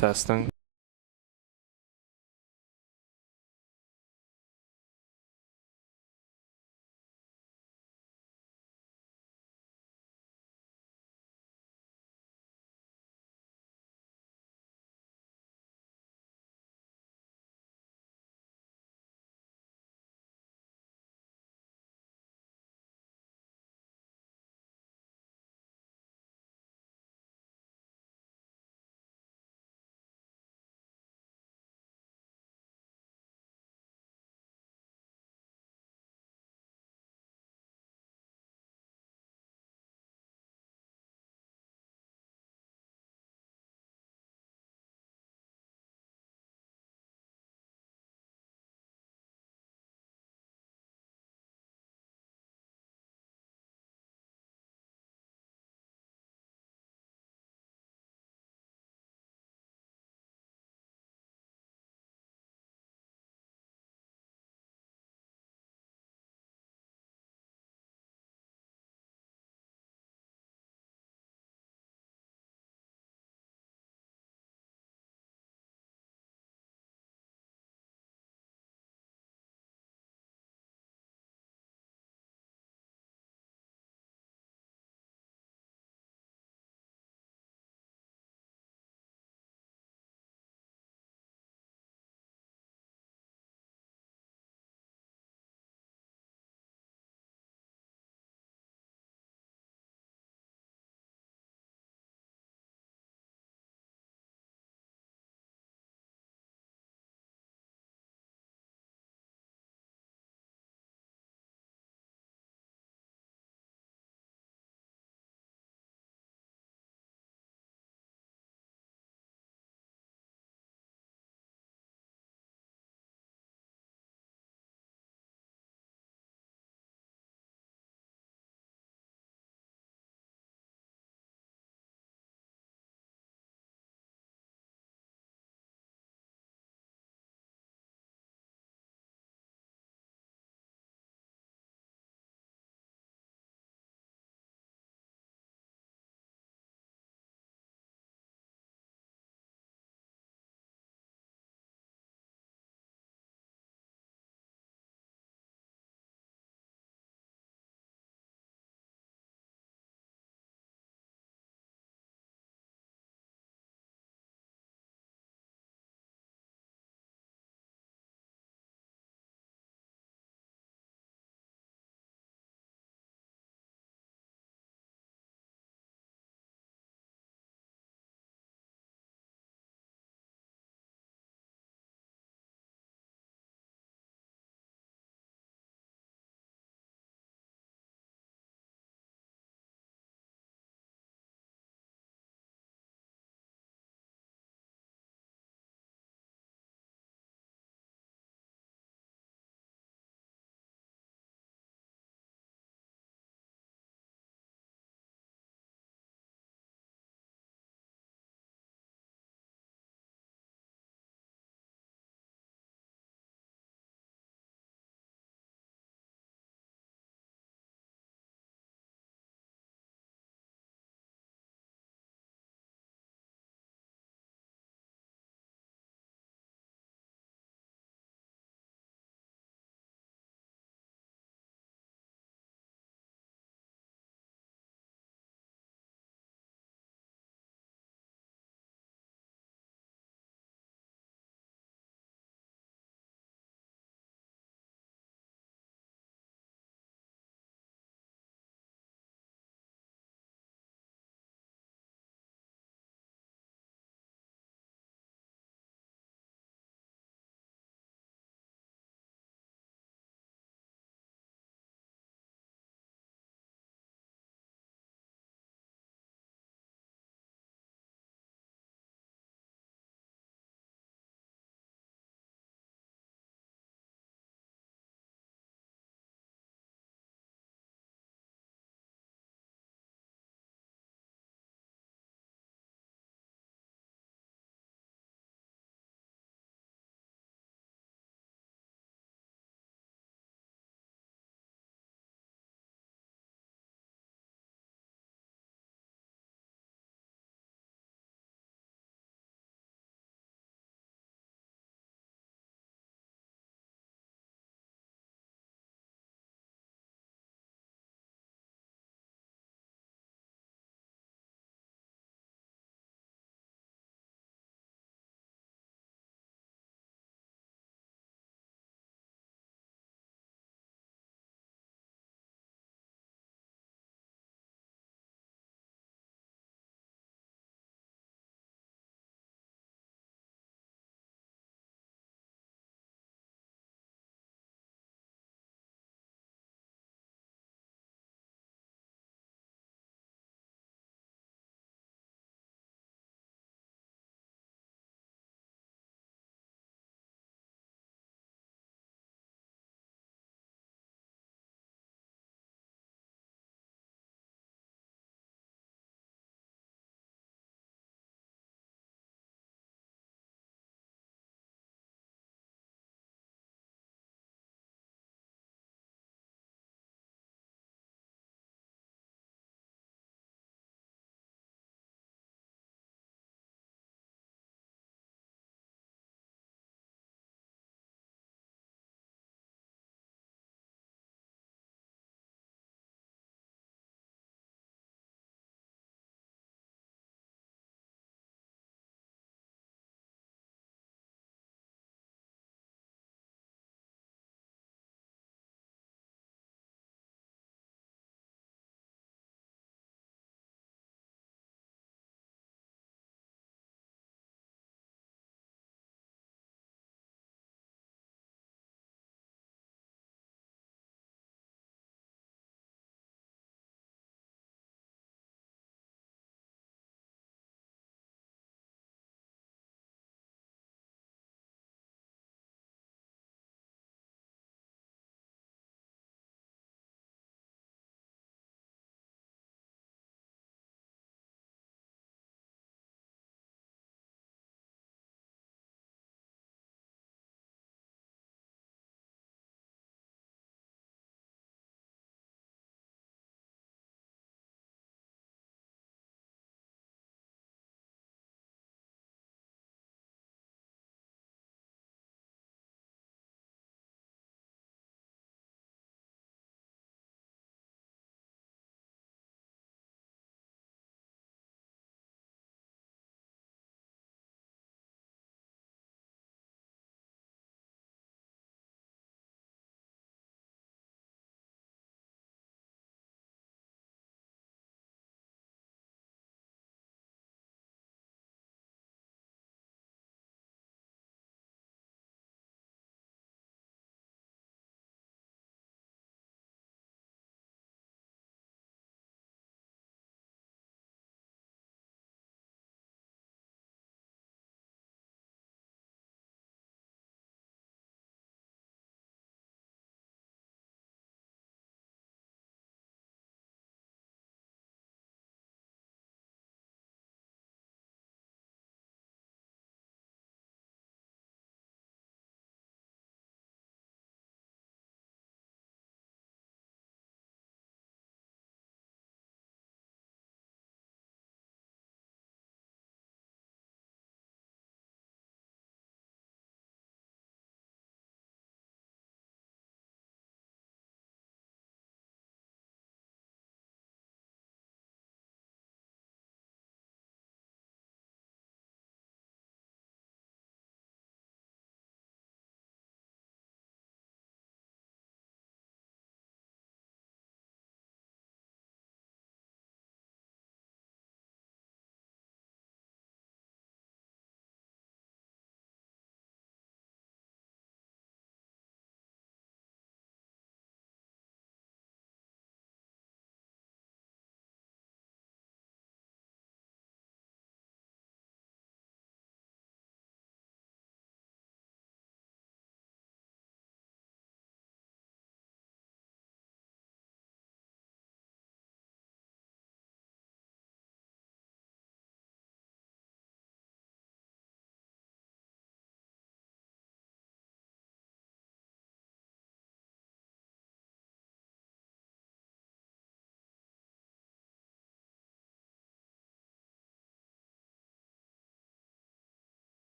Testing.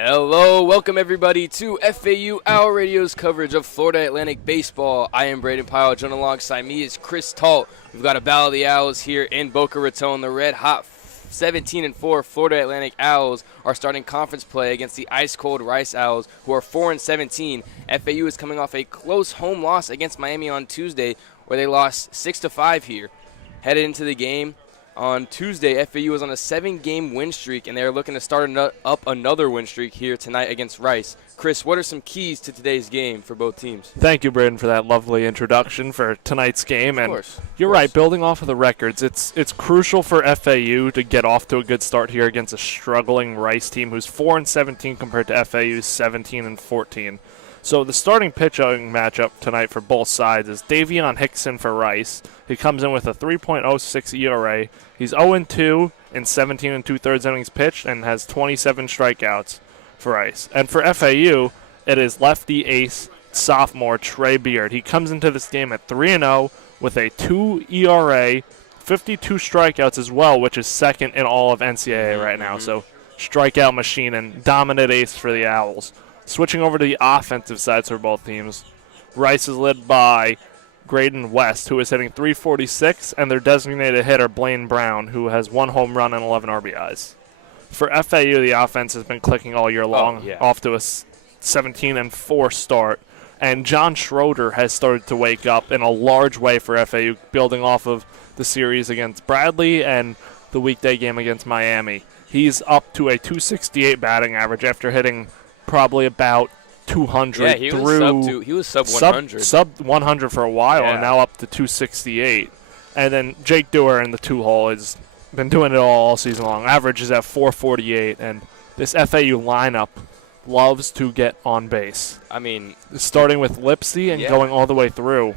Hello, welcome everybody to FAU Owl Radio's coverage of Florida Atlantic baseball. I am Brayden Pyle, joined alongside me is Chris Talt. We've got a Battle of the Owls here in Boca Raton. The red hot 17-4 Florida Atlantic Owls are starting conference play against the ice-cold Rice Owls, who are 4-17. FAU is coming off a close home loss against Miami on Tuesday, where they lost 6-5 here. Headed into the game on Tuesday, FAU was on a 7-game win streak, and they're looking to start up another win streak here tonight against Rice. Chris, what are some keys to today's game for both teams? Thank you, Brayden, for that lovely introduction for tonight's game. Of course. You're right, building off of the records, it's crucial for FAU to get off to a good start here against a struggling Rice team who's 4-17 compared to FAU's 17-14. So the starting pitching matchup tonight for both sides is Davion Hickson for Rice. He comes in with a 3.06 ERA. He's 0-2 in 17 2/3 innings pitched and has 27 strikeouts for Rice. And for FAU, it is lefty ace sophomore Trey Beard. He comes into this game at 3-0 with a 2 ERA, 52 strikeouts as well, which is second in all of NCAA right now. So strikeout machine and dominant ace for the Owls. Switching over to the offensive sides for both teams, Rice is led by Brayden West, who is hitting .346, and their designated hitter, Blaine Brown, who has 1 home run and 11 RBIs. For FAU, the offense has been clicking all year long, off to a 17-4 start, and John Schroeder has started to wake up in a large way for FAU, building off of the series against Bradley and the weekday game against Miami. He's up to a .268 batting average after hitting probably about 200 Yeah, he was sub 100. Sub 100 for a while, and now up to 268. And then Jake Dewar in the 2-hole has been doing it all season long. Average is at 448, and this FAU lineup loves to get on base. I mean, starting with Lipsy and going all the way through,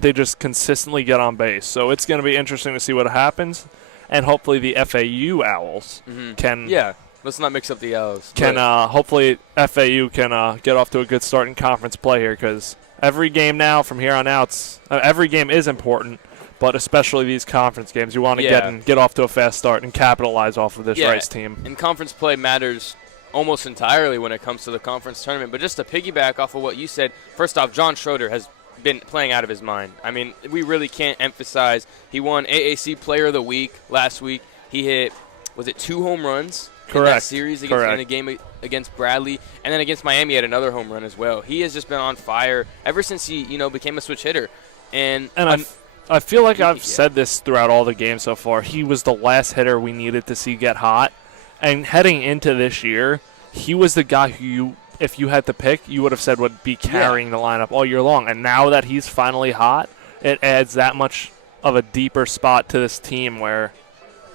they just consistently get on base. So it's going to be interesting to see what happens, and hopefully the FAU Owls can let's not mix up the Owls. Hopefully FAU can get off to a good start in conference play here, because every game now from here on out, every game is important, but especially these conference games. You want to get off to a fast start and capitalize off of this Rice team. And conference play matters almost entirely when it comes to the conference tournament. But just to piggyback off of what you said, first off, John Schroeder has been playing out of his mind. I mean, we really can't emphasize. He won AAC Player of the Week last week. He hit, was it 2 home runs? In that series in a game against Bradley, and then against Miami had another home run as well. He has just been on fire ever since he became a switch hitter. And I feel like I've said this throughout all the games so far. He was the last hitter we needed to see get hot. And heading into this year, he was the guy who if you had to pick, you would have said would be carrying the lineup all year long. And now that he's finally hot, it adds that much of a deeper spot to this team where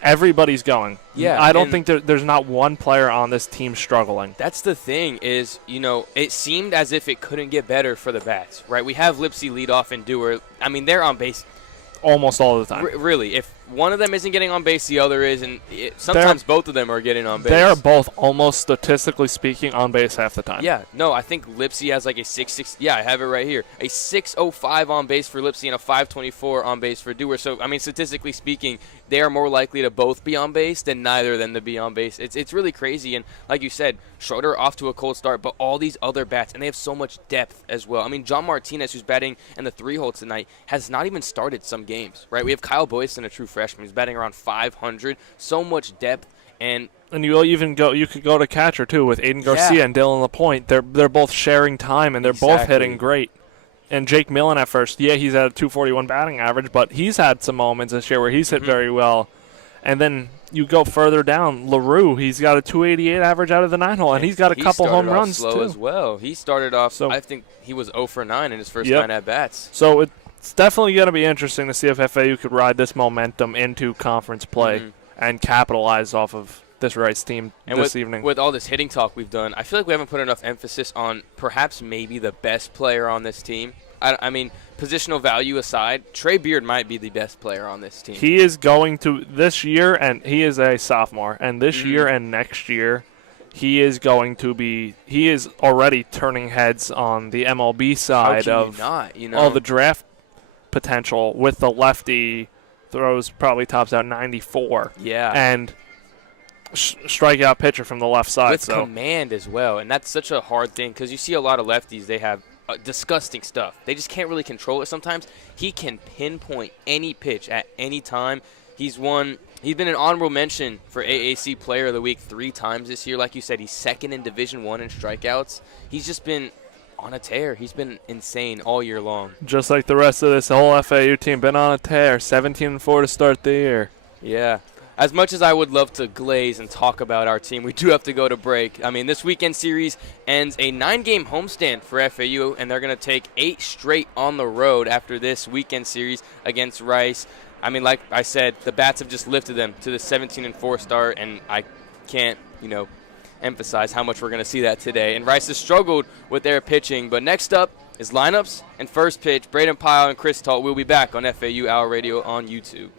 everybody's going. Yeah, I don't think there's not one player on this team struggling. That's the thing is, it seemed as if it couldn't get better for the bats, right? We have Lipsy lead off and Dewar. I mean, they're on base almost all the time. Really, if one of them isn't getting on base, the other is, and sometimes both of them are getting on base. They are both almost statistically speaking on base half the time. Yeah, no, I think Lipsy has like a 6.6. Yeah, I have it right here. A 6.05 on base for Lipsy and a 5.24 on base for Dewar. So, I mean, statistically speaking, they are more likely to both be on base than neither of them to be on base. It's really crazy. And like you said, Schroeder off to a cold start, but all these other bats, and they have so much depth as well. I mean, John Martinez, who's batting in the 3-hole tonight, has not even started some games, right? We have Kyle Boyson, a true freshman. He's batting around 500. So much depth. And you could go to catcher too with Aiden Garcia and Dylan LaPointe. They're both sharing time, and they're both hitting great. And Jake Millen at first, he's at a 241 batting average, but he's had some moments this year where he's hit very well. And then you go further down, LaRue, he's got a 288 average out of the 9-hole, and he's got a couple home runs slow too as well. He started off, I think he was 0 for 9 in his first 9 at-bats. So it's definitely going to be interesting to see if FAU could ride this momentum into conference play and capitalize off of this Rice team this evening. With all this hitting talk we've done, I feel like we haven't put enough emphasis on perhaps maybe the best player on this team. I mean, positional value aside, Trey Beard might be the best player on this team. He is going to this year, and he is a sophomore, and this year and next year, he is already turning heads on the MLB side of all the draft potential with the lefty throws, probably tops out 94. Yeah. And strikeout pitcher from the left side. With So command as well, and that's such a hard thing because you see a lot of lefties, they have disgusting stuff. They just can't really control it sometimes. He can pinpoint any pitch at any time. He's been an honorable mention for AAC Player of the Week 3 times this year. Like you said, he's second in Division I in strikeouts. He's just been on a tear. He's been insane all year long. just like the rest of this whole FAU team, been on a tear. 17-4 to start the year. Yeah. As much as I would love to glaze and talk about our team, we do have to go to break. I mean, this weekend series ends a 9-game homestand for FAU, and they're going to take 8 straight on the road after this weekend series against Rice. I mean, like I said, the bats have just lifted them to the 17-4 start, and I can't, emphasize how much we're going to see that today. And Rice has struggled with their pitching, but next up is lineups and first pitch. Brayden, Pyle, and Chris Talt will be back on FAU Hour Radio on YouTube.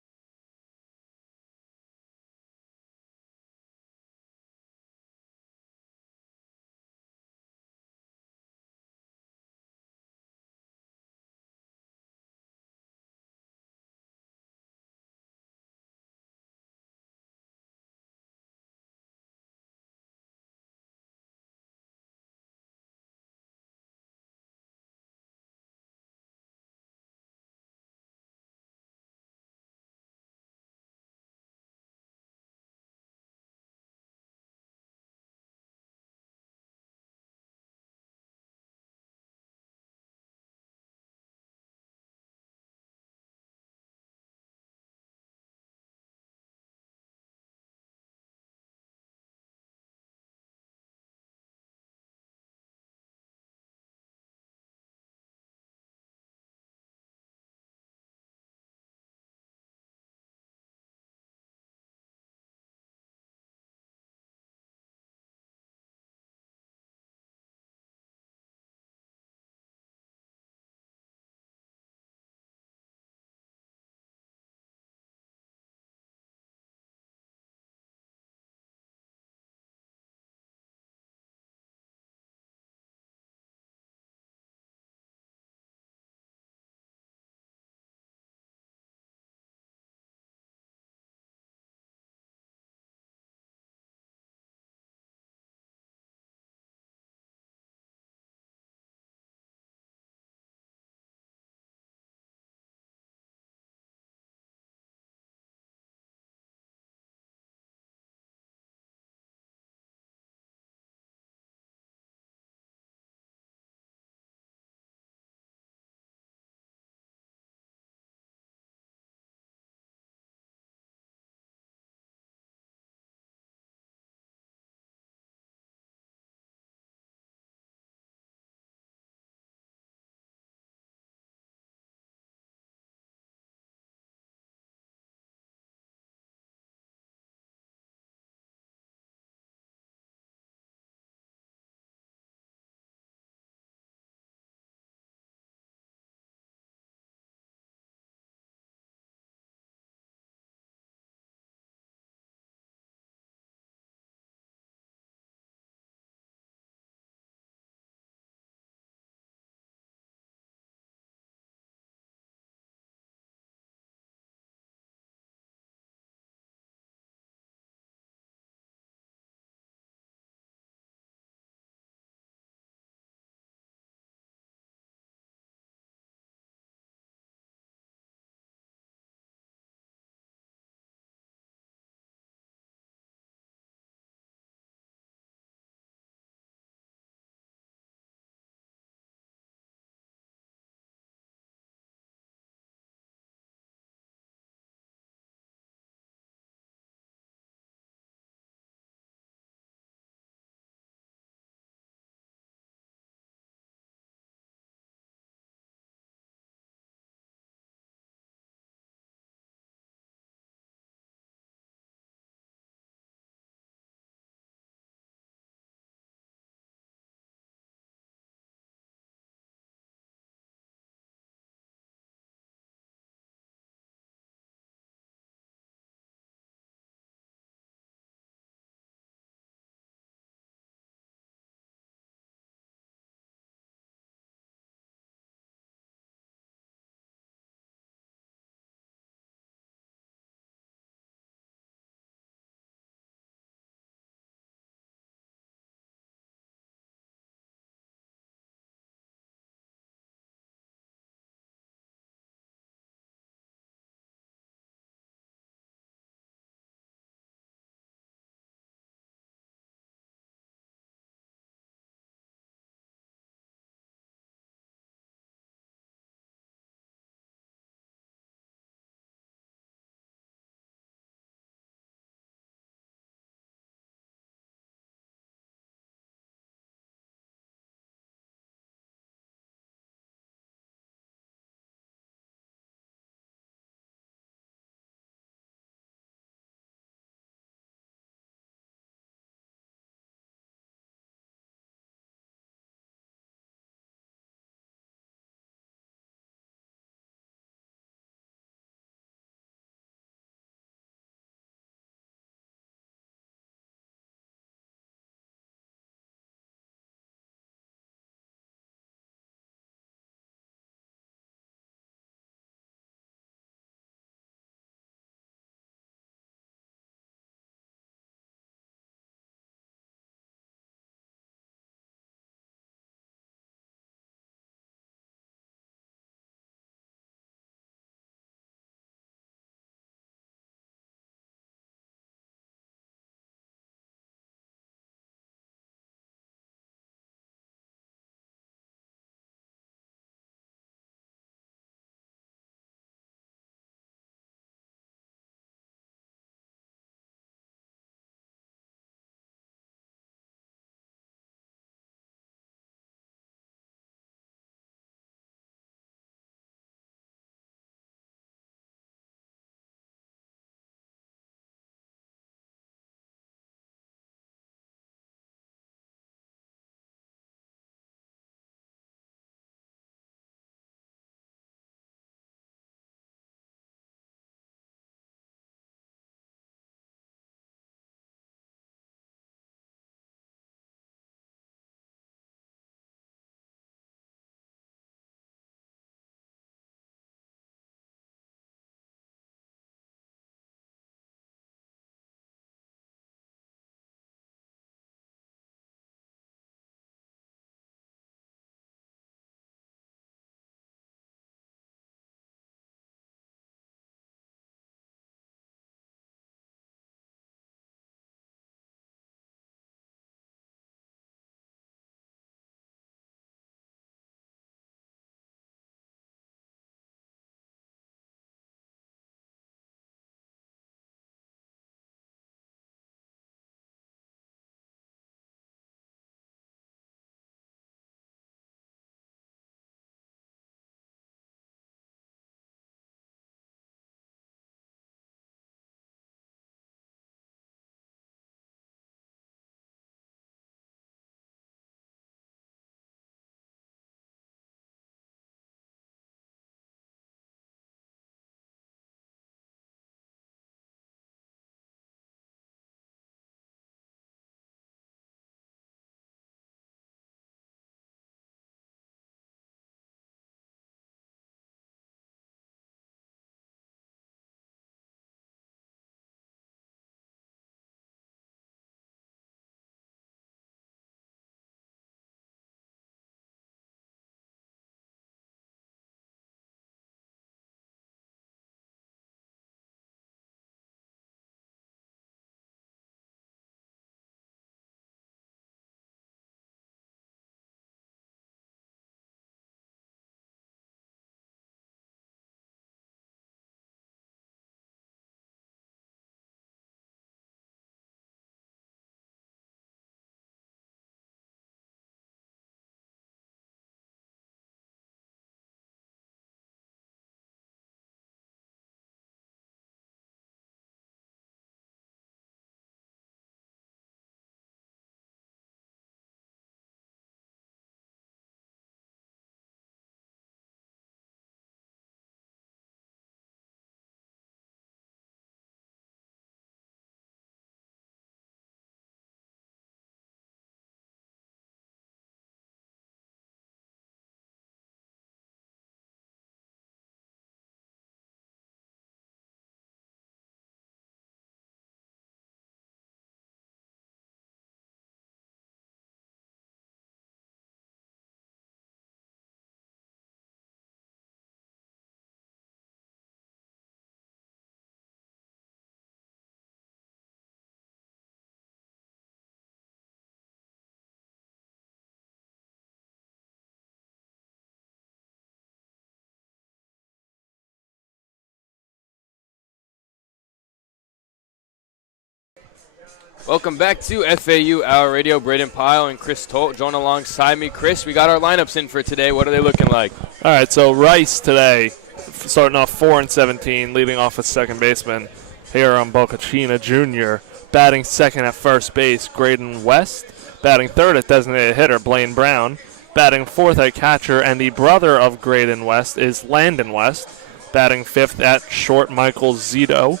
Welcome back to FAU Hour Radio. Brayden, Pyle, and Chris Talt join alongside me. Chris, we got our lineups in for today. What are they looking like? All right, so Rice today, starting off 4-17, leading off with second baseman Hiram Bocacina Jr., batting second at first base, Brayden West, batting third at designated hitter, Blaine Brown, batting fourth at catcher, and the brother of Brayden West is Landon West, batting fifth at short, Michael Zito,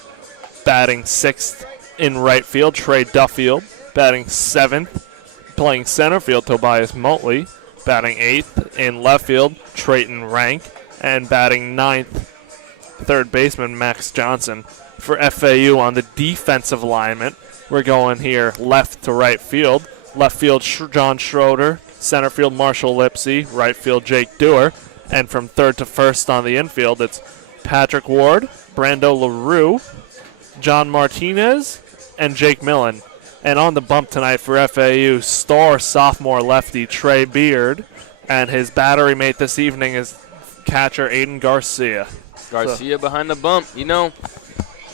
batting sixth in right field, Trey Duffield, batting seventh, playing center field, Tobias Motley, batting eighth in left field, Trayton Rank, and batting ninth, third baseman Max Johnson. For FAU on the defensive alignment, we're going here left to right field. Left field, John Schroeder, center field, Marshall Lipsy, right field, Jake Dewar, and from third to first on the infield, it's Patrick Ward, Brando LaRue, John Martinez, and Jake Millen. And on the bump tonight for FAU, star sophomore lefty Trey Beard, and his battery mate this evening is catcher Aiden Garcia. Garcia behind the bump. You know,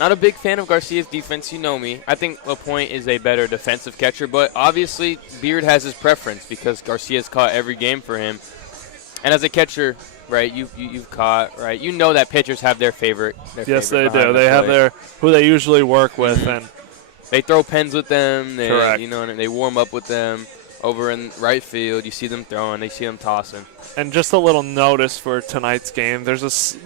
not a big fan of Garcia's defense. You know me. I think LaPointe is a better defensive catcher, but obviously Beard has his preference because Garcia's caught every game for him. And as a catcher, right, you've caught, right, you know that pitchers have their favorite. Yes, they do. They have their who they usually work with, and they throw pens with them. Correct. You know, and they warm up with them over in right field. You see them throwing. They see them tossing. And just a little notice for tonight's game. There's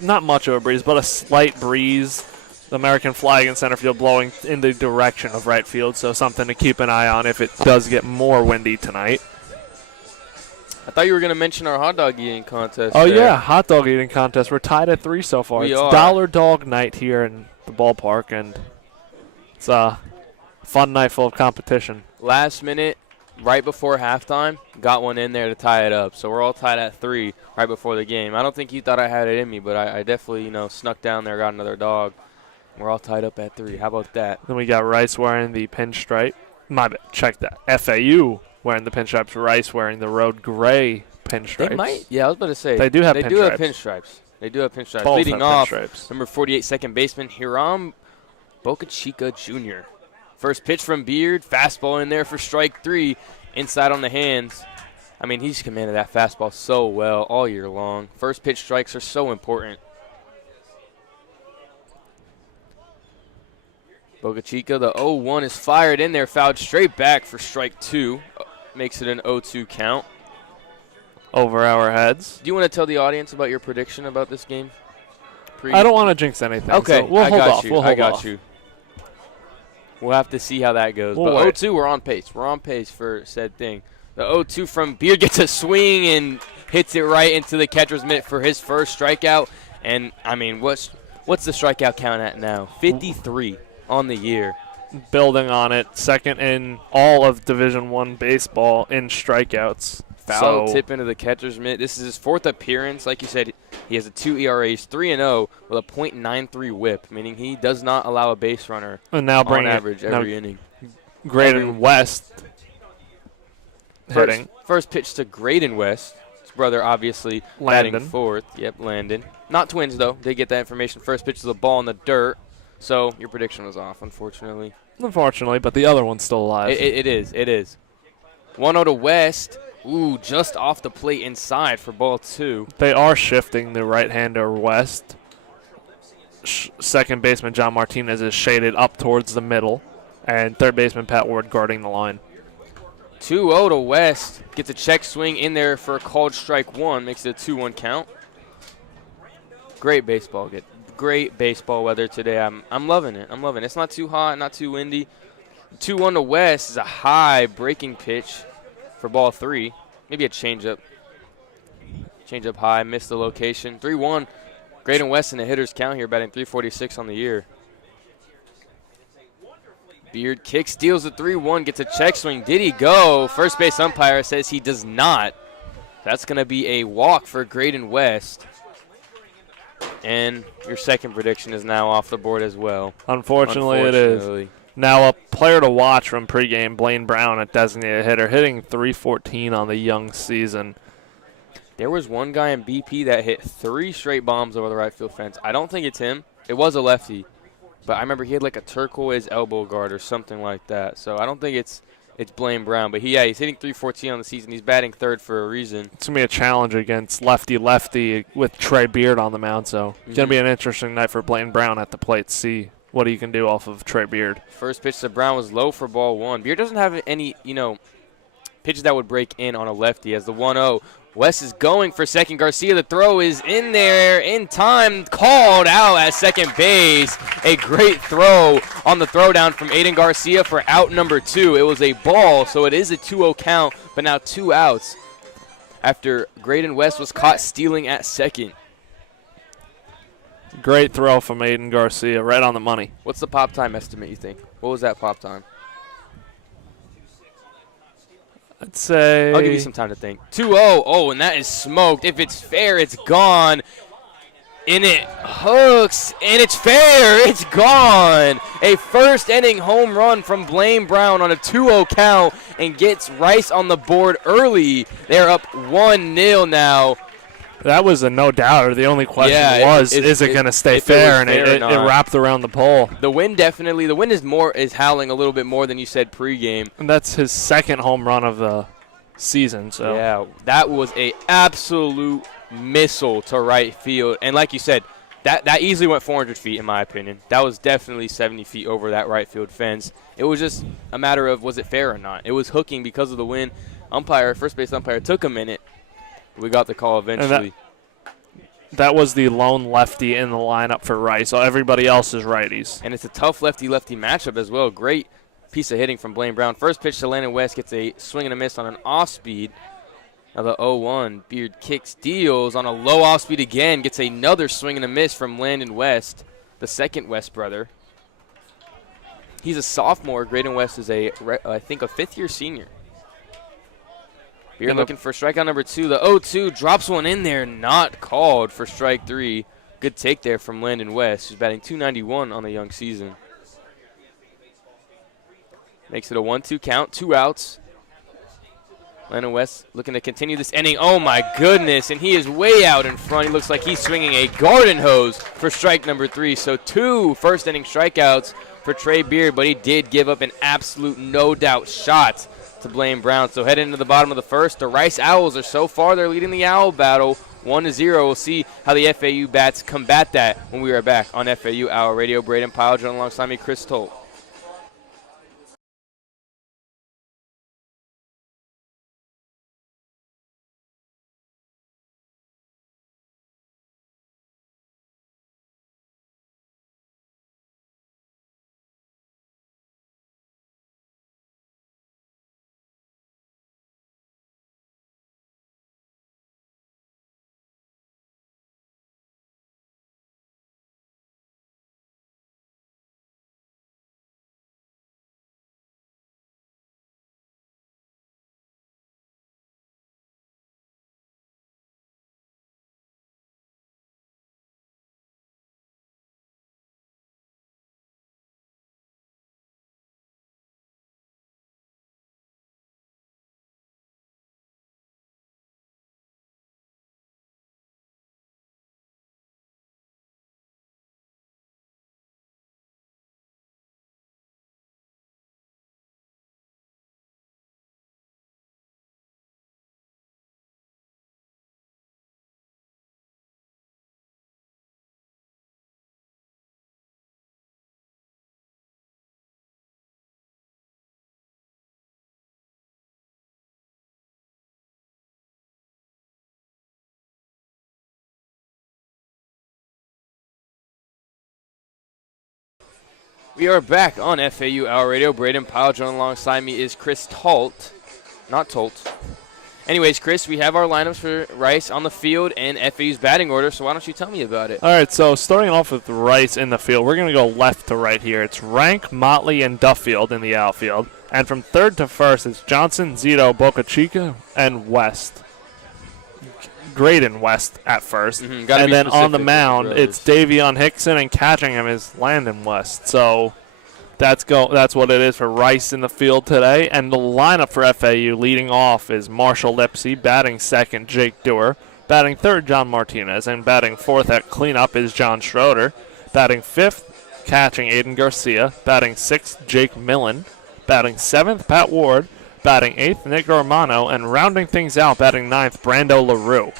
not much of a breeze, but a slight breeze. The American flag in center field blowing in the direction of right field, so something to keep an eye on if it does get more windy tonight. I thought you were going to mention our hot dog eating contest. Oh, yeah, hot dog eating contest. We're tied at 3 so far. It's dollar dog night here in the ballpark, and it's a fun night full of competition. Last minute, right before halftime, got one in there to tie it up. So we're all tied at 3 right before the game. I don't think you thought I had it in me, but I definitely, snuck down there, got another dog. We're all tied up at 3. How about that? Then we got Rice wearing the pinstripe. My bad. Check that. FAU wearing the pinstripes. Rice wearing the road gray pinstripes. They might. Yeah, I was about to say. They do have pinstripes. They do have pinstripes. Both Leading have off, pinstripes. number 48, second baseman, Hiram Bocacina Jr. First pitch from Beard. Fastball in there for strike 3. Inside on the hands. I mean, he's commanded that fastball so well all year long. First pitch strikes are so important. Bocacina, the 0-1 is fired in there, fouled straight back for strike 2. Makes it an 0-2 count. Over our heads. Do you want to tell the audience about your prediction about this game? I don't want to jinx anything. Okay, so we'll hold off. I got you. We'll have to see how that goes. But 0-2, we're on pace. We're on pace for said thing. The 0-2 from Beard gets a swing and hits it right into the catcher's mitt for his first strikeout. And, I mean, what's the strikeout count at now? 53. On the year. Building on it, second in all of Division I baseball in strikeouts. Foul tip into the catcher's mitt. This is his 4th appearance. Like you said, he has a 2 ERAs, 3-0 with a .93 whip, meaning he does not allow a base runner and now on average every inning. Brayden West hitting. First pitch to Brayden West. His brother obviously batting 4th. Yep, Landon. Not twins, though. They get that information. First pitch to the ball in the dirt. So your prediction was off, unfortunately. Unfortunately, but the other one's still alive. It is. 1-0 to West. Ooh, just off the plate inside for ball 2. They are shifting the right-hander West. Second baseman John Martinez is shaded up towards the middle, and third baseman Pat Ward guarding the line. 2-0 to West. Gets a check swing in there for a called strike 1. Makes it a 2-1 count. Great baseball. Great baseball weather today. I'm loving it. It's not too hot, not too windy. 2-1 to West is a high breaking pitch for ball 3. Maybe a changeup. Changeup high, missed the location. 3-1. Brayden West in the hitter's count here, batting .346 on the year. Beard kick, steals the 3-1, gets a check swing. Did he go? First base umpire says he does not. That's going to be a walk for Brayden West. And your second prediction is now off the board as well. Unfortunately, it is. Now a player to watch from pregame, Blaine Brown at designated hitter, hitting .314 on the young season. There was one guy in BP that hit 3 straight bombs over the right field fence. I don't think it's him. It was a lefty. But I remember he had like a turquoise elbow guard or something like that. So I don't think it's Blaine Brown. But he's hitting .314 on the season. He's batting third for a reason. It's going to be a challenge against lefty with Trey Beard on the mound. So it's going to be an interesting night for Blaine Brown at the plate to see what he can do off of Trey Beard. First pitch to Brown was low for ball one. Beard doesn't have any, pitches that would break in on a lefty as the 1-0. West is going for second. Garcia, the throw is in there in time. Called out at second base. A great throw on the throwdown from Aiden Garcia for out number 2. It was a ball, so it is a 2-0 count, but now 2 outs after Brayden West was caught stealing at second. Great throw from Aiden Garcia, right on the money. What's the pop time estimate, you think? What was that pop time? I'd say... I'll give you some time to think. 2-0. Oh, and that is smoked. If it's fair, it's gone. And it hooks, and it's fair. It's gone. A first-inning home run from Blaine Brown on a 2-0 count and gets Rice on the board early. They're up 1-0 now. That was a no-doubter. The only question is it going to stay fair? And it wrapped around the pole. The wind is howling a little bit more than you said pregame. And that's his second home run of the season. So yeah, that was a absolute missile to right field. And like you said, that easily went 400 feet in my opinion. That was definitely 70 feet over that right field fence. It was just a matter of was it fair or not. It was hooking because of the wind. First base umpire took a minute. We got the call eventually. That was the lone lefty in the lineup for Rice. So everybody else is righties. And it's a tough lefty-lefty matchup as well. Great piece of hitting from Blaine Brown. First pitch to Landon West gets a swing and a miss on an off-speed. Now the 0-1. Beard kicks, deals on a low off-speed again. Gets another swing and a miss from Landon West, the second West brother. He's a sophomore. Brayden West is I think a fifth-year senior. Beard looking for strikeout number 2. The 0-2 drops one in there, not called for strike 3. Good take there from Landon West, who's batting .291 on the young season. Makes it a 1-2 count, 2 outs. Landon West looking to continue this inning. Oh my goodness, and he is way out in front. He looks like he's swinging a garden hose for strike number 3. So 2 first inning strikeouts for Trey Beard, but he did give up an absolute no-doubt shot to Blaine Brown. So heading into the bottom of the first, the Rice Owls are so far, they're leading the Owl battle 1-0. We'll see how the FAU bats combat that when we are back on FAU Owl Radio. Brayden, Pyle, joined alongside me, Chris Talt. We are back on FAU Hour Radio. Brayden, Pyle, joined alongside me is Chris Talt. Not Talt. Anyways, Chris, we have our lineups for Rice on the field and FAU's batting order, so why don't you tell me about it? All right, so starting off with Rice in the field, we're going to go left to right here. It's Rank, Motley, and Duffield in the outfield. And from third to first, it's Johnson, Zito, Boca Chica, and West. Grayden West at first. And then on the mound, it's Davion Hickson, and catching him is Landon West. So that's what it is for Rice in the field today. And the lineup for FAU leading off is Marshall Lipsy, batting second, Jake Dewar, batting third, John Martinez, and batting fourth at cleanup is John Schroeder. Batting fifth, Catching, Aiden Garcia. Batting 6th, Jake Millen. Batting 7th, Pat Ward. Batting 8th, Nick Romano. And rounding things out, batting 9th, Brando LaRue.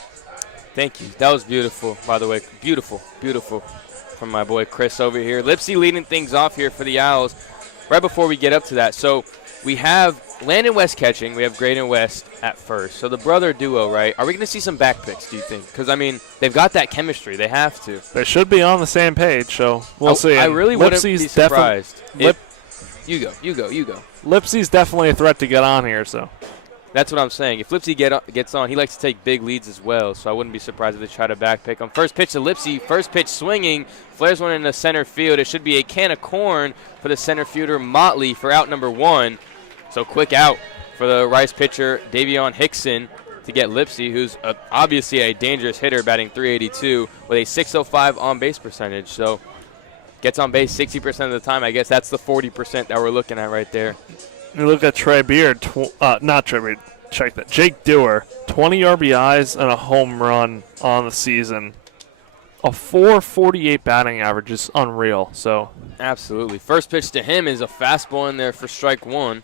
Thank you. That was beautiful, by the way. Beautiful, beautiful from my boy Chris over here. Lipsy leading things off here for the Owls right before we get up to that. So we have Landon West catching. We have Brayden West at first. So the brother duo, right? Are we going to see some back picks, do you think? Because, I mean, they've got that chemistry. They have to. They should be on the same page, so we'll see. I really wouldn't be surprised. You go. Lipsy's definitely a threat to get on here, so. That's what I'm saying. If Lipsy gets on, he likes to take big leads as well, so I wouldn't be surprised if they try to back pick him. First pitch to Lipsy. First pitch swinging. Flares one into center field. It should be a can of corn for the center fielder Motley for out number 1. So quick out for the Rice pitcher, Davion Hickson, to get Lipsy, who's obviously a dangerous hitter, batting .382 with a .605 on-base percentage. So gets on base 60% of the time. I guess that's the 40% that we're looking at right there. You look at Trey Beard, not Trey Beard, check that. Jake Dewar, 20 RBIs and a home run on the season. A .448 batting average is unreal. So absolutely. First pitch to him is a fastball in there for strike 1.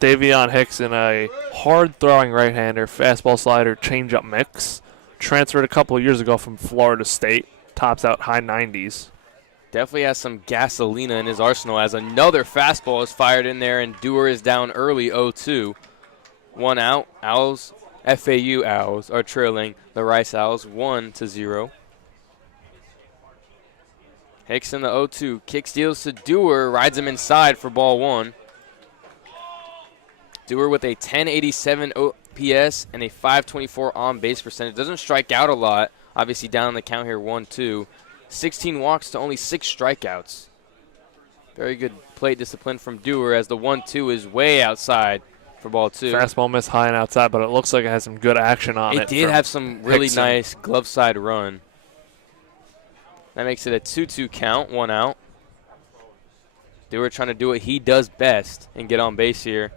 Davion Hickson, a hard-throwing right-hander, fastball slider, changeup mix. Transferred a couple of years ago from Florida State. Tops out high 90s. Definitely has some gasolina in his arsenal as another fastball is fired in there, and Dewar is down early 0-2. 1 out. Owls, FAU Owls are trailing the Rice Owls 1-0. Hickson the 0-2. Kick steals to Dewar, rides him inside for ball 1. Dewar with a 1087 OPS and a 524 on-base percentage. Doesn't strike out a lot. Obviously down on the count here, 1-2. 16 walks to only 6 strikeouts. Very good plate discipline from Dewar as the 1-2 is way outside for ball 2. Fastball missed high and outside, but it looks like it has some good action on it. It did have some really nice glove side run. That makes it a 2-2 count, 1 out. Dewar trying to do what he does best and get on base here.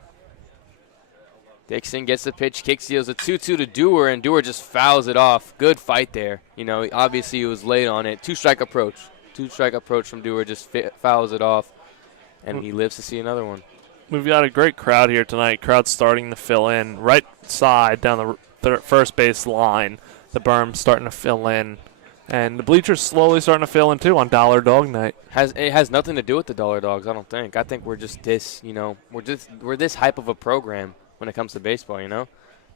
Dixon gets the pitch, kick steals a 2-2 to Dewar, and Dewar just fouls it off. Good fight there. You know, obviously he was late on it. Two-strike approach from Dewar, just fouls it off, and he lives to see another one. We've got a great crowd here tonight. Crowd's starting to fill in. Right side down the first base line, the berm's starting to fill in. And the bleachers slowly starting to fill in, too, on Dollar Dog Night. It has nothing to do with the Dollar Dogs, I don't think. I think we're just this, you know, we're this hype of a program when it comes to baseball, you know.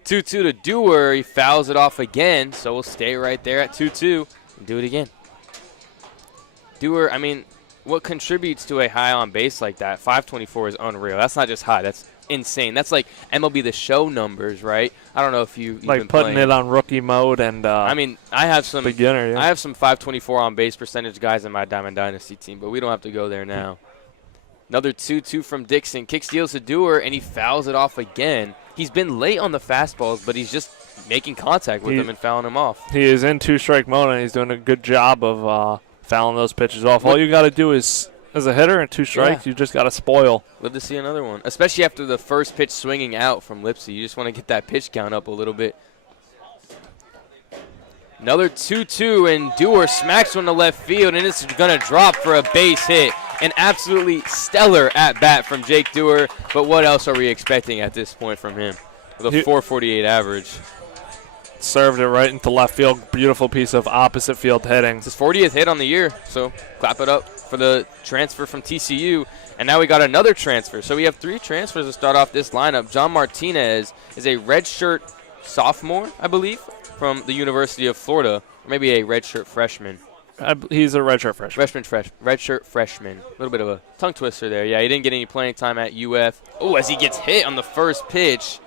2-2 to Dewar. He fouls it off again, so we'll stay right there at 2-2 and do it again. Dewar, I mean, what contributes to a high on base like that? 524 is unreal. That's not just high. That's insane. That's like MLB The Show numbers, right? I don't know if you've like been putting playing it on rookie mode and I mean, I have some beginner. Yeah. I have some 524 on base percentage guys in my Diamond Dynasty team, but we don't have to go there now. Another 2-2 from Dixon. Kick steals to Dewar, and he fouls it off again. He's been late on the fastballs, but he's just making contact with them and fouling them off. He is in 2-strike mode, and he's doing a good job of fouling those pitches off. All you got to do is, as a hitter in 2 strikes, you just got to spoil. Live to see another one, especially after the first pitch swinging out from Lipsy. You just want to get that pitch count up a little bit. Another 2-2, and Dewar smacks one to left field, and it's going to drop for a base hit. An absolutely stellar at-bat from Jake Dewar, but what else are we expecting at this point from him with a .448 average? Served it right into left field. Beautiful piece of opposite field hitting. It's his 40th hit on the year, so clap it up for the transfer from TCU. And now we got another transfer. So we have 3 transfers to start off this lineup. John Martinez is a redshirt sophomore, I believe, from the University of Florida, or maybe a redshirt freshman. He's a redshirt freshman. Redshirt freshman. A little bit of a tongue twister there. Yeah, he didn't get any playing time at UF. Oh, as he gets hit on the first pitch.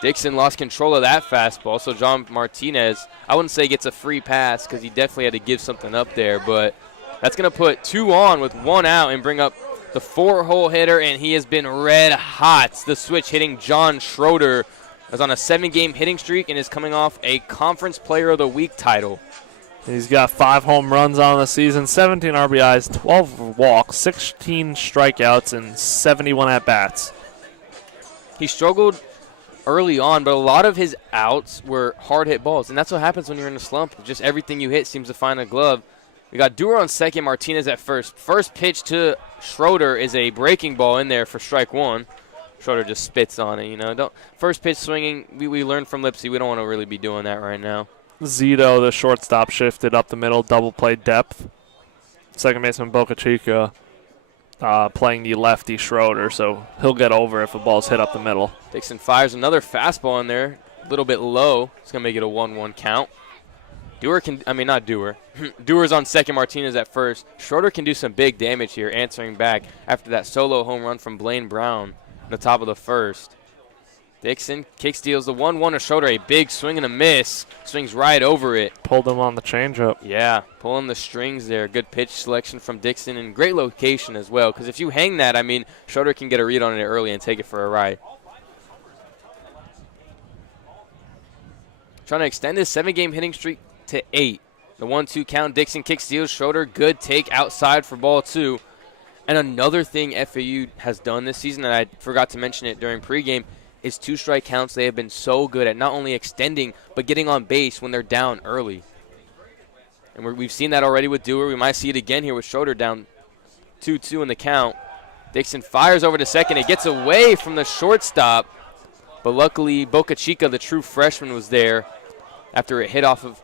Dixon lost control of that fastball, so John Martinez, I wouldn't say gets a free pass because he definitely had to give something up there, but that's going to put 2 on with 1 out and bring up the 4-hole hitter, and he has been red hot. The switch hitting John Schroeder is on a 7-game hitting streak and is coming off a Conference Player of the Week title. He's got 5 home runs on the season, 17 RBIs, 12 walks, 16 strikeouts, and 71 at-bats. He struggled early on, but a lot of his outs were hard-hit balls, and that's what happens when you're in a slump. Just everything you hit seems to find a glove. We got Dewar on second, Martinez at first. First pitch to Schroeder is a breaking ball in there for strike one. Schroeder just spits on it, you know. First pitch swinging, we learned from Lipsy. We don't want to really be doing that right now. Zito, the shortstop, shifted up the middle, double play depth. Second baseman Boca Chica playing the lefty Schroeder, so he'll get over if the ball's hit up the middle. Dixon fires another fastball in there, a little bit low. It's going to make it a 1-1 count. Not Dewar. Dewar's on second, Martinez at first. Schroeder can do some big damage here, answering back after that solo home run from Blaine Brown in the top of the first. Dixon kick steals the 1-1 to Schroeder. A big swing and a miss. Swings right over it. Pulled him on the changeup. Yeah, pulling the strings there. Good pitch selection from Dixon and great location as well. Because if you hang that, Schroeder can get a read on it early and take it for a ride. Trying to extend his 7-game hitting streak to 8. The 1-2 count. Dixon kick steals. Schroeder, good take outside for ball 2. And another thing FAU has done this season, and I forgot to mention it during pregame, is 2-strike counts. They have been so good at not only extending, but getting on base when they're down early. And we've seen that already with Dewar. We might see it again here with Schroeder down 2-2 in the count. Dixon fires over to second. It gets away from the shortstop, but luckily Boca Chica, the true freshman, was there after it hit off of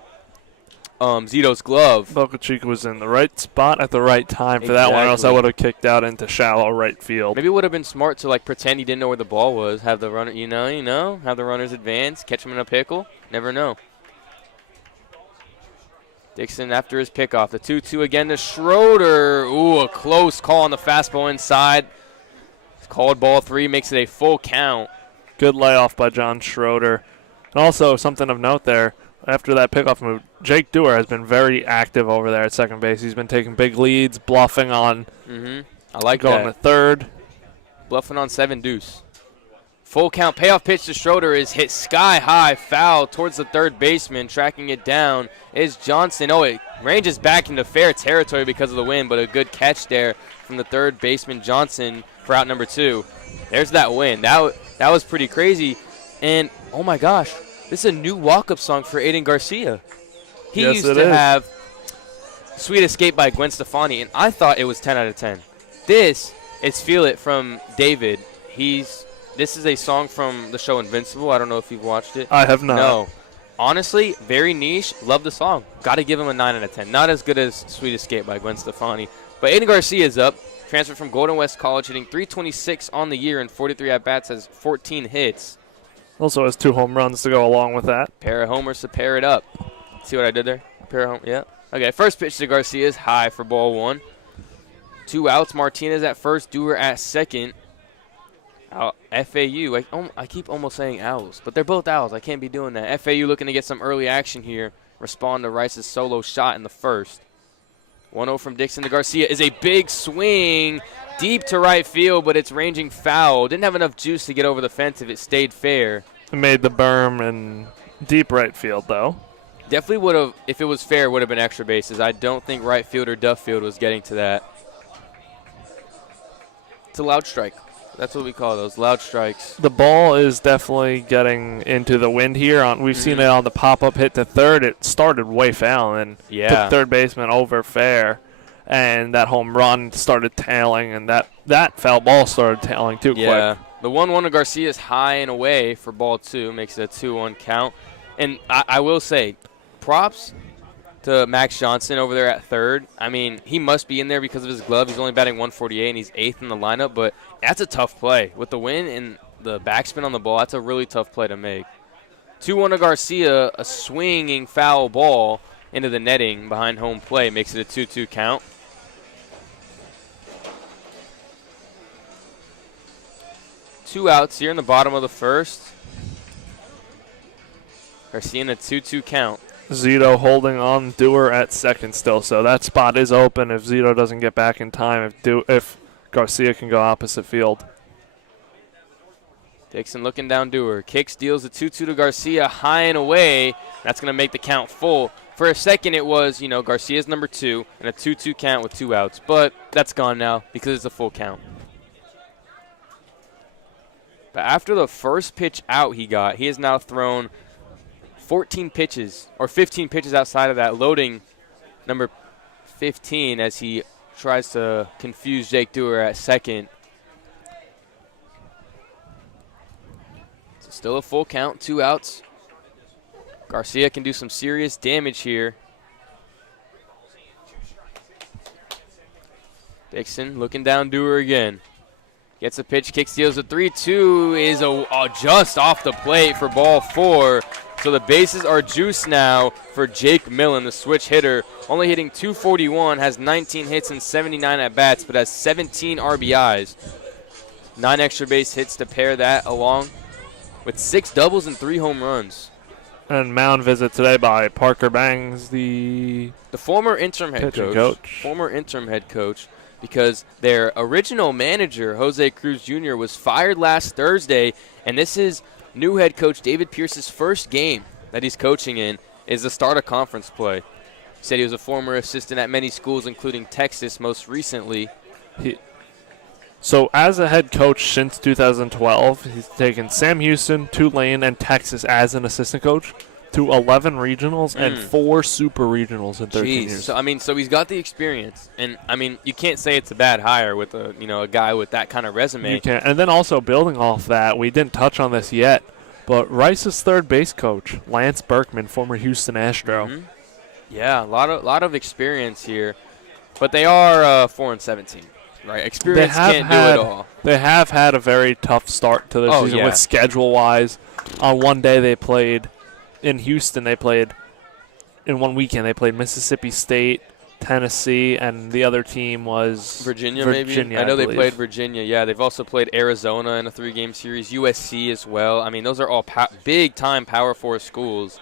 Zito's glove. Boca Chica was in the right spot at the right time for that one, or else I would have kicked out into shallow right field. Maybe it would have been smart to pretend he didn't know where the ball was, have the runner, have the runners advance, catch him in a pickle. Never know. Dixon after his pickoff. The 2-2 again to Schroeder. Ooh, a close call on the fastball inside. It's called ball 3, makes it a full count. Good layoff by John Schroeder. And also something of note there, after that pickoff move, Jake Dewar has been very active over there at second base. He's been taking big leads, bluffing on I like going that. to third. Bluffing on 7 deuce. Full count payoff pitch to Schroeder is hit sky high, foul towards the third baseman. Tracking it down is Johnson. Oh, it ranges back into fair territory because of the wind, but a good catch there from the third baseman Johnson for out number 2. There's that win. That was pretty crazy. And, oh my gosh, this is a new walk-up song for Aiden Garcia. He used to have Sweet Escape by Gwen Stefani, and I thought it was 10 out of 10. This is Feel It from David. This is a song from the show Invincible. I don't know if you've watched it. I have not. No. Honestly, very niche. Love the song. Got to give him a 9 out of 10. Not as good as Sweet Escape by Gwen Stefani. But Aiden Garcia is up. Transferred from Golden West College, hitting .326 on the year and 43 at-bats, has 14 hits. Also has 2 home runs to go along with that. Pair of homers to pair it up. See what I did there? Pair of yeah. Okay, first pitch to Garcia is high for ball 1. 2 outs. Martinez at first, Dewar at second. FAU. I keep almost saying Owls, but they're both Owls. I can't be doing that. FAU looking to get some early action here. Respond to Rice's solo shot in the first. 1-0 from Dixon to Garcia is a big swing deep to right field, but it's ranging foul. Didn't have enough juice to get over the fence if it stayed fair. It made the berm in deep right field, though. Definitely would have, if it was fair, would have been extra bases. I don't think right field or Duffield was getting to that. It's a loud strike. That's what we call those, loud strikes. The ball is definitely getting into the wind here. We've seen it on the pop-up hit to third. It started way foul and took third baseman over fair. And that home run started tailing, and that foul ball started tailing too quick. The 1-1 to Garcia is high and away for ball 2. Makes it a 2-1 count. And I will say, props to Max Johnson over there at third. I mean, he must be in there because of his glove. He's only batting .148, and he's 8th in the lineup. But that's a tough play. With the wind and the backspin on the ball, that's a really tough play to make. 2-1 to Garcia, a swinging foul ball into the netting behind home plate. Makes it a 2-2 count. Two outs here in the bottom of the first. Garcia in a 2-2 count. Zito holding on Dewar at second still, so that spot is open if Zito doesn't get back in time, if Garcia can go opposite field. Dixon looking down Dewar. Kick steals the 2-2 to Garcia, high and away. That's going to make the count full. For a second it was, Garcia's number 2 and a 2-2 count with 2 outs, but that's gone now because it's a full count. But after the first pitch out he has now thrown 14 pitches, or 15 pitches outside of that, loading number 15 as he tries to confuse Jake Dewar at second. So still a full count, 2 outs. Garcia can do some serious damage here. Dixon looking down Dewar again. Gets a pitch, kick steals a 3-2, is just off the plate for ball 4. So the bases are juiced now for Jake Millen, the switch hitter. Only hitting .241, has 19 hits and 79 at-bats, but has 17 RBIs. 9 extra base hits to pair that along with 6 doubles and 3 home runs. And mound visit today by Parker Bangs, the former interim head coach. Former interim head coach, because their original manager, Jose Cruz Jr., was fired last Thursday, and this is new head coach David Pierce's first game that he's coaching in is the start of conference play. He said he was a former assistant at many schools, including Texas most recently. So as a head coach since 2012, he's taken Sam Houston, Tulane, and Texas as an assistant coach to 11 regionals and 4 super regionals in 13 years. So he's got the experience, and you can't say it's a bad hire with a guy with that kind of resume. You can't. And then also building off that, we didn't touch on this yet, but Rice's third base coach, Lance Berkman, former Houston Astro. Mm-hmm. Yeah, a lot of experience here, but they are 4-17. Right, experience can't do it all. They have had a very tough start to the season with schedule-wise. On one day they played in Houston. In one weekend they played Mississippi State, Tennessee, and the other team was Virginia. Maybe I know they played Virginia. Yeah, they've also played Arizona in a 3-game series. USC as well. Those are all big-time Power 4 schools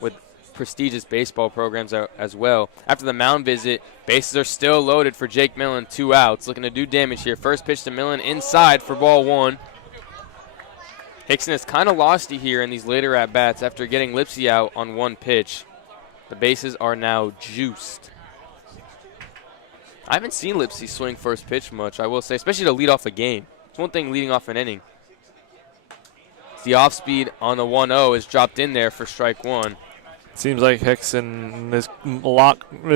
with prestigious baseball programs as well. After the mound visit, bases are still loaded for Jake Millen, 2 outs. Looking to do damage here. First pitch to Millen inside for ball 1. Hickson has kind of lost it here in these later at-bats after getting Lipsy out on 1 pitch. The bases are now juiced. I haven't seen Lipsy swing first pitch much, I will say, especially to lead off a game. It's one thing leading off an inning. The off-speed on the 1-0 is dropped in there for strike 1. Seems like Hickson is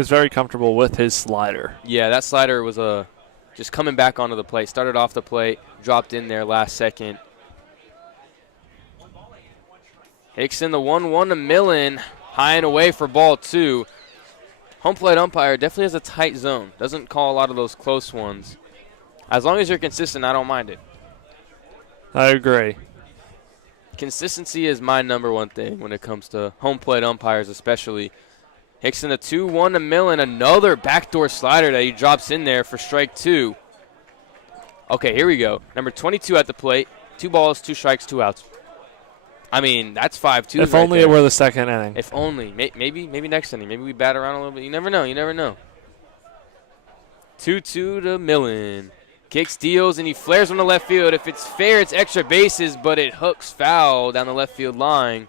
very comfortable with his slider. Yeah, that slider was just coming back onto the plate. Started off the plate, dropped in there last second. Hickson, the 1-1 to Millen, high and away for ball 2. Home plate umpire definitely has a tight zone. Doesn't call a lot of those close ones. As long as you're consistent, I don't mind it. I agree. Consistency is my number one thing when it comes to home plate umpires especially. Hickson, the 2-1 to Millen, another backdoor slider that he drops in there for strike 2. Okay, here we go. Number 22 at the plate. 2 balls, 2 strikes, 2 outs. That's 5-2. If only it were the second inning. If only. Maybe next inning. Maybe we bat around a little bit. You never know. 2-2 to Millen. Kick steals, and he flares one to left field. If it's fair, it's extra bases, but it hooks foul down the left field line.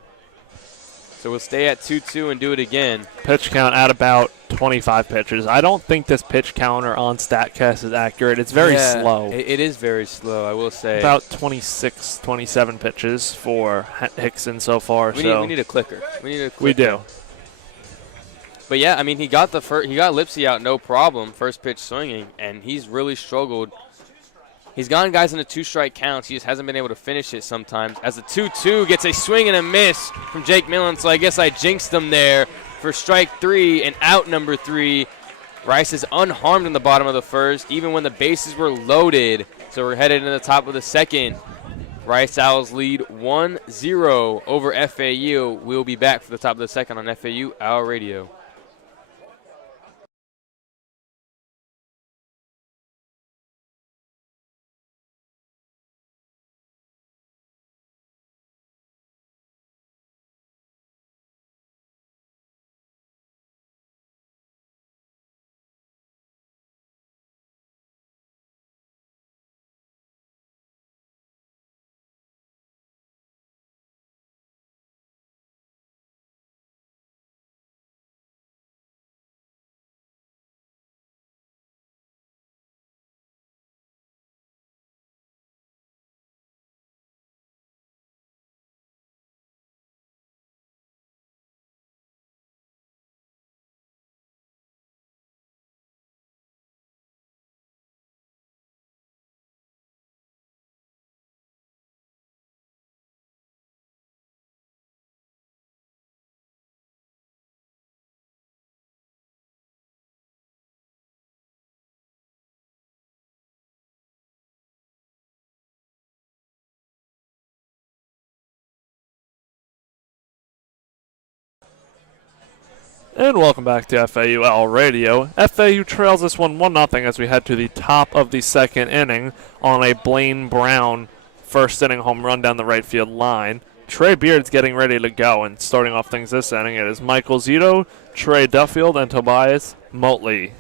So we'll stay at 2-2 and do it again. Pitch count at about 25 pitches. I don't think this pitch counter on StatCast is accurate. It's very slow. It is very slow, I will say. About 26, 27 pitches for Hickson so far. We need a clicker. We do. But yeah, he got Lipsy out no problem, first pitch swinging, and he's really struggled. He's gotten guys in the 2-strike counts. He just hasn't been able to finish it sometimes. As the 2-2 gets a swing and a miss from Jake Millen, so I guess I jinxed him there for strike 3 and out number 3. Rice is unharmed in the bottom of the first, even when the bases were loaded. So we're headed into the top of the second. Rice Owls lead 1-0 over FAU. We'll be back for the top of the second on FAU Owl Radio. And welcome back to FAU Radio. FAU trails this one 1-0 as we head to the top of the second inning on a Blaine Brown first inning home run down the right field line. Trey Beard's getting ready to go, and starting off things this inning, it is Michael Zito, Trey Duffield, and Tobias Motley.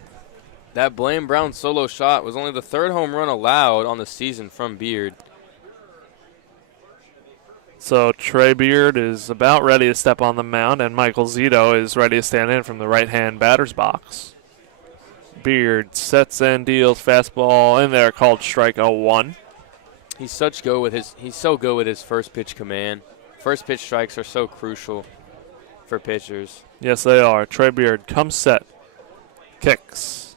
That Blaine Brown solo shot was only the third home run allowed on the season from Beard. So Trey Beard is about ready to step on the mound, and Michael Zito is ready to stand in from the right-hand batter's box. Beard sets and deals fastball in there, called strike 0-1. He's so good with his first pitch command. First pitch strikes are so crucial for pitchers. Yes, they are. Trey Beard comes set, kicks,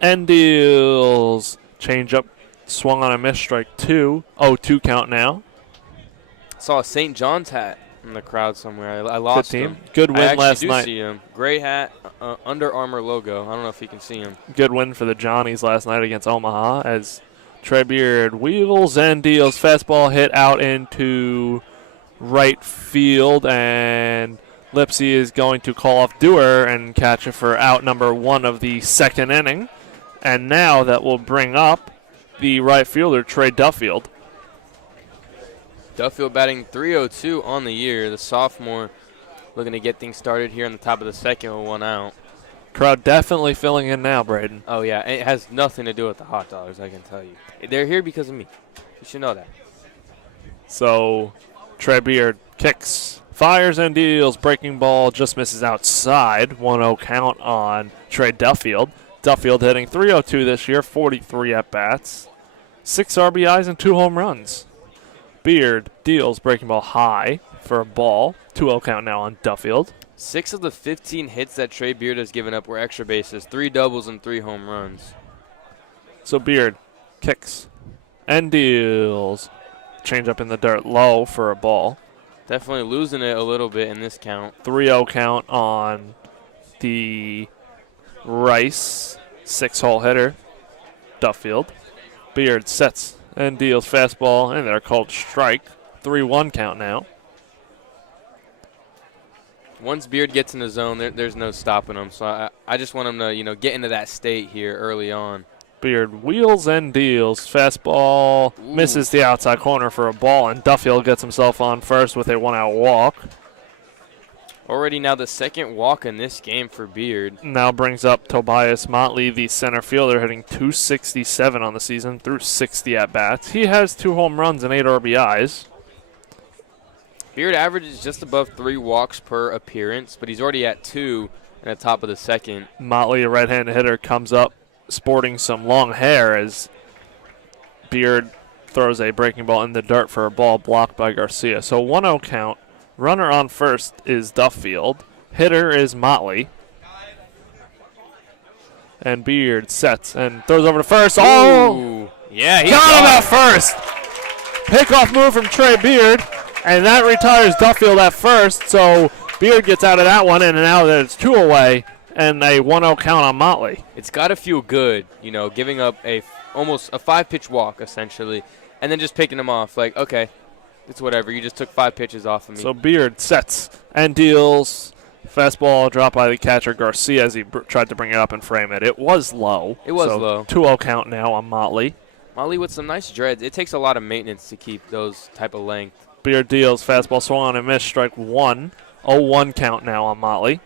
and deals. Changeup swung on a miss, strike 2. 0-2 count now. Saw a St. John's hat in the crowd somewhere. I lost him. Good win last night. I actually do see him. Gray hat, Under Armour logo. I don't know if you can see him. Good win for the Johnnies last night against Omaha as Trey Beard wheels and deals. Fastball hit out into right field, and Lipsy is going to call off Dewar and catch it for out number 1 of the second inning. And now that will bring up the right fielder, Trey Duffield. Duffield batting .302 on the year. The sophomore looking to get things started here on the top of the second with 1 out. Crowd definitely filling in now, Brayden. Oh, yeah. It has nothing to do with the hot dogs, I can tell you. They're here because of me. You should know that. So Trey Beard kicks, fires and deals. Breaking ball just misses outside. 1-0 count on Trey Duffield. Duffield hitting .302 this year, 43 at-bats, 6 RBIs and 2 home runs. Beard deals, breaking ball high for a ball. 2-0 count now on Duffield. 6 of the 15 hits that Trey Beard has given up were extra bases, 3 doubles and 3 home runs. So Beard kicks and deals. Change up in the dirt low for a ball. Definitely losing it a little bit in this count. 3-0 count on the Rice 6-hole hitter, Duffield. Beard sets and deals fastball, and they're called strike. 3-1 count now. Once Beard gets in the zone, there's no stopping him. So I just want him to, get into that state here early on. Beard wheels and deals. Fastball misses the outside corner for a ball, and Duffield gets himself on first with a 1-out walk. Already now the second walk in this game for Beard. Now brings up Tobias Motley, the center fielder, hitting .267 on the season through 60 at-bats. He has 2 home runs and 8 RBIs. Beard averages just above 3 walks per appearance, but he's already at 2 in the top of the second. Motley, a right-handed hitter, comes up sporting some long hair as Beard throws a breaking ball in the dirt for a ball blocked by Garcia. So 1-0 count. Runner on first is Duffield. Hitter is Motley. And Beard sets and throws over to first. Oh! Yeah, he got him at first. Pickoff move from Trey Beard, and that retires Duffield at first. So Beard gets out of that one, and now that it's 2 away, and a 1-0 count on Motley. It's got to feel good, giving up almost a 5-pitch walk, essentially, and then just picking him off. Like, okay. It's whatever. You just took 5 pitches off of me. So Beard sets and deals. Fastball dropped by the catcher Garcia as he tried to bring it up and frame it. It was low. It was low. 2-0 count now on Motley. Motley with some nice dreads. It takes a lot of maintenance to keep those type of length. Beard deals. Fastball swung on and missed. Strike 1. 0-1 count now on Motley.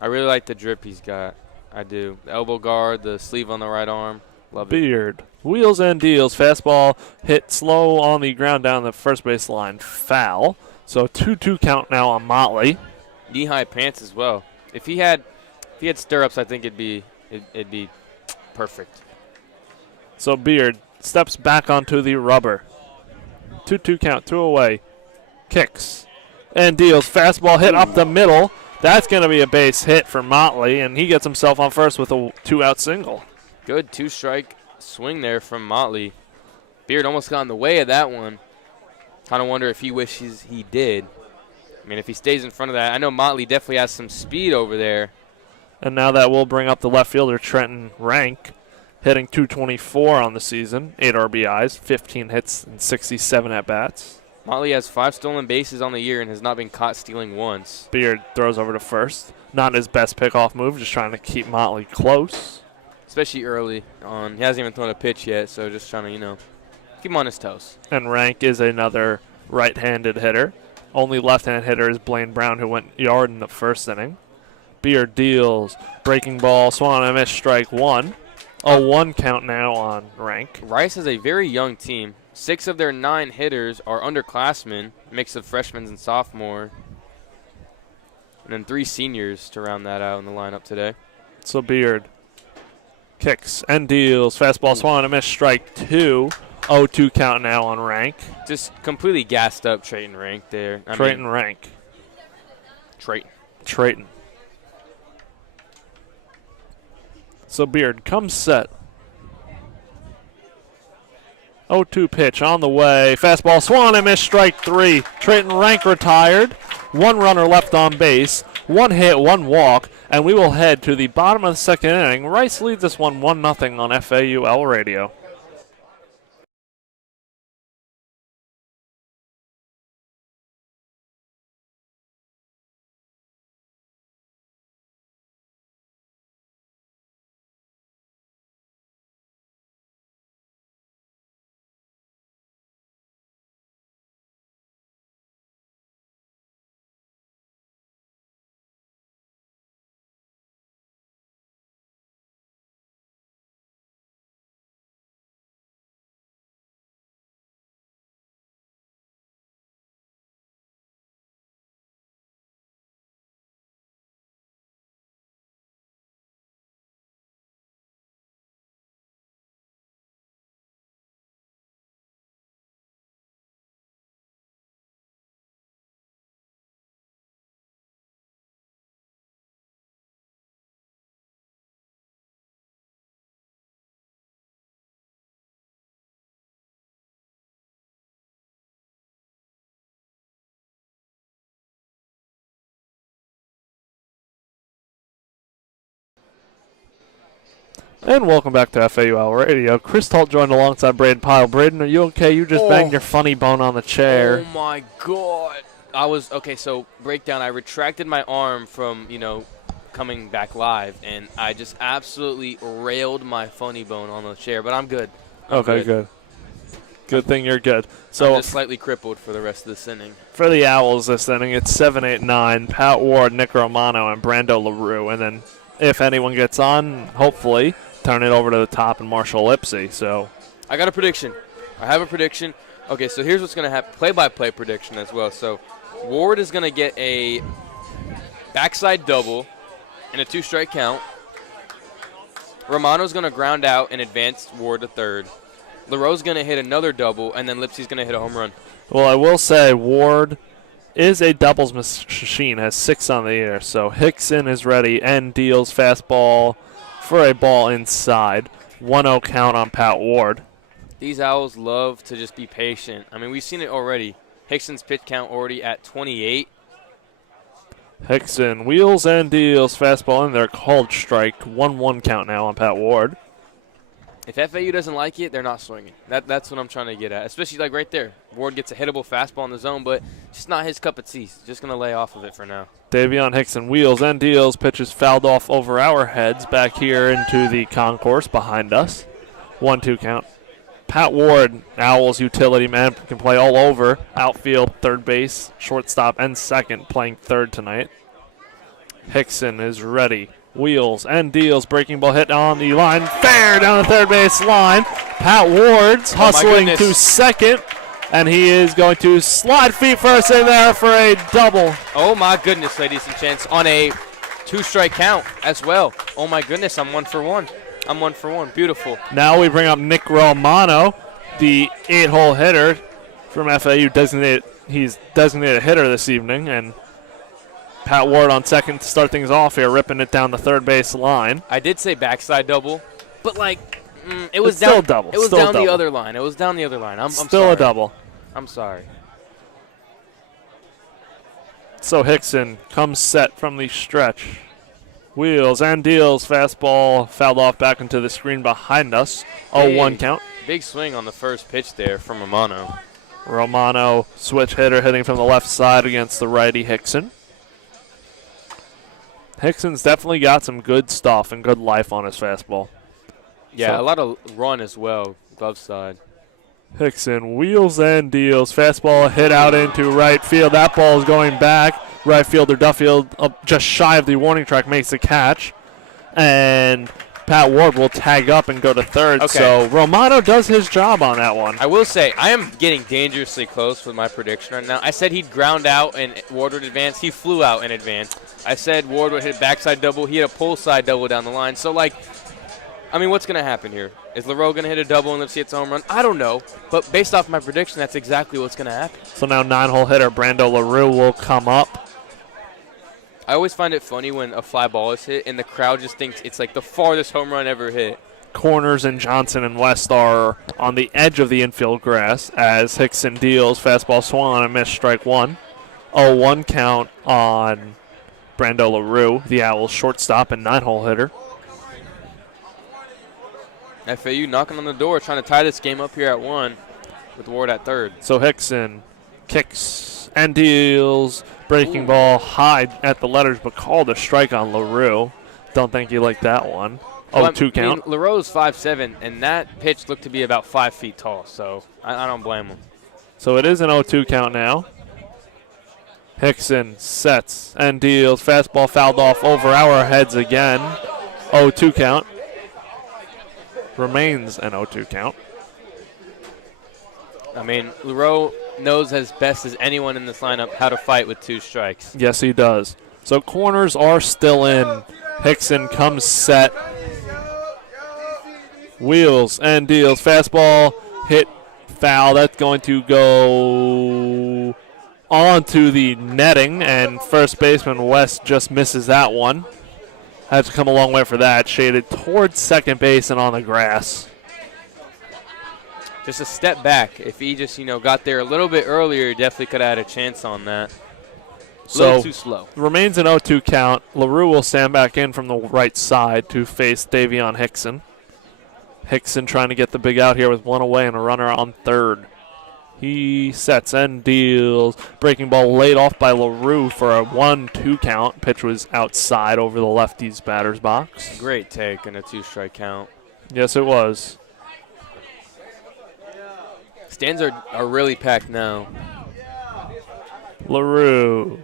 I really like the drip he's got. I do. The elbow guard, the sleeve on the right arm. Love it. Beard wheels and deals. Fastball hit slow on the ground down the first base line. Foul. So 2-2 count now on Motley. Knee-high pants as well. If he had stirrups, I think it'd be perfect. So Beard steps back onto the rubber. 2-2 count, 2 away. Kicks and deals. Fastball hit up the middle. That's going to be a base hit for Motley, and he gets himself on first with a 2-out single. Good 2-strike swing there from Motley. Beard almost got in the way of that one. Kind of wonder if he wishes he did. I mean, if he stays in front of that. I know Motley definitely has some speed over there. And now that will bring up the left fielder, Trenton Rank, hitting .224 on the season, 8 RBIs, 15 hits, and 67 at-bats. Motley has 5 stolen bases on the year and has not been caught stealing once. Beard throws over to first. Not his best pickoff move, just trying to keep Motley close. Especially early on. He hasn't even thrown a pitch yet, so just trying to, keep him on his toes. And Rank is another right-handed hitter. Only left-hand hitter is Blaine Brown, who went yard in the first inning. Beard deals. Breaking ball. Swung on a miss. Strike one. A 1 count now on Rank. Rice has a very young team. 6 of their 9 hitters are underclassmen, mix of freshmen and sophomore. And then 3 seniors to round that out in the lineup today. So Beard kicks and deals. Fastball swung on a miss. Strike 2. 0-2 count now on Rank. Just completely gassed up Trayton Rank there. Rank. Trayton. So Beard comes set. 0-2 pitch on the way. Fastball swung on and missed. Strike 3. Trayton Rank retired. 1 runner left on base. 1 hit, 1 walk. And we will head to the bottom of the second inning. Rice leads this one 1-0 on FAU Radio. And welcome back to FAU Radio. Chris Talt joined alongside Brayden Pyle. Brayden, are you okay? You just banged your funny bone on the chair. Oh, my God. So breakdown, I retracted my arm from, coming back live, and I just absolutely railed my funny bone on the chair, but I'm good. Good. Good thing you're good. So I'm just slightly crippled for the rest of this inning. For the Owls this inning, it's 7, 8, 9, Pat Ward, Nick Romano, and Brando LaRue. And then if anyone gets on, hopefully, turn it over to the top and Marshall Lipsy. So I got a prediction. I have a prediction. Okay, so here's what's going to happen. Play-by-play prediction as well. So Ward is going to get a backside double and a 2-strike count. Romano's going to ground out and advance Ward to third. LaRue's going to hit another double, and then Lipsy's going to hit a home run. Well, I will say Ward is a doubles machine, has 6 on the year. So Hickson is ready and deals fastball for a ball inside. 1-0 count on Pat Ward. These Owls love to just be patient. I mean, we've seen it already. Hickson's pitch count already at 28. Hickson wheels and deals fastball in there, called strike. 1-1 count now on Pat Ward. If FAU doesn't like it, they're not swinging. That's what I'm trying to get at, especially like right there. Ward gets a hittable fastball in the zone, but just not his cup of tea. He's just going to lay off of it for now. Davion Hickson wheels and deals. Pitches fouled off over our heads back here into the concourse behind us. 1-2 count. Pat Ward, Owls utility man, can play all over. Outfield, third base, shortstop, and second, playing third tonight. Hickson is ready. Wheels and deals. Breaking ball hit on the line. Fair down the third base line. Pat Ward's hustling to second. And he is going to slide feet first in there for a double. Oh, my goodness, ladies and gents. On a 2-strike count as well. Oh, my goodness. I'm 1 for 1. I'm 1 for 1. Beautiful. Now we bring up Nick Romano, the 8-hole hitter from FAU. He's designated hitter this evening. And Pat Ward on second to start things off here, ripping it down the third base line. I did say backside double, but it was still down. A double. It was still down a double. the other line. It was down the other line. I'm still sorry. A double. I'm sorry. So Hickson comes set from the stretch. Wheels and deals. Fastball fouled off back into the screen behind us. 0-1 count. Big swing on the first pitch there from Romano. Romano, switch hitter, hitting from the left side against the righty Hickson. Hickson's definitely got some good stuff and good life on his fastball. Yeah, a lot of run as well, glove side. Hickson wheels and deals. Fastball hit out into right field. That ball is going back. Right fielder Duffield, just shy of the warning track, makes the catch. And Pat Ward will tag up and go to third. Okay. So Romano does his job on that one. I will say, I am getting dangerously close with my prediction right now. I said he'd ground out and Ward would advance. He flew out and advanced. I said Ward would hit backside double. He hit a pull side double down the line. So, like, I mean, what's going to happen here? Is LaRoe going to hit a double and Lipsy hits a home run? I don't know. But based off my prediction, that's exactly what's going to happen. So now 9-hole hitter Brando LaRue will come up. I always find it funny when a fly ball is hit and the crowd just thinks it's like the farthest home run ever hit. Corners and Johnson and West are on the edge of the infield grass as Hickson deals. Fastball swung on and missed, strike one. 0-1 count on Brando LaRue, the Owls shortstop and 9-hole hitter. FAU knocking on the door, trying to tie this game up here at 1 with Ward at third. So Hickson kicks and deals. Breaking ball high at the letters, but called a strike on LaRue. Don't think he liked that one. Well, 0-2 count. I mean, LaRoe's 5'7", and that pitch looked to be about 5 feet tall, so I don't blame him. So it is an 0-2 count now. Hickson sets and deals. Fastball fouled off over our heads again. 0-2 count. Remains an 0-2 count. I mean, LaRoe knows as best as anyone in this lineup how to fight with 2 strikes. Yes, he does. So corners are still in. Hickson comes set. Wheels and deals. Fastball hit foul. That's going to go onto the netting, and first baseman West just misses that one. Had to come a long way for that. Shaded towards second base and on the grass. Just a step back. If he just, got there a little bit earlier, he definitely could have had a chance on that. A little too slow. Remains an 0-2 count. LaRue will stand back in from the right side to face Davion Hickson. Hickson trying to get the big out here with one away and a runner on third. He sets and deals. Breaking ball laid off by LaRue for a 1-2 count. Pitch was outside over the lefty's batter's box. Great take and a 2-strike count. Yes, it was. Stands are really packed now. LaRue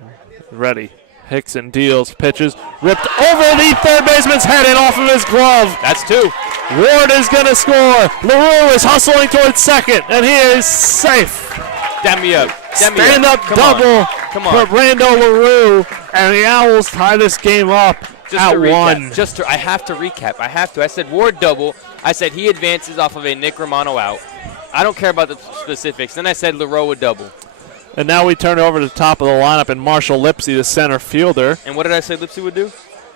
ready. Hickson deals, pitches, ripped over the third baseman's head and off of his glove. That's 2. Ward is going to score. LaRue is hustling towards second, and he is safe. Damn me up. Stand-up double for Brando LaRue, and the Owls tie this game up at 1. I have to recap. I said Ward double. I said he advances off of a Nick Romano out. I don't care about the specifics. Then I said LaRue would double. And now we turn over to the top of the lineup, and Marshall Lipsy, the center fielder. And what did I say Lipsy would do?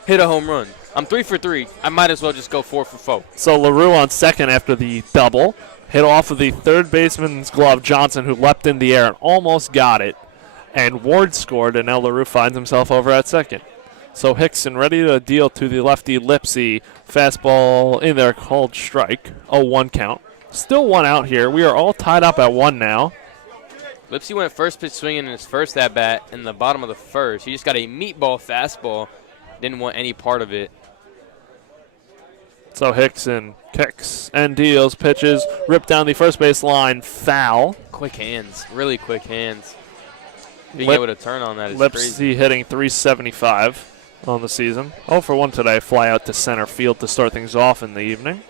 Hit a home run. I'm 3 for 3. I might as well just go 4 for 4. So LaRue on second after the double. Hit off of the third baseman's glove, Johnson, who leapt in the air and almost got it. And Ward scored, and now LaRue finds himself over at second. So Hickson ready to deal to the lefty Lipsy. Fastball in there called strike. 0-1 count. Still 1 out here. We are all tied up at 1 now. Lipsy went first pitch swinging in his first at-bat in the bottom of the first. He just got a meatball fastball. Didn't want any part of it. So Hickson kicks and deals, pitches, ripped down the first base line, foul. Quick hands, really quick hands. Being able to turn on that is Lipsy crazy. hitting .375 on the season. 0 for 1 today, fly out to center field to start things off in the evening.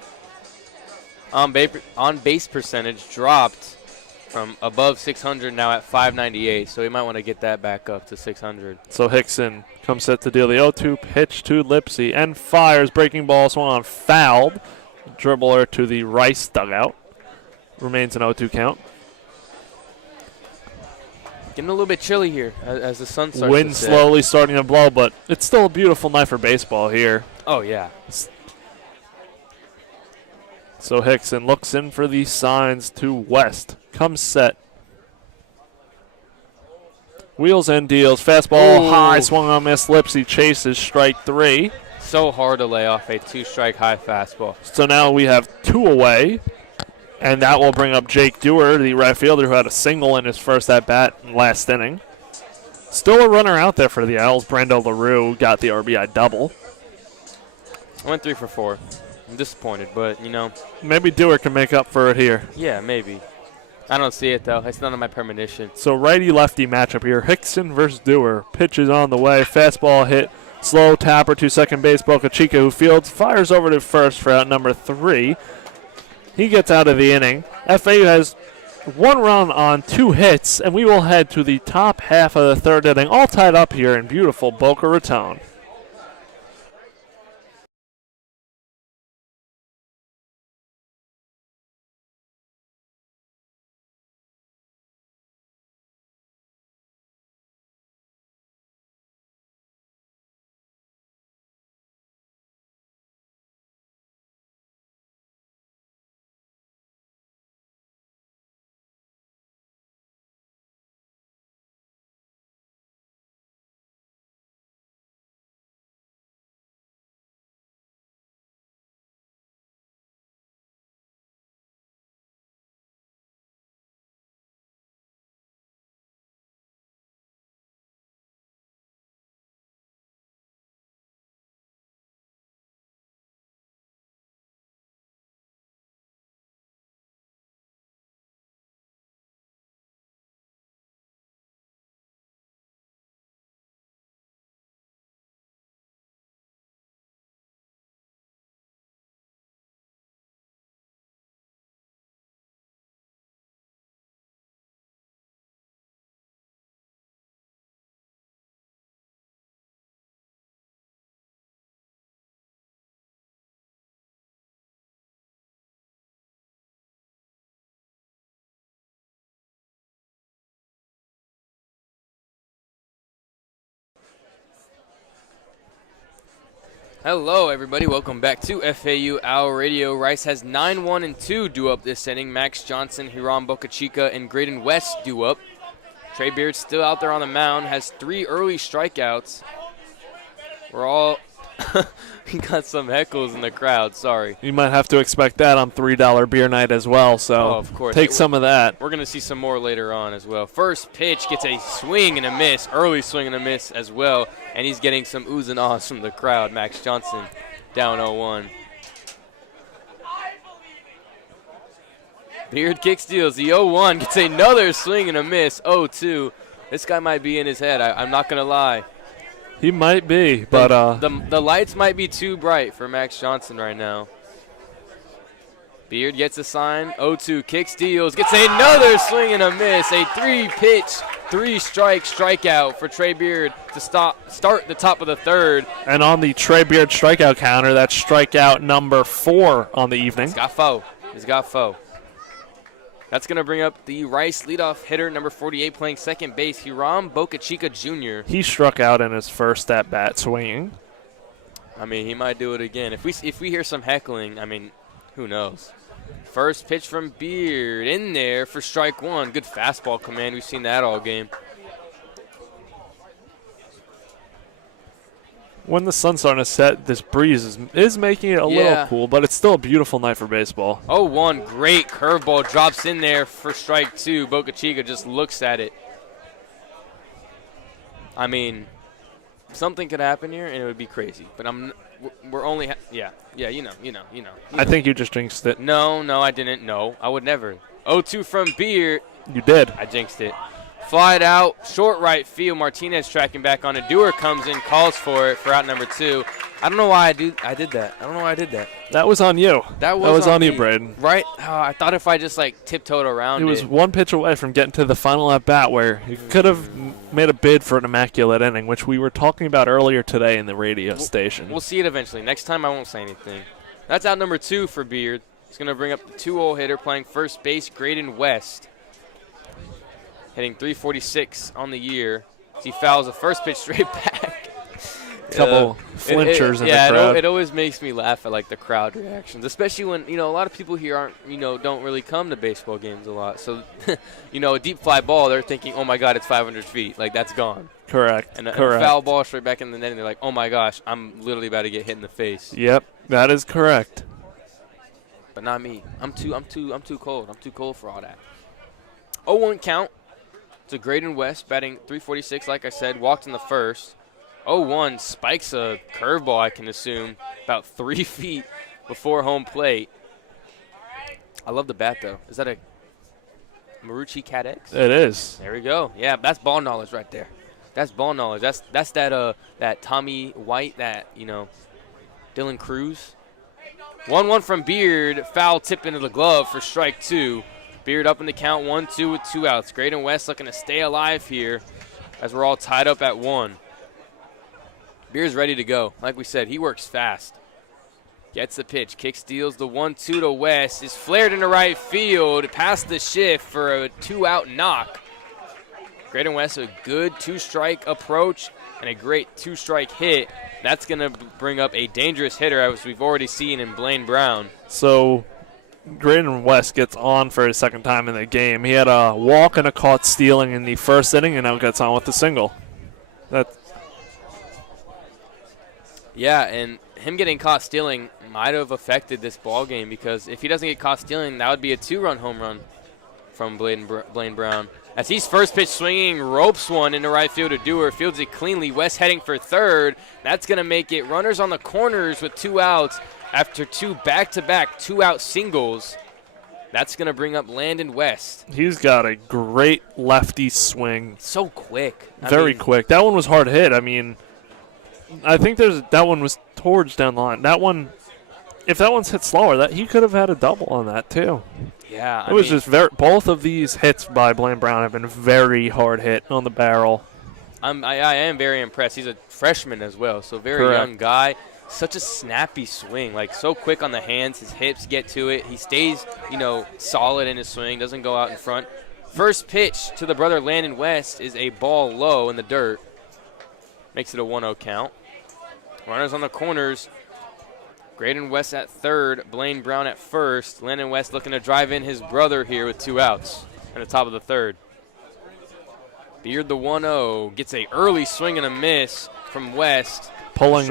On base percentage dropped from above 600 now at 598, so he might want to get that back up to 600. So Hickson comes set to deal the 0-2 pitch to Lipsy and fires. Breaking ball swung on, fouled. Dribbler to the Rice dugout. Remains an 0-2 count. Getting a little bit chilly here as the sun starts Wind to set. slowly starting to blow, but it's still a beautiful night for baseball here. Oh, yeah. So Hickson looks in for the signs to West. Comes set. Wheels and deals. Fastball high, swung on, miss. Lipsy chases, strike 3. So hard to lay off a 2-strike high fastball. So now we have 2 away. And that will bring up Jake Dewar, the right fielder who had a single in his first at-bat last inning. Still a runner out there for the Owls. Brando LaRue got the RBI double. I went 3 for 4. I'm disappointed, but, Maybe Dewar can make up for it here. Yeah, maybe. I don't see it, though. It's none of my premonition. So righty-lefty matchup here. Hickson versus Dewar. Pitch is on the way. Fastball hit. Slow tapper to second base. Boca Chica, who fields, fires over to first for out number 3. He gets out of the inning. FAU has 1 run on 2 hits, and we will head to the top half of the third inning, all tied up here in beautiful Boca Raton. Hello, everybody. Welcome back to FAU Owl Radio. Rice has 9-1-2 due up this inning. Max Johnson, Hiram Boca Chica, and Brayden West due up. Trey Beard still out there on the mound, has 3 early strikeouts. We're all we got some heckles in the crowd. Sorry. You might have to expect that on $3 beer night as well, so of course. Take some of that. We're going to see some more later on as well. First pitch gets a swing and a miss, early swing and a miss as well, and he's getting some oohs and ahs from the crowd. Max Johnson down 0-1. Beard kick steals. The 0-1 gets another swing and a miss. 0-2. This guy might be in his head. I'm not going to lie. He might be, but the lights might be too bright for Max Johnson right now. Beard gets a sign. 0-2 kick steals. Gets another swing and a miss. A 3-pitch, 3-strike strikeout for Trey Beard to start the top of the third. And on the Trey Beard strikeout counter, that's strikeout number 4 on the evening. He's got foe. He's got foe. That's going to bring up the Rice leadoff hitter, number 48, playing second base, Hiram Boca Chica Jr. He struck out in his first at-bat swinging. I mean, he might do it again. If we hear some heckling, I mean, who knows? First pitch from Beard in there for strike 1. Good fastball command. We've seen that all game. When the sun's starting to set, this breeze is making it a little cool, but it's still a beautiful night for baseball. 0-1, great curveball, drops in there for strike 2. Boca Chica just looks at it. I mean, something could happen here, and it would be crazy. But we're only, you know. I think you just jinxed it. No, I didn't. No, I would never. 0-2 from Beard. You did. I jinxed it. Flied out, short right field. Martinez tracking back on it. Dewar comes in, calls for it for out number 2. I don't know why I did that. I don't know why I did that. That was on you. That was on you, me. Brayden. Right? Oh, I thought if I just tiptoed around it. He was 1 pitch away from getting to the final at bat where he could have made a bid for an immaculate inning, which we were talking about earlier today in the radio station. We'll see it eventually. Next time I won't say anything. That's out number 2 for Beard. He's going to bring up the 2-hole hitter playing first base, Brayden West. Hitting .346 on the year. He fouls the first pitch straight back. Couple flinchers in the crowd. It always makes me laugh at the crowd reactions, especially when a lot of people here aren't don't really come to baseball games a lot. So a deep fly ball, they're thinking, oh my God, it's 500 feet, that's gone. Correct. And a foul ball straight back in the net, and they're like, oh my gosh, I'm literally about to get hit in the face. Yep, that is correct. But but not me. I'm too cold. I'm too cold for all that. 0-1 count to Brayden West, batting .346, like I said, walked in the first. 0-1 spikes a curveball, I can assume, about 3 feet before home plate. I love the bat, though. Is that a Marucci Cat X? It is. There we go. Yeah, that's ball knowledge right there. That's ball knowledge. That's that Tommy White, that, Dylan Cruz. 1-1 from Beard. Foul tip into the glove for strike 2. Beard up in the count, 1-2 with 2 outs. Brayden West looking to stay alive here as we're all tied up at 1. Beard's ready to go. Like we said, he works fast. Gets the pitch, kick steals the 1-2 to West. Is flared into right field, past the shift for a 2-out knock. Brayden West, a good 2-strike approach and a great 2-strike hit. That's going to bring up a dangerous hitter, as we've already seen in Blaine Brown. So Brayden West gets on for his second time in the game. He had a walk and a caught stealing in the first inning, and now gets on with the single. Yeah, and him getting caught stealing might have affected this ball game, because if he doesn't get caught stealing, that would be a 2-run home run from Blaine Brown. As he's first pitch swinging, ropes one into right field to Dewar, fields it cleanly. West heading for third. That's going to make it runners on the corners with 2 outs after 2 back-to-back 2-out singles. That's going to bring up Landon West. He's got a great lefty swing. So quick. Very quick. That one was hard hit. I mean, I think that one was towards down the line. That one, if that one's hit slower, he could have had a double on that too. Yeah, it was just both of these hits by Blaine Brown have been very hard hit on the barrel. I am very impressed. He's a freshman as well, so very Correct. young guy. Such a snappy swing, like so quick on the hands. His hips get to it. He stays, solid in his swing, doesn't go out in front. First pitch to the brother Landon West is a ball low in the dirt. Makes it a 1-0 count. Runners on the corners. Brayden West at third, Blaine Brown at first. Landon West looking to drive in his brother here with 2 outs at the top of the third. Beard the 1-0, gets a early swing and a miss from West. Pulling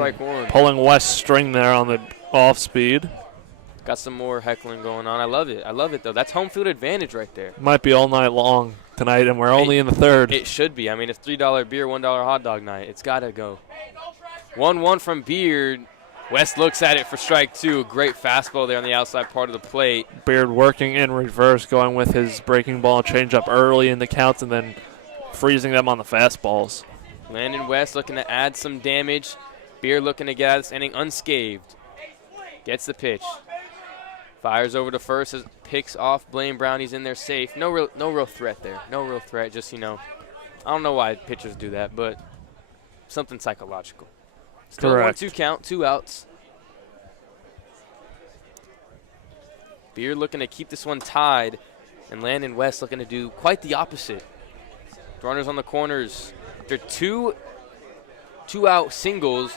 West's string there on the off speed. Got some more heckling going on. I love it, though. That's home field advantage right there. Might be all night long tonight, and we're only in the third. It should be. I mean, it's $3 beer, $1 hot dog night. It's got to go. 1-1 from Beard. West looks at it for strike 2. Great fastball there on the outside part of the plate. Beard working in reverse, going with his breaking ball changeup early in the counts and then freezing them on the fastballs. Landon West looking to add some damage. Beard looking to get out of this inning unscathed. Gets the pitch. Fires over to first, picks off Blaine Brown. He's in there safe. No real threat there. No real threat. Just, I don't know why pitchers do that, but something psychological. Still 1-2 count, 2 outs. Beard looking to keep this one tied, and Landon West looking to do quite the opposite. Runners on the corners. After 2 out singles.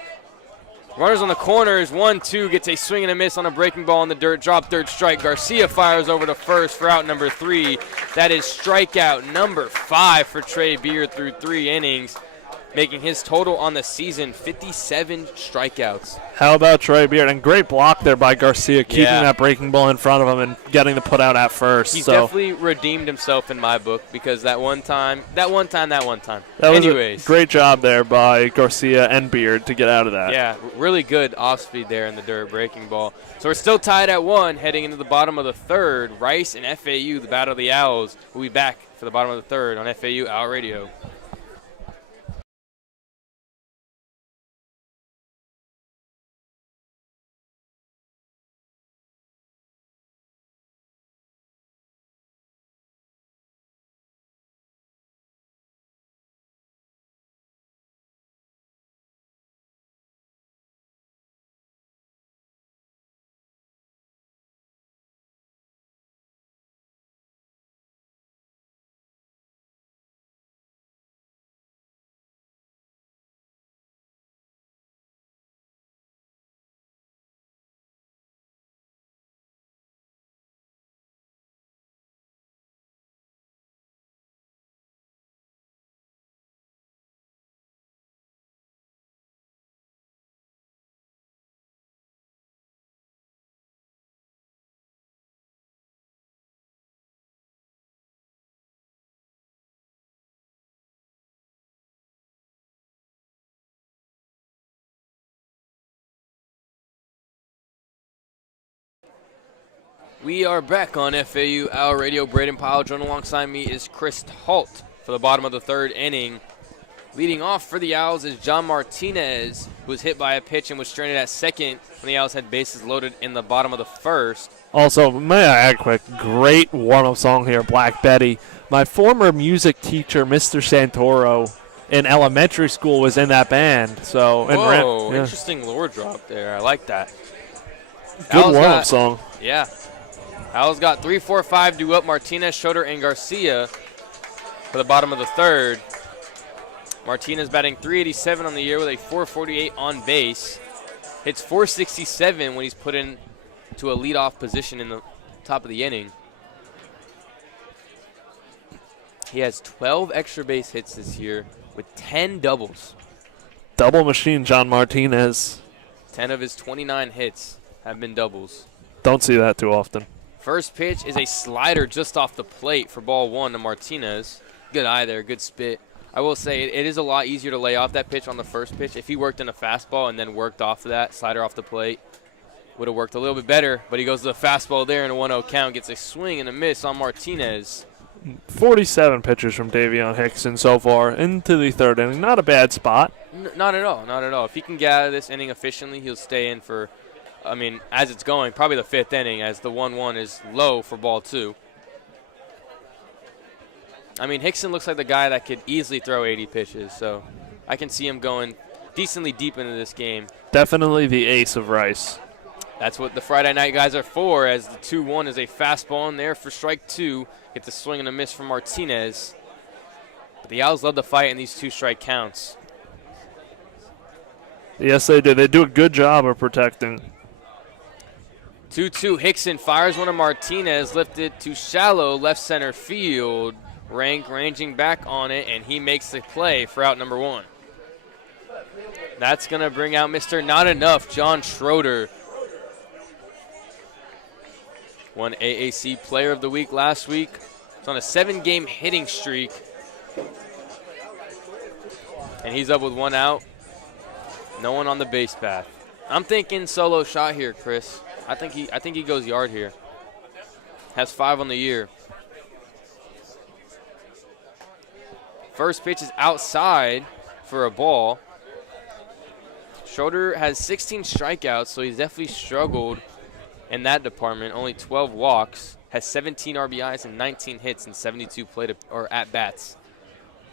Runners on the corners, 1-2, gets a swing and a miss on a breaking ball in the dirt. Drop third strike. Garcia fires over to first for out number 3. That is strikeout number 5 for Trey Beard through 3 innings, making his total on the season 57 strikeouts. How about Trey Beard? And great block there by Garcia, keeping that breaking ball in front of him and getting the put out at first. He's definitely redeemed himself in my book, because that one time. Anyways. Was a great job there by Garcia and Beard to get out of that. Yeah, really good off speed there in the dirt, breaking ball. So we're still tied at 1, heading into the bottom of the third. Rice and FAU, the Battle of the Owls, will be back for the bottom of the third on FAU Owl Radio. We are back on FAU Our Radio. Brayden Pyle, joined alongside me is Chris Talt for the bottom of the third inning. Leading off for the Owls is John Martinez, who was hit by a pitch and was stranded at second when the Owls had bases loaded in the bottom of the first. Also, may I add quick, great warm-up song here, Black Betty. My former music teacher, Mr. Santoro, in elementary school was in that band. So, Whoa, interesting lore drop there. I like that. Good warm-up song. Yeah. Owls got 3, 4, 5 due up. Martinez, Schroeder, and Garcia for the bottom of the third. Martinez batting .387 on the year with a .448 on base. Hits .467 when he's put in to a leadoff position in the top of the inning. He has 12 extra base hits this year with 10 doubles. Double machine, John Martinez. 10 of his 29 hits have been doubles. Don't see that too often. First pitch is a slider just off the plate for ball one to Martinez. Good eye there, good spit. I will say it is a lot easier to lay off that pitch on the first pitch. If he worked in a fastball and then worked off of that, slider off the plate, would have worked a little bit better. But he goes to the fastball there in a 1-0 count, gets a swing and a miss on Martinez. 47 pitches from Davion Hickson so far into the third inning. Not a bad spot. Not at all, not at all. If he can get out of this inning efficiently, he'll stay in for, I mean, as it's going, probably the fifth inning as the 1-1 is low for ball two. I mean, Hickson looks like the guy that could easily throw 80 pitches, so I can see him going decently deep into this game. Definitely the ace of Rice. That's what the Friday night guys are for, as the 2-1 is a fastball in there for strike two. Gets a swing and a miss from Martinez. But the Owls love to fight in these two-strike counts. Yes, they do. They do a good job of protecting. 2-2, Hickson fires one of Martinez, lifted to shallow left center field. Rank ranging back on it, and he makes the play for out number one. That's going to bring out Mr. Not Enough, John Schroeder. Won AAC Player of the Week last week. It's on a 7-game hitting streak. And he's up with one out. No one on the base path. I'm thinking solo shot here, Chris. I think he goes yard here. Has 5 on the year. First pitch is outside for a ball. Schroeder has 16 strikeouts, so he's definitely struggled in that department. Only 12 walks, has 17 RBIs and 19 hits in 72 at-bats.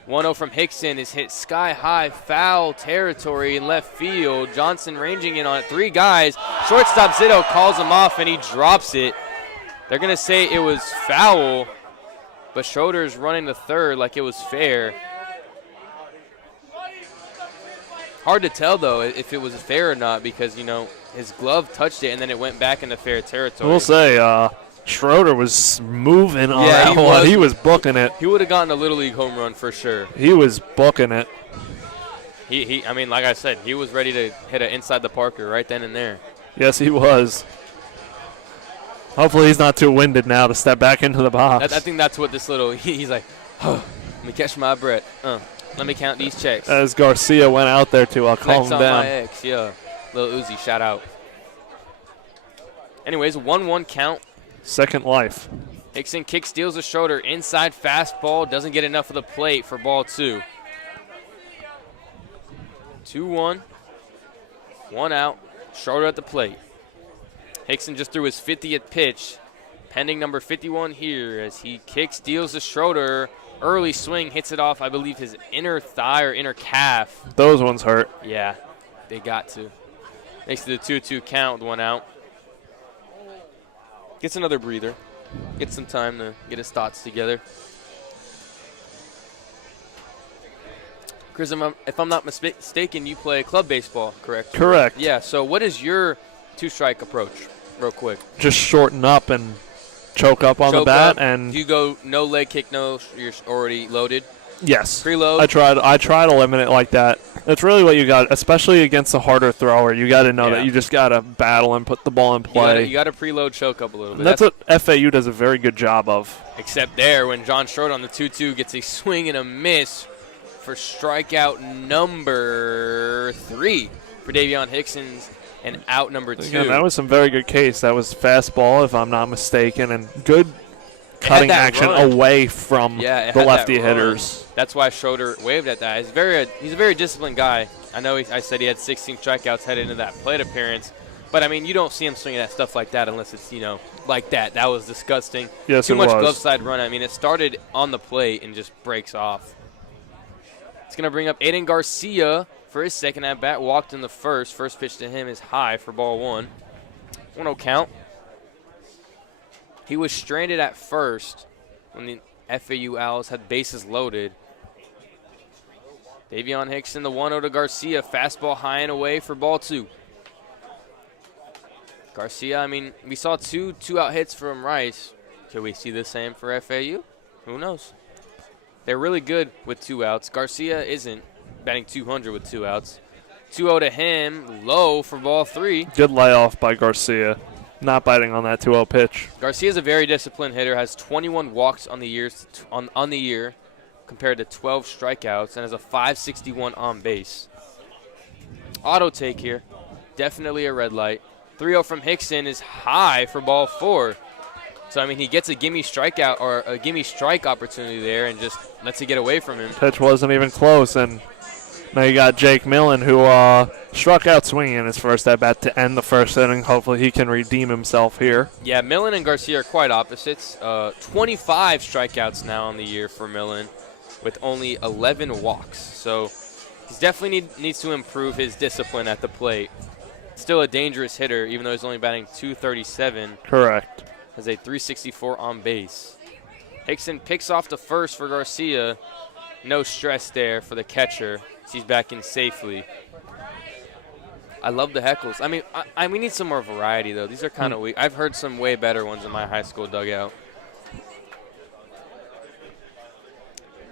1-0 from Hickson is hit sky high, foul territory in left field. Johnson ranging in on it. 3 guys. Shortstop Zito calls him off, and he drops it. They're going to say it was foul, but Schroeder's running to third like it was fair. Hard to tell, though, if it was fair or not because, you know, his glove touched it and then it went back into fair territory. We'll say Schroeder was moving on that one. He was booking it. He would have gotten a Little League home run for sure. He was booking it. I mean, like I said, he was ready to hit an inside the Parker right then and there. Yes, he was. Hopefully he's not too winded now to step back into the box. I think that's what this little, he's like, oh, let me catch my breath. Let me count these checks. As Garcia went out there to calm him down. On my ex, yeah. Lil Uzi, shout out. Anyways, 1-1 count. Second life. Hickson kick steals a Schroeder. Inside fastball. Doesn't get enough of the plate for ball two. 2-1. 1 out. Schroeder at the plate. Hickson just threw his 50th pitch. Pending number 51 here as he kicks, deals to Schroeder. Early swing, hits it off, I believe, his inner thigh or inner calf. Those ones hurt. Yeah, they got to. Makes it a 2-2 count with 1 out. Gets another breather. Gets some time to get his thoughts together. Chris, if I'm not mistaken, you play club baseball, correct? Correct. Yeah, so what is your two-strike approach, real quick? Just shorten up and choke up on the bat. And do you go no leg kick, no, you're already loaded? Yes. Preload? I try to limit it like that. That's really what you got, especially against a harder thrower. You got to know that you just got to battle and put the ball in play. You got to preload choke up a little bit. And that's what FAU does a very good job of. Except there when John Schroeder on the 2-2 gets a swing and a miss for strikeout number 3 for Davion Hickson's and out number 2. Again, that was some very good case. That was fastball, if I'm not mistaken, and good cutting action away from the lefty hitters. That's why Schroeder waved at that. He's a very disciplined guy. I know I said he had 16 strikeouts headed into that plate appearance, but I mean, you don't see him swinging at stuff like that unless it's, like that. That was disgusting. Yes, Too it much was. glove side run. I mean, it started on the plate and just breaks off. It's going to bring up Aiden Garcia for his second at bat. Walked in the first. First pitch to him is high for ball 1. 1-0 count. He was stranded at first when the FAU Owls had bases loaded. Davion Hickson, the 1-0 to Garcia. Fastball high and away for ball 2. Garcia, I mean, we saw two out hits from Rice. Can we see the same for FAU? Who knows? They're really good with 2 outs. Garcia isn't, batting .200 with 2 outs. 2-0 to him, low for ball 3. Good layoff by Garcia, not biting on that 2-0 pitch. Garcia's a very disciplined hitter, has 21 walks on the year compared to 12 strikeouts, and has a .561 on base. Auto take here, definitely a red light. 3-0 from Hickson is high for ball 4. So, I mean, he gets a gimme strikeout or a gimme strike opportunity there and just lets it get away from him. Pitch wasn't even close, and now you got Jake Millen, who struck out swinging in his first at-bat to end the first inning. Hopefully he can redeem himself here. Yeah, Millen and Garcia are quite opposites. 25 strikeouts now on the year for Millen with only 11 walks. So he definitely needs to improve his discipline at the plate. Still a dangerous hitter, even though he's only batting .237. Correct. Has a .364 on base. Hickson picks off the first for Garcia. No stress there for the catcher. He's back in safely. I love the heckles. I mean, we need some more variety, though. These are kind of weak. I've heard some way better ones in my high school dugout.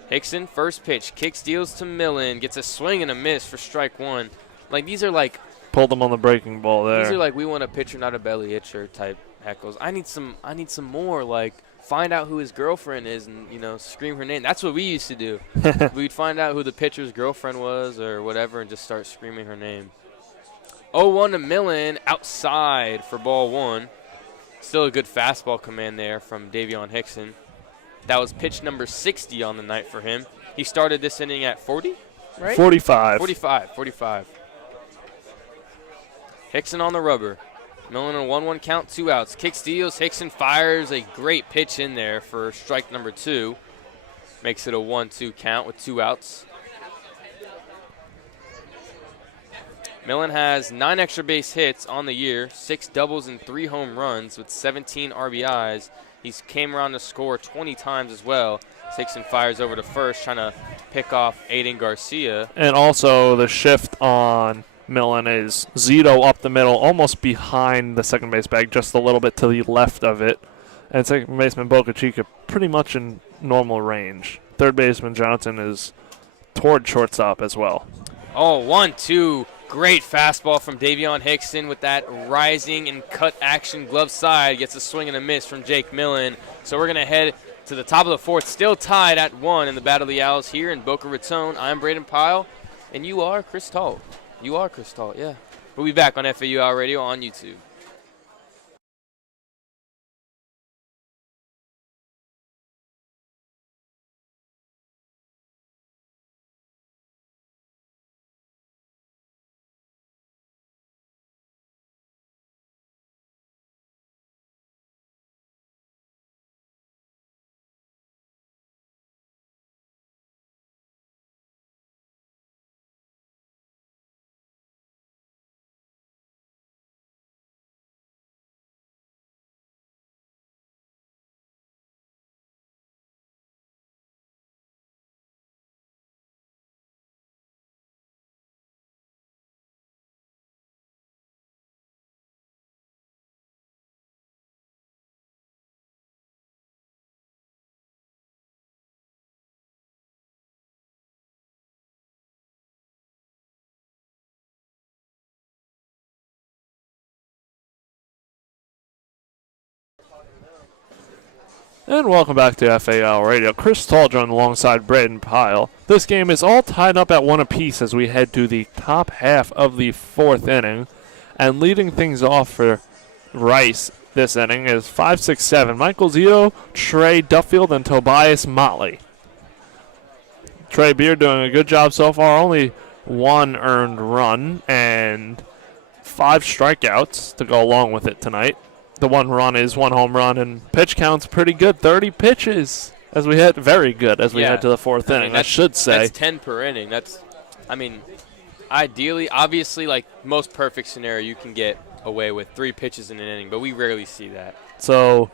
Hickson, first pitch. Kick steals to Millen. Gets a swing and a miss for strike 1. Like, these are like... Pulled him on the breaking ball there. These are like, we want a pitcher, not a belly itcher type heckles. I need some more, like, find out who his girlfriend is and, scream her name. That's what we used to do. We'd find out who the pitcher's girlfriend was or whatever and just start screaming her name. 0-1 to Millen, outside for ball 1. Still a good fastball command there from Davion Hickson. That was pitch number 60 on the night for him. He started this inning at 40, right? 45. 45. Hickson on the rubber. Millen on a 1-1 count, 2 outs. Kick steals. Hickson fires a great pitch in there for strike number 2. Makes it a 1-2 count with 2 outs. Millen has 9 extra base hits on the year, 6 doubles and 3 home runs with 17 RBIs. He's came around to score 20 times as well. Hickson fires over to first, trying to pick off Aiden Garcia. And also the shift on Millen is Zito up the middle, almost behind the second base bag, just a little bit to the left of it. And second baseman Boca Chica pretty much in normal range. Third baseman Johnson is toward shortstop as well. Oh, 1-2. Great fastball from Davion Hickson with that rising and cut action glove side. Gets a swing and a miss from Jake Millen. So we're going to head to the top of the 4th, still tied at 1 in the Battle of the Owls here in Boca Raton. I'm Brayden Pyle, and you are Chris Talt. You are Chris Talt, yeah. We'll be back on FAU Owl Radio on YouTube. And welcome back to FAU Radio. Chris Talt joined alongside Brayden Pyle. This game is all tied up at 1 apiece as we head to the top half of the 4th inning. And leading things off for Rice this inning is 5-6-7. Michael Zito, Trey Duffield, and Tobias Motley. Trey Beard doing a good job so far. Only one earned run and 5 strikeouts to go along with it tonight. The one run is 1 home run, and pitch count's pretty good. 30 pitches as we head, very good as we head to the 4th inning, I should say. That's 10 per inning. Ideally, obviously, like most perfect scenario, you can get away with 3 pitches in an inning, but we rarely see that. So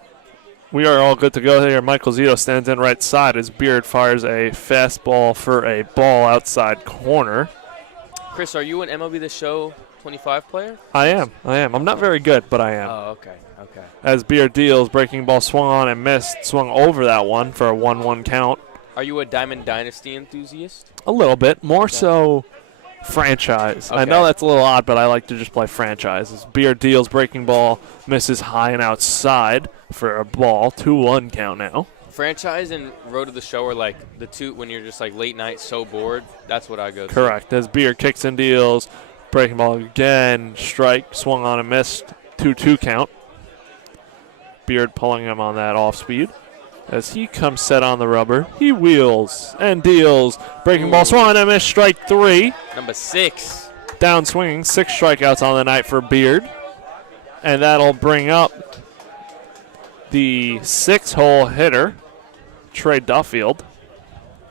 we are all good to go here. Michael Zito stands in right side as Beard fires a fastball for a ball outside corner. Chris, are you an MLB The Show 25 player? I am. I'm not very good, but I am. Oh, okay. As Beard deals, breaking ball swung on and missed, swung over that one for a 1-1 count. Are you a Diamond Dynasty enthusiast? A little bit, more so franchise. Okay. I know that's a little odd, but I like to just play franchises. Beard deals, breaking ball, misses high and outside for a ball, 2-1 count now. Franchise and Road to the Show are like the two when you're just like late night so bored. That's what I go to. Correct. As Beard kicks and deals, breaking ball again, strike, swung on and missed, 2-2 count. Beard pulling him on that off speed. As he comes set on the rubber, he wheels and deals. Breaking ball swung on and missed, strike 3. Number 6. Down swinging, 6 strikeouts on the night for Beard. And that'll bring up the 6-hole hitter, Trey Duffield.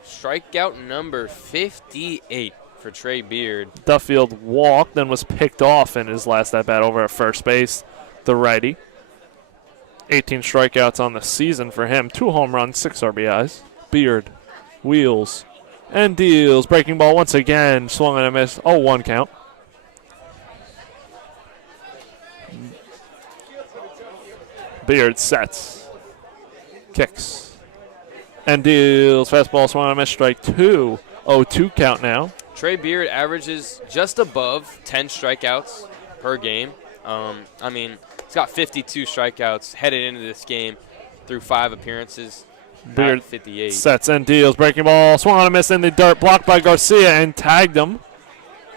Strikeout number 58 for Trey Beard. Duffield walked and was picked off in his last at-bat over at first base, the righty. 18 strikeouts on the season for him. 2 home runs, 6 RBIs. Beard wheels and deals. Breaking ball once again. Swung and a miss. 0-1 count. Beard sets. Kicks. And deals. Fastball swung and a miss. Strike 2. 0-2 count now. Trey Beard averages just above 10 strikeouts per game. He's got 52 strikeouts headed into this game through 5 appearances. Beard 58. Sets and deals. Breaking ball. Swung on a miss in the dirt. Blocked by Garcia and tagged him.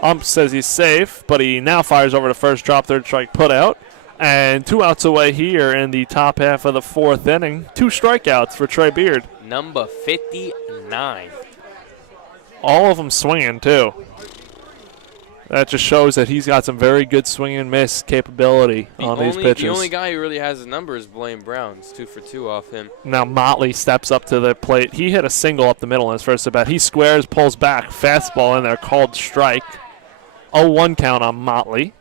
Ump says he's safe, but he now fires over to first, drop, third strike, put out. And 2 outs away here in the top half of the 4th inning. 2 strikeouts for Trey Beard. Number 59. All of them swinging, too. That just shows that he's got some very good swing and miss capability on these pitches. The only guy who really has his number is Blaine Brown. It's 2 for 2 off him. Now Motley steps up to the plate. He hit a single up the middle in his first at-bat. He squares, pulls back, fastball in there, called strike. 0-1 count on Motley.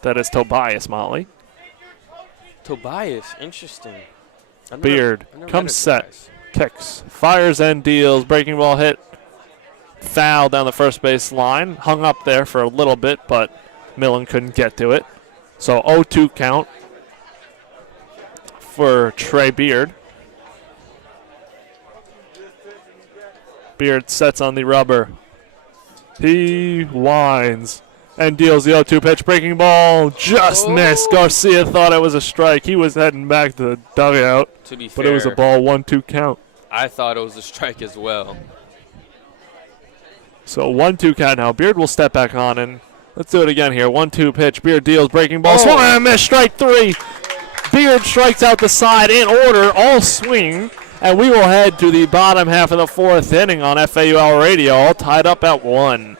That is Tobias Motley. Tobias, interesting. Beard comes set, kicks, fires and deals. Breaking ball hit. Foul down the first base line. Hung up there for a little bit, but Millen couldn't get to it. So 0-2 count for Trey Beard. Beard sets on the rubber. He winds and deals the 0-2 pitch. Breaking ball just missed. Garcia thought it was a strike. He was heading back to the dugout. To be but fair, it was a ball, 1-2 count. I thought it was a strike as well. So 1-2 count now. Beard will step back on, and let's do it again here. 1-2 pitch. Beard deals. Breaking ball. Swung and a miss. Strike 3. Beard strikes out the side in order. All swing. And we will head to the bottom half of the 4th inning on FAU Radio. All tied up at 1.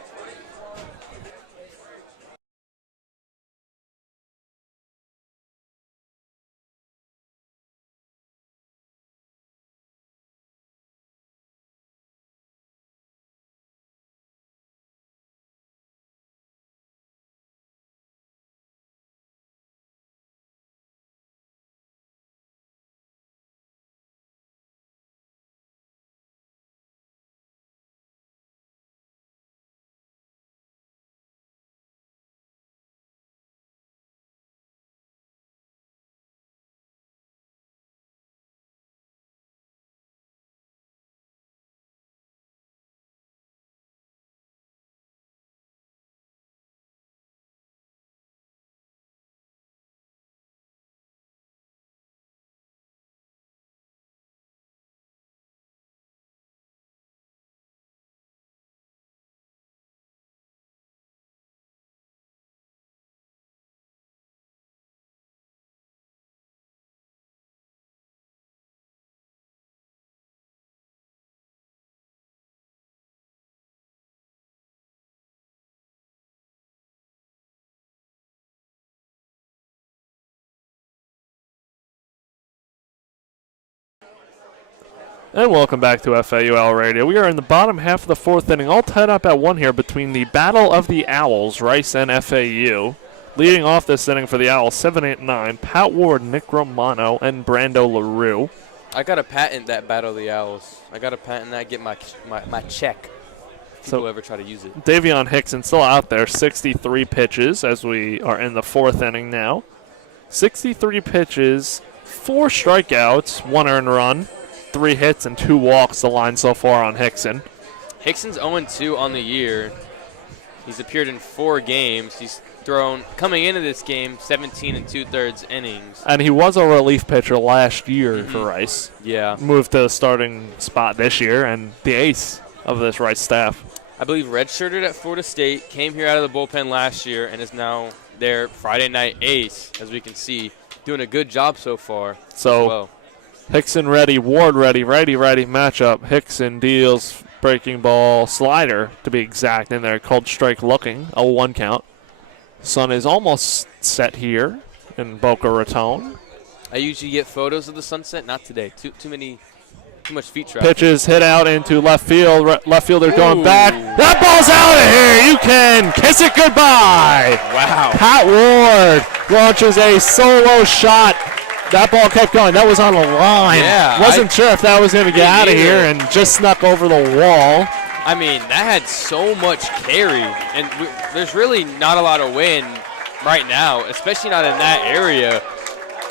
And welcome back to FAU Radio. We are in the bottom half of the fourth inning, all tied up at 1 here between the Battle of the Owls, Rice and FAU. Leading off this inning for the Owls, 7-8-9, Pat Ward, Nick Romano, and Brando LaRue. I got to patent that Battle of the Owls. I got to patent that, get my check. If people ever try to use it. Davion Hickson still out there, 63 pitches as we are in the fourth inning now. 63 pitches, 4 strikeouts, 1 earned run, 3 hits, and 2 walks, the line so far on Hickson. Hickson's 0-2 on the year. He's appeared in 4 games. He's thrown, coming into this game, 17 2/3 innings. And he was a relief pitcher last year for Rice. Yeah. Moved to the starting spot this year and the ace of this Rice staff. I believe redshirted at Florida State, came here out of the bullpen last year, and is now their Friday night ace, as we can see. Doing a good job so far. So, well. Hickson ready, Ward ready, righty matchup. Hickson deals breaking ball slider, to be exact, in there. Called strike looking, a 1 count. Sun is almost set here in Boca Raton. I usually get photos of the sunset. Not today. Too much feet traffic. Pitches hit out into left field. Left fielder going back. That ball's out of here. You can kiss it goodbye. Wow. Pat Ward launches a solo shot. That ball kept going. That was on a line. Yeah. Wasn't sure if that was going to get out of here and just snuck over the wall. I mean, that had so much carry, and there's really not a lot of wind right now, especially not in that area.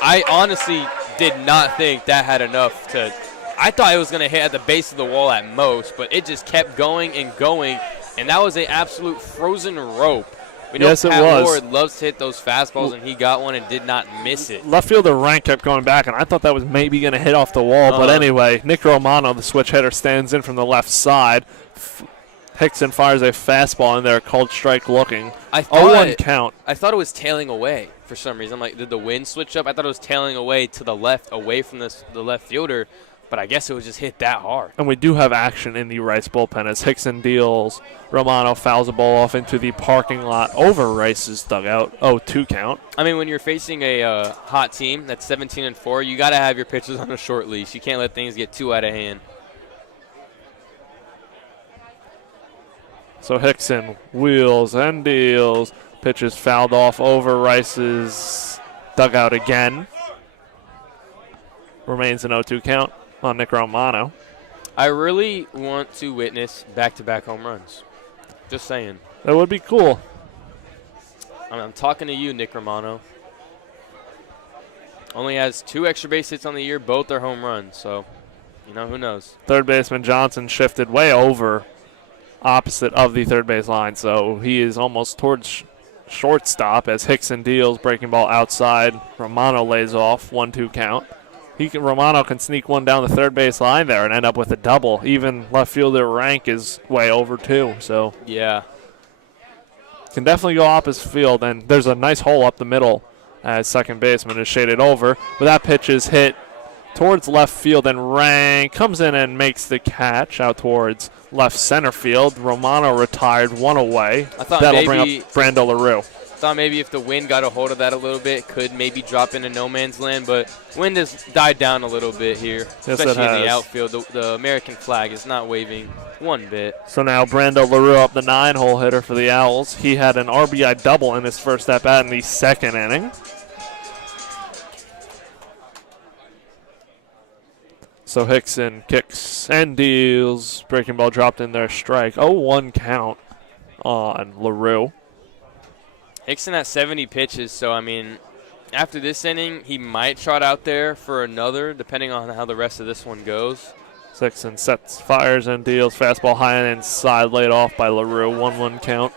I honestly did not think that had enough to – I thought it was going to hit at the base of the wall at most, but it just kept going and going, and that was an absolute frozen rope. We know Pat Ward loves to hit those fastballs, and he got one and did not miss it. Left fielder Rank kept going back, and I thought that was maybe going to hit off the wall. But anyway, Nick Romano, the switch hitter, stands in from the left side. Hickson fires a fastball in there, called strike looking. 0-1 count. I thought it was tailing away for some reason. I'm like, did the wind switch up? I thought it was tailing away to the left, away from the left fielder. But I guess it was just hit that hard. And we do have action in the Rice bullpen as Hickson deals. Romano fouls the ball off into the parking lot over Rice's dugout. 0-2 count. I mean, when you're facing a hot team that's 17-4, you got to have your pitchers on a short leash. You can't let things get too out of hand. So Hickson wheels and deals. Pitches fouled off over Rice's dugout again. Remains an 0-2 count on Nick Romano. I really want to witness back-to-back home runs. Just saying. That would be cool. I'm talking to you, Nick Romano. Only has 2 extra base hits on the year. Both are home runs, so, who knows. Third baseman Johnson shifted way over opposite of the third base line, so he is almost towards shortstop as Hickson deals, breaking ball outside. Romano lays off, 1-2 count. Romano can sneak one down the third base line there and end up with a double. Even left fielder Rank is way over too, so yeah, can definitely go opposite field. And there's a nice hole up the middle as second baseman is shaded over. But that pitch is hit towards left field, and Rank comes in and makes the catch out towards left center field. Romano retired, 1 away. That'll bring up Brando LaRue. Thought maybe if the wind got a hold of that a little bit, could maybe drop into no man's land, but wind has died down a little bit here, especially in the outfield. The American flag is not waving one bit. So now Brando LaRue up the 9-hole hitter for the Owls. He had an RBI double in his first at-bat in the second inning. So Hickson kicks and deals. Breaking ball dropped in there, strike. 0-1 count on LaRue. Hickson at 70 pitches, so, I mean, after this inning, he might trot out there for another, depending on how the rest of this one goes. Hickson sets, fires, and deals. Fastball high and inside, laid off by LaRue. 1-1 count.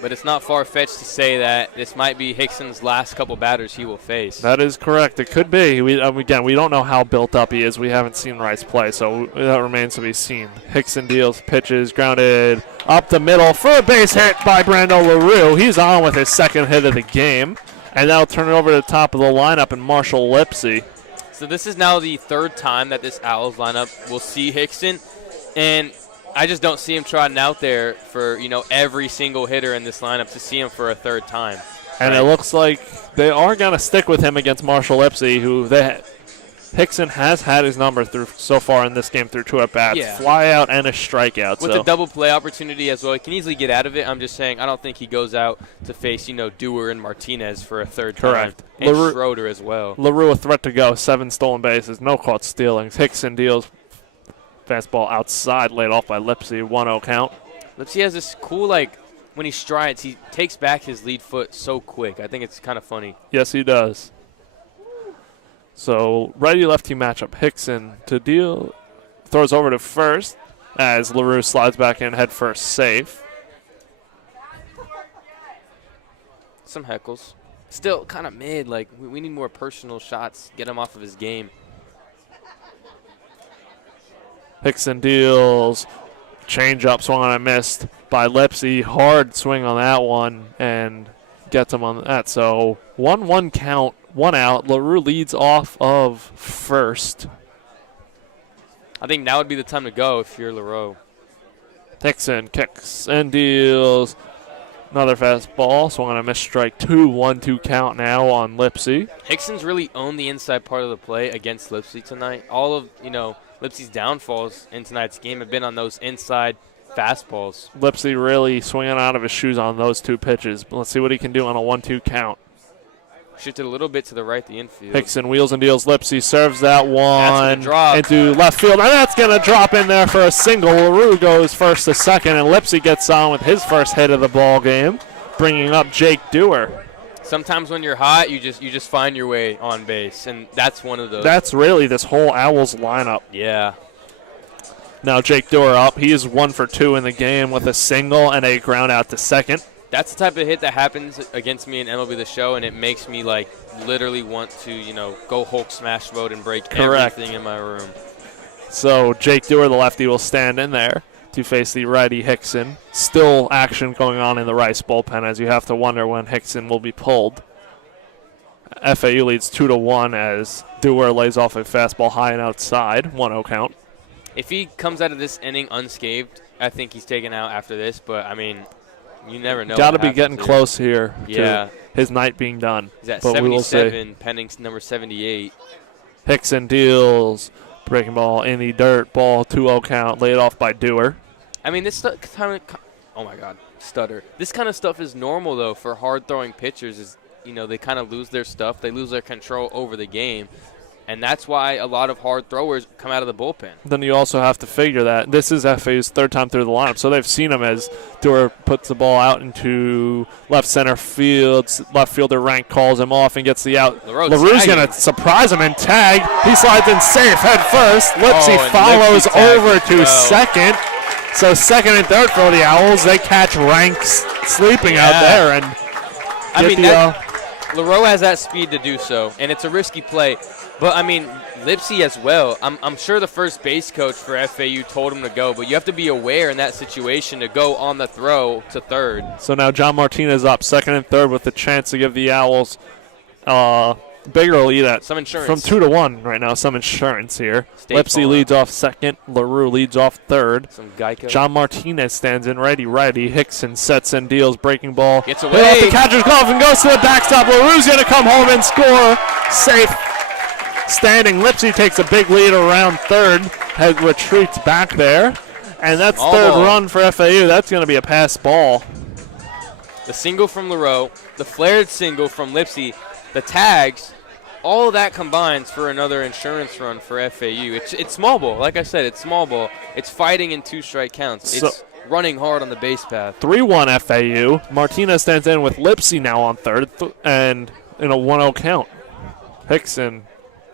But it's not far-fetched to say that this might be Hickson's last couple batters he will face. That is correct. It could be. Again, we don't know how built up he is. We haven't seen Rice play, so that remains to be seen. Hickson deals, pitches, grounded up the middle for a base hit by Brando LaRue. He's on with his second hit of the game, and that'll turn it over to the top of the lineup and Marshall Lipsy. So this is now the 3rd time that this Owls lineup will see Hickson, and I just don't see him trotting out there for, every single hitter in this lineup to see him for a 3rd time. And it looks like they are going to stick with him against Marshall Lipsy, who Hickson has had his number through so far in this game through 2 at-bats. Yeah. Fly out and a strikeout. With a double play opportunity as well. He can easily get out of it. I'm just saying I don't think he goes out to face, Dewar and Martinez for a third Correct. time. And Schroeder as well. LaRue a threat to go. 7 stolen bases. No caught stealings. Hickson deals fastball outside, laid off by Lipsy. 1-0 count. Lipsy has this cool, when he strides, he takes back his lead foot so quick. I think it's kind of funny. Yes, he does. So righty-lefty matchup. Hickson to deal. Throws over to first as LaRue slides back in head first. Safe. Some heckles. Still kind of mid. We need more personal shots. Get him off of his game. Hickson deals. Change up, swung on and missed by Lipsy. Hard swing on that one and gets him on that. So 1-1 count. 1 out. LaRue leads off of first. I think now would be the time to go if you're LaRue. Hickson kicks and deals. Another fastball. Swung on a missed strike. 2, 1-2 count now on Lipsy. Hickson's really owned the inside part of the play against Lipsy tonight. All of, Lipsy's downfalls in tonight's game have been on those inside fastballs. Lipsy really swinging out of his shoes on those 2 pitches. Let's see what he can do on a 1-2 count. Shifted a little bit to the right, the infield. Hickson wheels and deals. Lipsy serves that one drop into left field, and that's going to drop in there for a single. LaRue goes first to second, and Lipsy gets on with his first hit of the ball game, bringing up Jake Dewar. Sometimes when you're hot, you just find your way on base, and that's one of those. That's really this whole Owls lineup. Yeah. Now Jake Dewar up. He is 1 for 2 in the game with a single and a ground out to second. That's the type of hit that happens against me in MLB The Show, and it makes me, literally want to, go Hulk smash mode and break everything in my room. So Jake Dewar, the lefty, will stand in there to face the righty Hickson. Still action going on in the Rice bullpen, as you have to wonder when Hickson will be pulled. FAU leads 2-1 as Dewar lays off a fastball high and outside. 1-0 count. If he comes out of this inning unscathed, I think he's taken out after this, but, you never know. Got to be getting close here to his night being done. He's at but 77, pending number 78. Hickson deals. Breaking ball in the dirt. Ball 2-0 count. Laid off by Dewar. This kind of – oh, my God, stutter. This kind of stuff is normal, though, for hard-throwing pitchers is, they kind of lose their stuff. They lose their control over the game. And that's why a lot of hard throwers come out of the bullpen. Then you also have to figure that this is FAU's 3rd time through the lineup, so they've seen him as Dewar puts the ball out into left center field. Left fielder Rank calls him off and gets the out. LaRue's going to surprise him and tag. He slides in safe head first. Lipsy follows over to second. So second and third for the Owls. They catch Rank sleeping out there. And LaRue has that speed to do so, and it's a risky play. But, Lipsy as well. I'm sure the first base coach for FAU told him to go, but you have to be aware in that situation to go on the throw to third. So now John Martinez up, second and third with the chance to give the Owls bigger lead at some insurance. From 2-1 right now, some insurance here. State Lipsy Farm leads off second. LaRue leads off third. Some Geico. John Martinez stands in righty. Hickson sets and deals. Breaking ball. Gets away. Off the catcher's glove and goes to the backstop. LaRue's going to come home and score. Safe. Standing. Lipsy takes a big lead around third. Head retreats back there. And that's third run for FAU. That's going to be a pass ball. The single from LaRue, the flared single from Lipsy, the tags, all of that combines for another insurance run for FAU. It's small ball. Like I said, it's small ball. It's fighting in 2 strike counts. It's running hard on the base path. 3-1 FAU. Martinez stands in with Lipsy now on third and in a 1-0 count. Hickson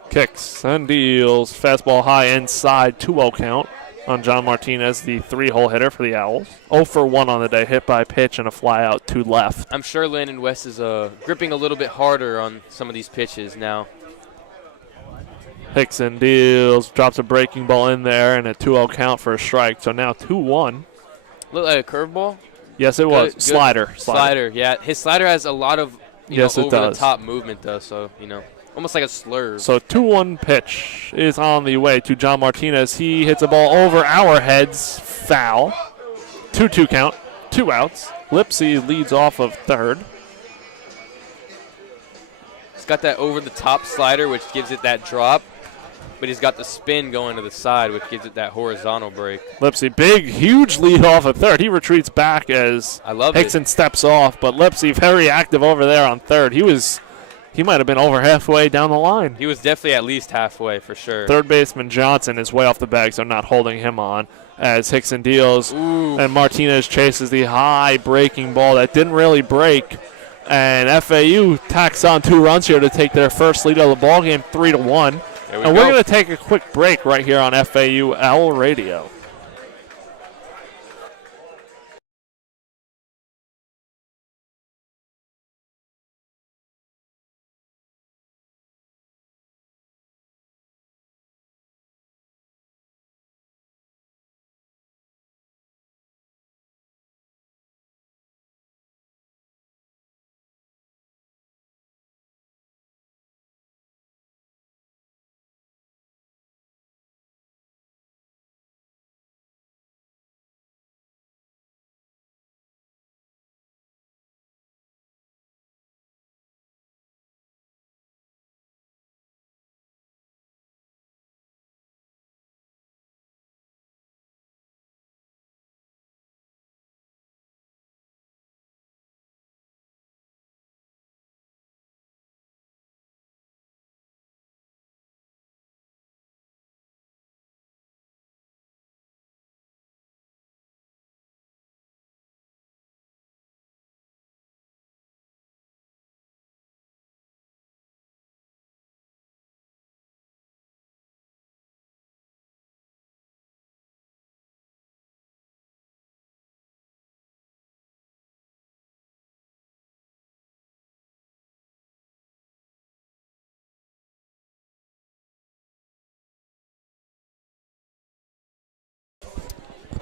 kicks and deals. Fastball high inside, 2-0 count on John Martinez, the 3-hole hitter for the Owls. 0 for 1 on the day, hit by a pitch and a fly out to left. I'm sure Landon West is gripping a little bit harder on some of these pitches now. Hickson deals, drops a breaking ball in there, and a 2-0 count for a strike. So now 2-1. Look like a curveball? Yes, it was. Good. Slider, yeah. His slider has a lot of over-the-top movement, though, so, almost like a slurve. So 2-1 pitch is on the way to John Martinez. He hits a ball over our heads, foul. 2-2 count, 2 outs. Lipsy leads off of third. It's got that over-the-top slider, which gives it that drop. but he's got the spin going to the side, which gives it that horizontal break. Lipsy, big, huge lead off at third. He retreats back as Hickson steps off, but Lipsy very active over there on third. He might have been over halfway down the line. He was definitely at least halfway for sure. Third baseman Johnson is way off the bag, so not holding him on as Hickson deals. Ooh. And Martinez chases the high breaking ball that didn't really break. And FAU tacks on 2 runs here to take their first lead of the ball game, 3-1. And we're going to take a quick break right here on FAU Owl Radio.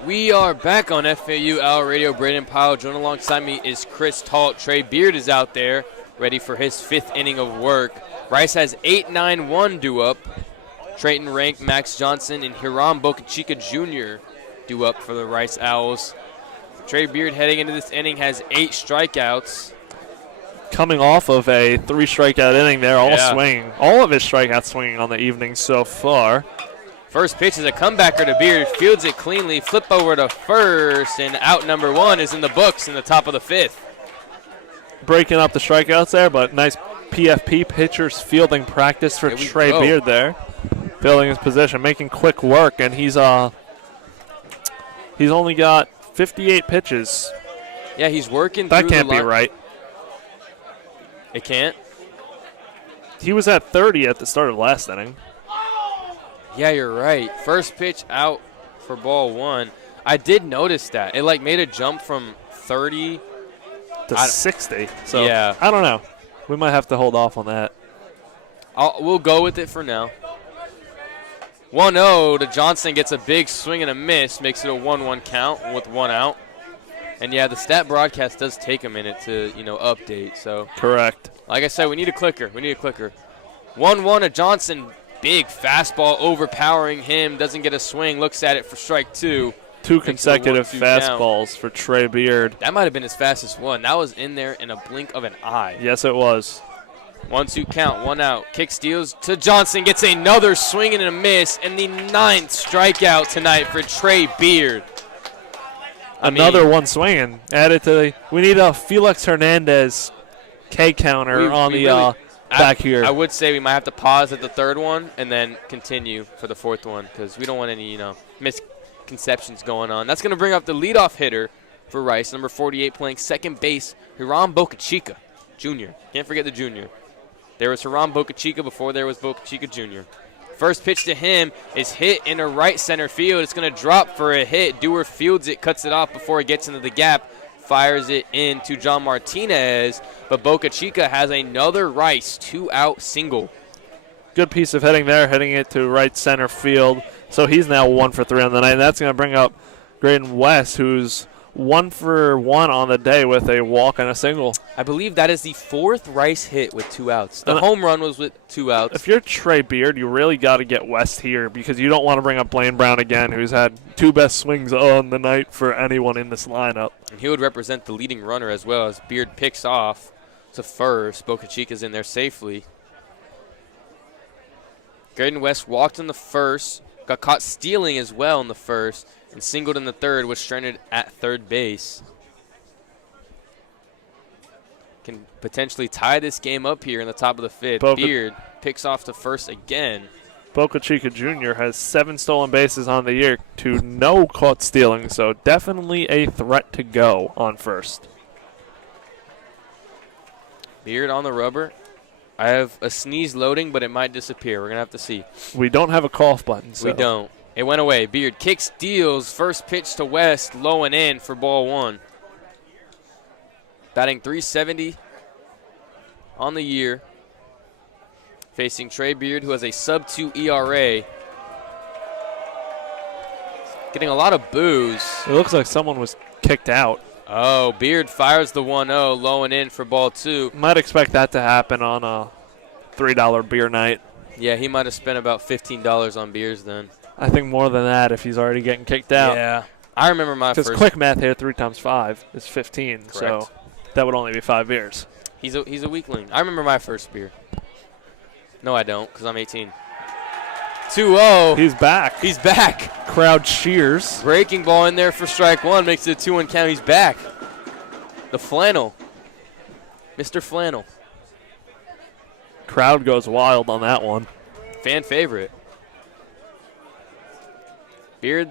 We are back on FAU Owl Radio. Brayden, Pyle, joined alongside me is Chris Talt. Trey Beard is out there, ready for his 5th inning of work. Rice has 8-9-1 due up. Trayton Rank, Max Johnson, and Hiram Bocachica Jr. due up for the Rice Owls. Trey Beard heading into this inning has 8 strikeouts. Coming off of a 3-strikeout inning there, swinging. All of his strikeouts swinging on the evening so far. First pitch is a comebacker to Beard, fields it cleanly, flip over to first, and out number 1 is in the books in the top of the 5th. Breaking up the strikeouts there, but nice PFP pitcher's fielding practice for Trey Beard there. Fielding his position, making quick work, and he's only got 58 pitches. Yeah, he's working that through can't be right. It can't? He was at 30 at the start of last inning. Yeah, you're right. First pitch out for ball 1. I did notice that. It, made a jump from 30 to 60. So, yeah. I don't know. We might have to hold off on that. We'll go with it for now. 1-0 to Johnson, gets a big swing and a miss, makes it a 1-1 count with 1 out. And, yeah, the stat broadcast does take a minute to, update. So correct. Like I said, we need a clicker. 1-1 to Johnson. Big fastball overpowering him. Doesn't get a swing. Looks at it for strike 2. 2 consecutive fastballs for Trey Beard. That might have been his fastest one. That was in there in a blink of an eye. Yes, it was. 1-2 count. 1 out. Kick steals to Johnson. Gets another swing and a miss. And the 9th strikeout tonight for Trey Beard. Another one swinging. Added to we need a Felix Hernandez K counter on the back here. I would say we might have to pause at the 3rd one and then continue for the 4th one because we don't want any, misconceptions going on. That's going to bring up the leadoff hitter for Rice, number 48, playing second base, Hiram Bocachica Jr. Can't forget the junior. There was Hiram Bocachica before there was Bocachica Jr. First pitch to him is hit into right center field. It's going to drop for a hit. Dewar fields it, cuts it off before it gets into the gap. Fires it into John Martinez, but Bocachica has another Rice 2-out single. Good piece of hitting there, hitting it to right center field. So he's now 1 for 3 on the night. And that's going to bring up Brayden West, who's 1 for 1 on the day with a walk and a single. I believe that is the 4th Rice hit with 2 outs. The home run was with 2 outs. If you're Trey Beard, you really got to get West here because you don't want to bring up Blaine Brown again, who's had 2 best swings on the night for anyone in this lineup. And he would represent the leading runner as well as Beard picks off to first. Bocachica's in there safely. Brayden West walked in the first, got caught stealing as well in the first, and singled in the third, was stranded at third base. Can potentially tie this game up here in the top of the fifth. Beard picks off to first again. Boca Chica Jr. has 7 stolen bases on the year to no caught stealing, so definitely a threat to go on first. Beard on the rubber. I have a sneeze loading, but it might disappear. We're going to have to see. We don't have a cough button. So. We don't. It went away. Beard kicks, deals, first pitch to West, low and in for ball 1. Batting .370 on the year. Facing Trey Beard, who has a sub-2 ERA. Getting a lot of boos. It looks like someone was kicked out. Oh, Beard fires the 1-0, low and in for ball 2. Might expect that to happen on a $3 beer night. Yeah, he might have spent about $15 on beers then. I think more than that if he's already getting kicked out. Yeah. I remember my first. Because quick math here, 3 times 5 is 15. Correct. So that would only be 5 beers. He's a weakling. I remember my first beer. No, I don't, because I'm 18. 2-0. He's back. He's back. Crowd cheers. Breaking ball in there for strike 1. Makes it a 2-1 count. He's back. The flannel. Mr. Flannel. Crowd goes wild on that one. Fan favorite. Beard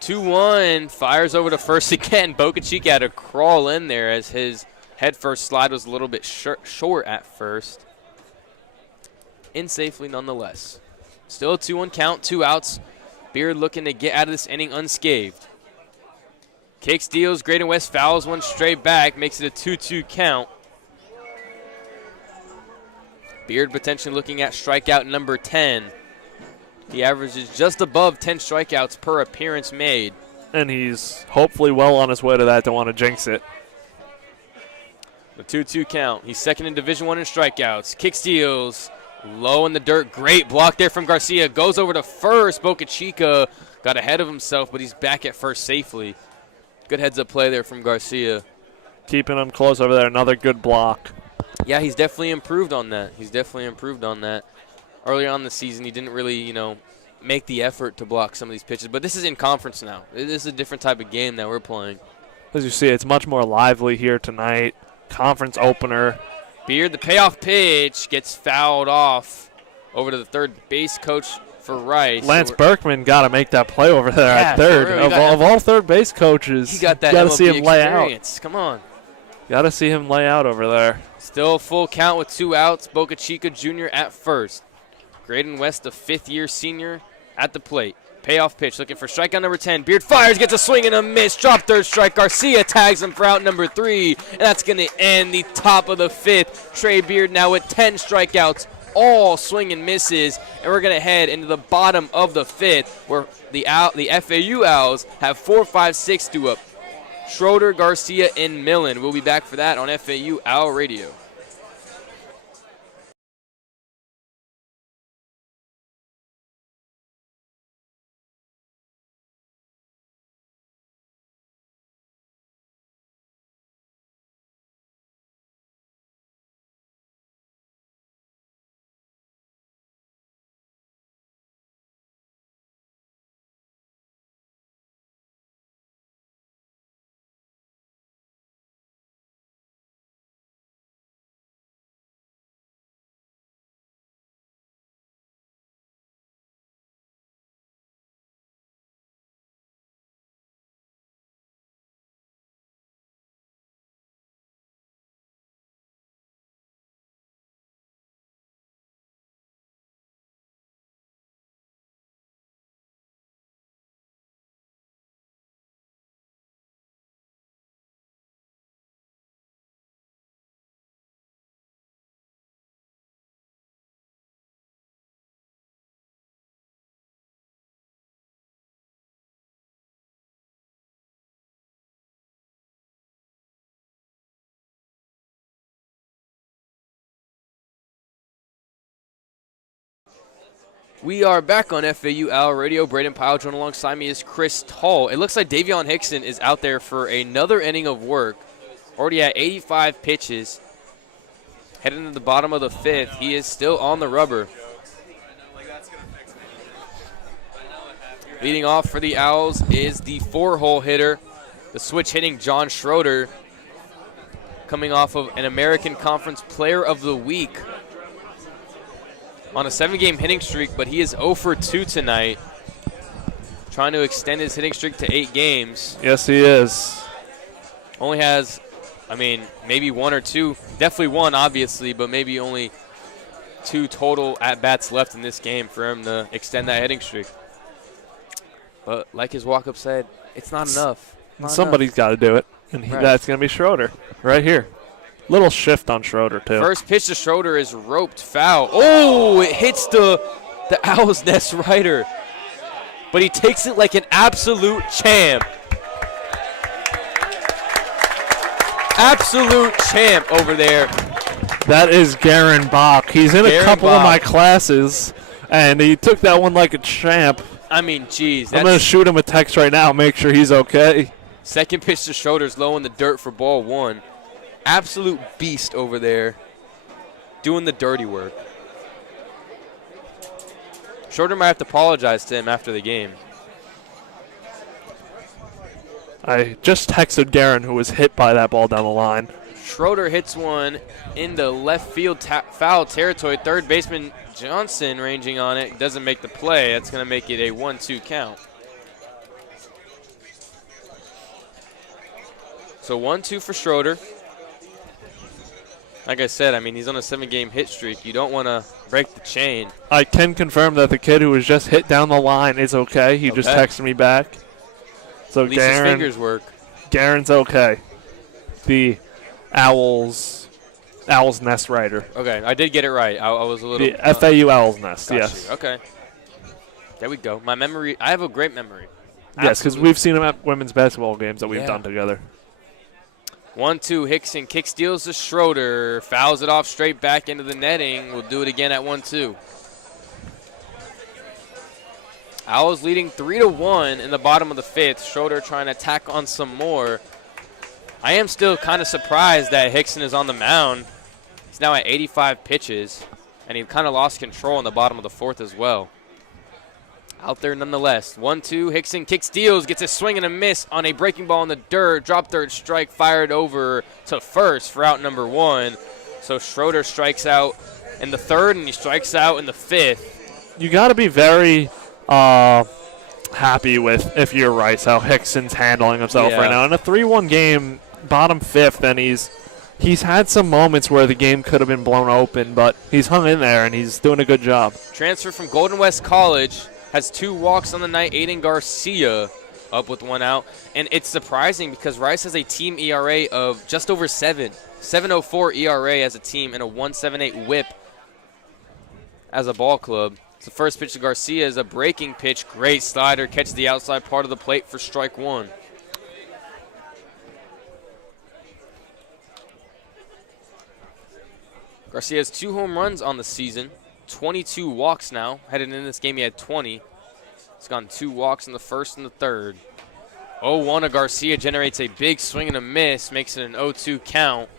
2-1. Fires over to first again. Boca Chica had to crawl in there as his head first slide was a little bit short at first. In safely nonetheless. Still a 2-1 count, 2 outs. Beard looking to get out of this inning unscathed. Kicks, deals, Brayden West fouls one straight back, makes it a 2-2 count. Beard potentially looking at strikeout number 10. He averages just above 10 strikeouts per appearance made. And he's hopefully well on his way to that. Don't want to jinx it. The 2-2 count. He's second in Division I in strikeouts. Kick, steals. Low in the dirt. Great block there from Garcia. Goes over to first. Boca Chica got ahead of himself, but he's back at first safely. Good heads-up play there from Garcia. Keeping him close over there. Another good block. Yeah, he's definitely improved on that. Earlier on the season, he didn't really, make the effort to block some of these pitches. But this is in conference now. This is a different type of game that we're playing. As you see, it's much more lively here tonight. Conference opener. Beard, the payoff pitch, gets fouled off over to the third base coach for Rice. Lance Berkman got to make that play over there at third. Of all third base coaches, he got that got to MLB see him lay experience. out. Come on. Got to see him lay out over there. Still full count with 2 outs. Boca Chica Jr. at first. Brayden West, a fifth-year senior, at the plate. Payoff pitch, looking for strikeout number 10. Beard fires, gets a swing and a miss. Drop third strike. Garcia tags him for out number 3. And that's going to end the top of the 5th. Trey Beard now with 10 strikeouts, all swing and misses. And we're going to head into the bottom of the 5th where the FAU Owls have 4, 5, 6 due up. Schroeder, Garcia, and Millen. We'll be back for that on FAU Owl Radio. We are back on FAU Owl Radio. Brayden Pyle joined alongside me is Chris Talt. It looks like Davion Hickson is out there for another inning of work. Already at 85 pitches. Heading to the bottom of the 5th. He is still on the rubber. Leading off for the Owls is the 4-hole hitter, the switch hitting John Schroeder, coming off of an American Conference Player of the Week on a 7-game hitting streak, but he is 0 for 2 tonight, trying to extend his hitting streak to 8 games. Yes, he is. Only has, maybe 1 or 2, definitely 1 obviously, but maybe only 2 total at-bats left in this game for him to extend that hitting streak. But like his walk-up said, it's not enough. Somebody's got to do it, and that's going to be Schroeder right here. Little shift on Schroeder, too. First pitch to Schroeder is roped foul. Oh, it hits the Owl's Nest rider. But he takes it like an absolute champ. Absolute champ over there. That is Garen Bach. He's in a couple of my classes, and he took that one like a champ. Geez. I'm going to shoot him a text right now, make sure he's okay. Second pitch to Schroeder's low in the dirt for ball 1. Absolute beast over there doing the dirty work. Schroeder might have to apologize to him after the game. I just texted Garen, who was hit by that ball down the line. Schroeder hits one in the left field foul territory. Third baseman Johnson ranging on it. Doesn't make the play. That's going to make it a 1-2 count. So 1-2 for Schroeder. Like I said, he's on a 7-game hit streak. You don't want to break the chain. I can confirm that the kid who was just hit down the line is okay. He just texted me back. So at least his fingers work. Garen's okay. The Owls Nest rider. Okay, I did get it right. I was a little. The FAU Owls Nest, yes. Okay. There we go. My memory, I have a great memory. Yes, because we've seen him at women's basketball games that we've done together. 1-2, Hickson kick steals to Schroeder, fouls it off straight back into the netting. We'll do it again at 1-2. Owls leading 3-1 in the bottom of the 5th. Schroeder trying to tack on some more. I am still kind of surprised that Hickson is on the mound. He's now at 85 pitches, and he kind of lost control in the bottom of the 4th as well. Out there nonetheless. 1-2, Hickson kick steals, gets a swing and a miss on a breaking ball in the dirt. Drop third strike, fired over to first for out number 1. So Schroeder strikes out in the 3rd, and he strikes out in the 5th. You got to be very happy with, if you're Rice, how Hickson's handling himself right now. In a 3-1 game, bottom 5th, and he's had some moments where the game could have been blown open, but he's hung in there, and he's doing a good job. Transfer from Golden West College. Has 2 walks on the night. Aiden Garcia up with 1 out. And it's surprising because Rice has a team ERA of just over 7. 7.04 ERA as a team and a 1.78 whip as a ball club. So the first pitch to Garcia is a breaking pitch. Great slider. Catches the outside part of the plate for strike 1. Garcia has 2 home runs on the season. 22 walks now. Headed in this game, he had 20. He's gone 2 walks in the 1st and the 3rd. 0-1 of Garcia generates a big swing and a miss, makes it an 0-2 count.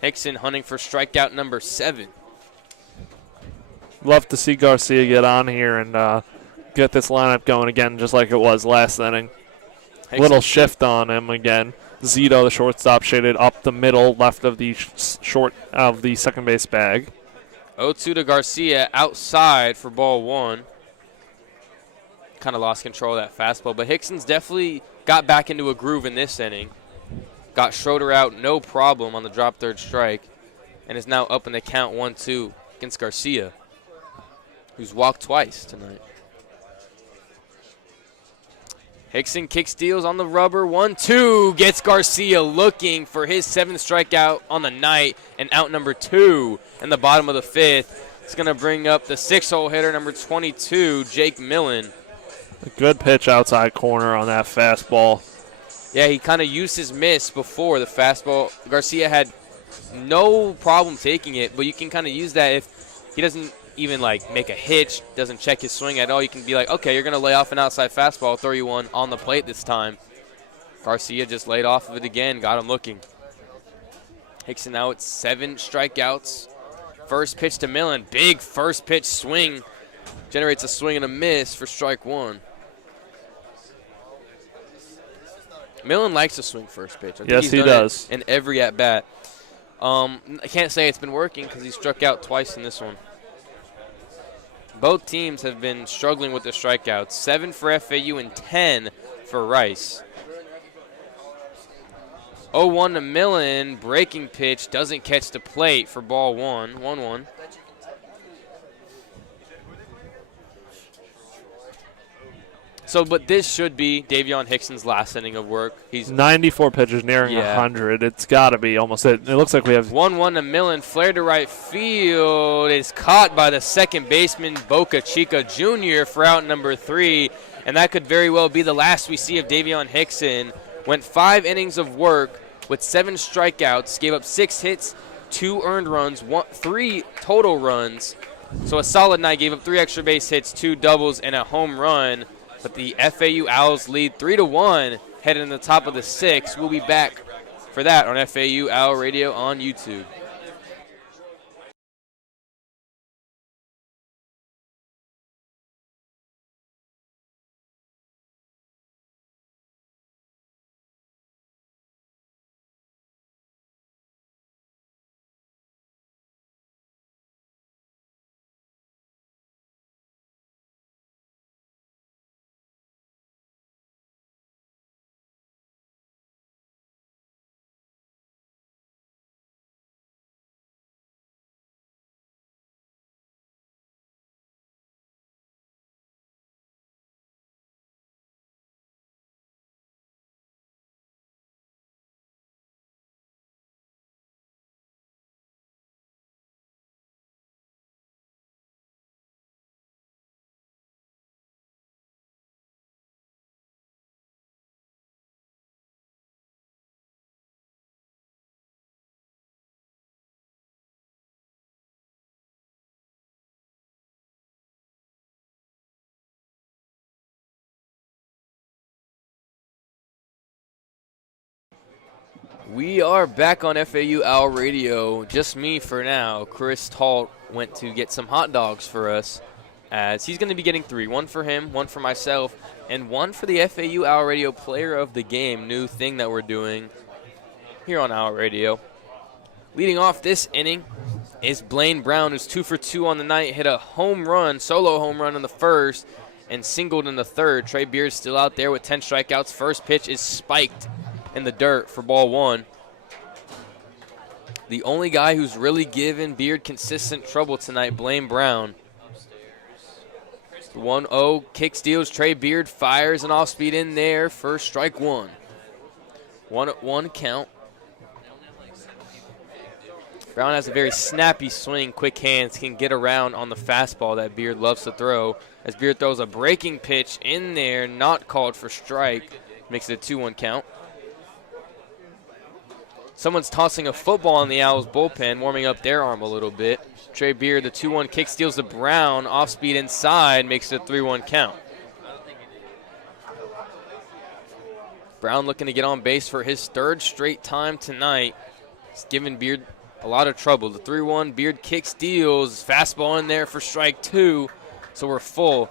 Hickson hunting for strikeout number 7. Love to see Garcia get on here and get this lineup going again, just like it was last inning. Hickson. Little shift on him again. Zito, the shortstop, shaded up the middle, left of the short of the second base bag. 0-2 to Garcia, outside for ball 1. Kind of lost control of that fastball, but Hickson's definitely got back into a groove in this inning. Got Schroeder out, no problem on the drop third strike, and is now up in the count 1-2 against Garcia, who's walked twice tonight. Hickson kick steals on the rubber, 1-2, gets Garcia looking for his 7th strikeout on the night, and out number 2 in the bottom of the 5th. It's going to bring up the 6-hole hitter, number 22, Jake Millen. A good pitch outside corner on that fastball. Yeah, he kind of used his miss before the fastball. Garcia had no problem taking it, but you can kind of use that if he doesn't even make a hitch, doesn't check his swing at all. You can be like, okay, you're going to lay off an outside fastball, I'll throw you one on the plate this time. Garcia just laid off of it again, got him looking. Hickson now at 7 strikeouts. First pitch to Millen, big first pitch swing. Generates a swing and a miss for strike 1. Millen likes to swing first pitch. I think Yes, he's he done does. it in every at-bat. I can't say it's been working because he struck out twice in this one. Both teams have been struggling with the strikeouts. 7 for FAU and 10 for Rice. 0-1 to Millen. Breaking pitch doesn't catch the plate for ball 1. 1-1. So, but this should be Davion Hickson's last inning of work. He's 94 pitches, nearing 100. It's got to be almost it. It looks like we have 1-1 to Millen. Flare to right field is caught by the second baseman, Boca Chica Jr. for out number 3. And that could very well be the last we see of Davion Hickson. Went 5 innings of work with 7 strikeouts, gave up 6 hits, 2 earned runs, 3 total runs. So a solid night, gave up 3 extra base hits, 2 doubles, and a home run. But the FAU Owls lead 3-1, heading in the top of the 6th. We'll be back for that on FAU Owl Radio on YouTube. We are back on FAU Owl Radio. Just me for now. Chris Talt went to get some hot dogs for us, as he's going to be getting 3. 1 for him, 1 for myself, and 1 for the FAU Owl Radio Player of the Game. New thing that we're doing here on Owl Radio. Leading off this inning is Blaine Brown, who's 2 for 2 on the night. Hit a home run, solo home run in the first, and singled in the third. Trey Beard's still out there with 10 strikeouts. First pitch is spiked in the dirt for ball 1. The only guy who's really given Beard consistent trouble tonight, Blaine Brown. 1-0, kick steals. Trey Beard fires an off-speed in there for strike 1. 1-1 count. Brown has a very snappy swing, quick hands, can get around on the fastball that Beard loves to throw. As Beard throws a breaking pitch in there, not called for strike, makes it a 2-1 count. Someone's tossing a football in the Owls bullpen, warming up their arm a little bit. Trey Beard, the 2-1 kick, steals to Brown. Off speed inside, makes it a 3-1 count. Brown looking to get on base for his 3rd straight time tonight. It's giving Beard a lot of trouble. The 3-1 Beard kick steals. Fastball in there for strike 2. So we're full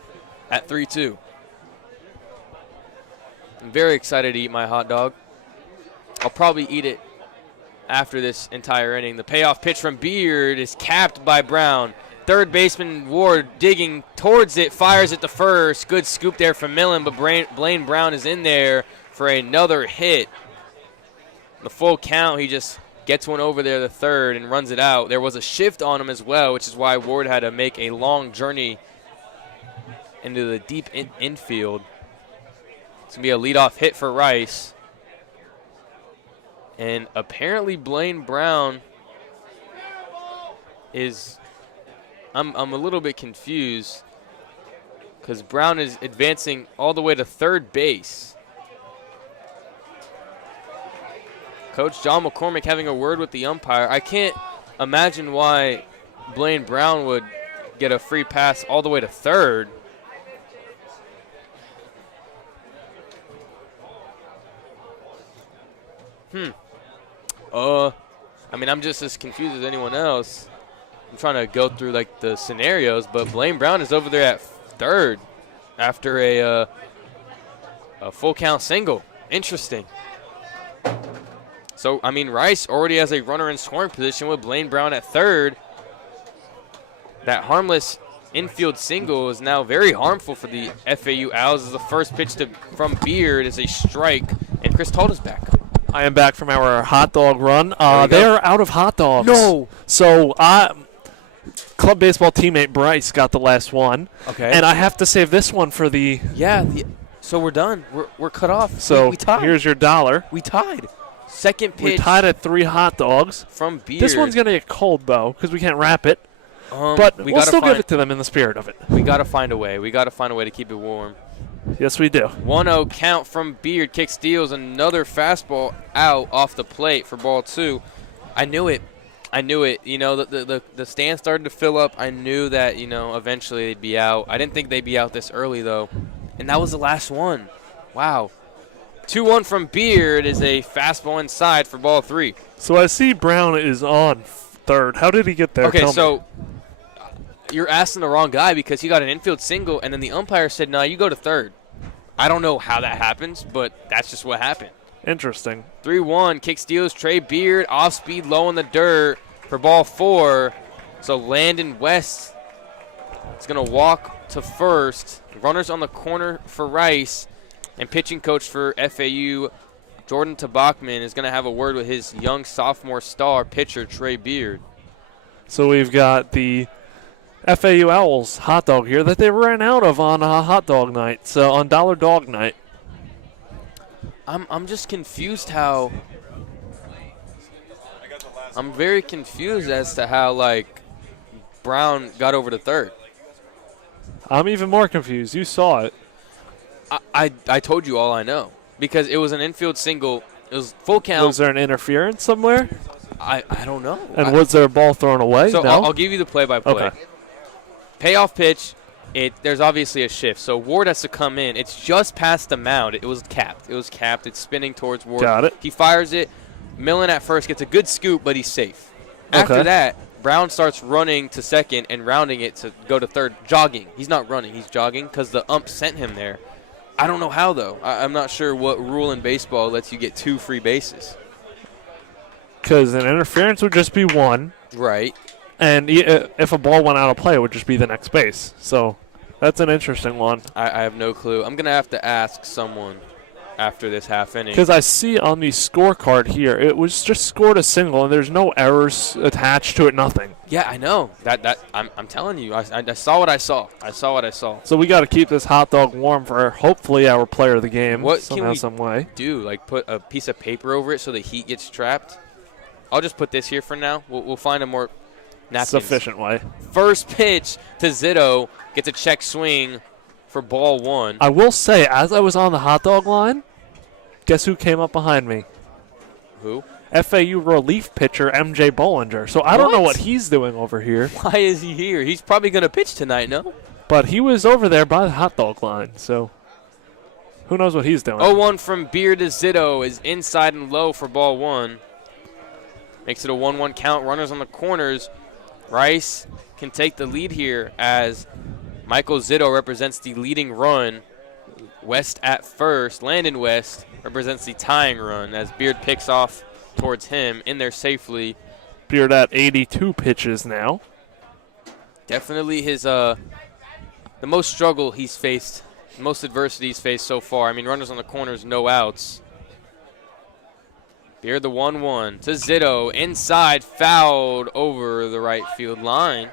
at 3-2. I'm very excited to eat my hot dog. I'll probably eat it after this entire inning. The payoff pitch from Beard is capped by Brown. Third baseman Ward digging towards it, fires it to first. Good scoop there from Millen, but Blaine Brown is in there for another hit. The full count, he just gets one over there, the third, and runs it out. There was a shift on him as well, which is why Ward had to make a long journey into the deep infield. It's going to be a leadoff hit for Rice. And apparently Blaine Brown is, I'm a little bit confused because Brown is advancing all the way to third base. Coach John McCormick having a word with the umpire. I can't imagine why Blaine Brown would get a free pass all the way to third. I mean, I'm just as confused as anyone else. I'm trying to go through like the scenarios, but Blaine Brown is over there at third after a full count single. Interesting. So, I mean, Rice already has a runner in scoring position with Blaine Brown at third. That harmless infield single is now very harmful for the FAU Owls as the first pitch from Beard is a strike, and Chris Talt is back. I am back from our hot dog run. They are out of hot dogs. No. So, club baseball teammate Bryce got the last one. Okay. And I have to save this one for the... Yeah, so we're done. We're cut off. So we tied. Here's your $1. We tied. Second pitch. We tied at 3 hot dogs. From Beard. This one's going to get cold, though, because we can't wrap it. But we'll still give it to them in the spirit of it. We got to find a way. We got to find a way to keep it warm. Yes, we do. 1-0 count from Beard. Kick steals another fastball out off the plate for ball 2. I knew it. You know, the stand started to fill up. I knew that, you know, eventually they'd be out. I didn't think they'd be out this early, though. And that was the last one. Wow. 2-1 from Beard is a fastball inside for ball 3. So I see Brown is on third. How did he get there? Okay, Tell so me. You're asking the wrong guy because he got an infield single, and then the umpire said, no, you go to third. I don't know how that happens, but that's just what happened. Interesting. 3-1, kick steals, Trey Beard, off speed, low in the dirt for ball 4. So Landon West is going to walk to first. Runners on the corner for Rice, and pitching coach for FAU, Jordan Tabachman, is going to have a word with his young sophomore star pitcher, Trey Beard. So we've got the FAU Owls hot dog here that they ran out of on hot dog night, so on Dollar Dog night. I'm just confused how I'm very confused as to how, like, Brown got over to third. I'm even more confused. You saw it. I told you all I know because it was an infield single. It was full count. Was there an interference somewhere? I don't know. And was there a ball thrown away? So no? I'll give you the play-by-play. Okay. Payoff pitch. There's obviously a shift, so Ward has to come in. It's just past the mound. It was capped. It's spinning towards Ward. Got it. He fires it. Millen at first gets a good scoop, but he's safe. After Okay. that, Brown starts running to second and rounding it to go to third, jogging. He's not running. He's jogging because the ump sent him there. I don't know how, though. I'm not sure what rule in baseball lets you get 2 free bases. Because an interference would just be 1. Right. And if a ball went out of play, it would just be the next base. So that's an interesting one. I have no clue. I'm going to have to ask someone after this half inning. Because I see on the scorecard here, it was just scored a single, and there's no errors attached to it, nothing. Yeah, I know. I'm telling you. I saw what I saw. I saw what I saw. So we got to keep this hot dog warm for hopefully our player of the game What somehow, can we some way. do? Like put a piece of paper over it so the heat gets trapped? I'll just put this here for now. We'll find a more napkins. Sufficient way. First pitch to Zito. Gets a check swing for ball 1. I will say, as I was on the hot dog line, guess who came up behind me? Who? FAU relief pitcher MJ Bollinger. So I don't know what he's doing over here. Why is he here? He's probably going to pitch tonight, no? But he was over there by the hot dog line. So who knows what he's doing. 0-1 from Beard to Zito is inside and low for ball 1. Makes it a 1-1 count. Runners on the corners. Rice can take the lead here as Michael Zito represents the leading run. West at first. Landon West represents the tying run as Beard picks off towards him in there safely. Beard at 82 pitches now. Definitely his the most struggle he's faced, most adversity he's faced so far. I mean, runners on the corners, no outs. Beard the 1-1 to Zito. Inside, fouled over the right field line.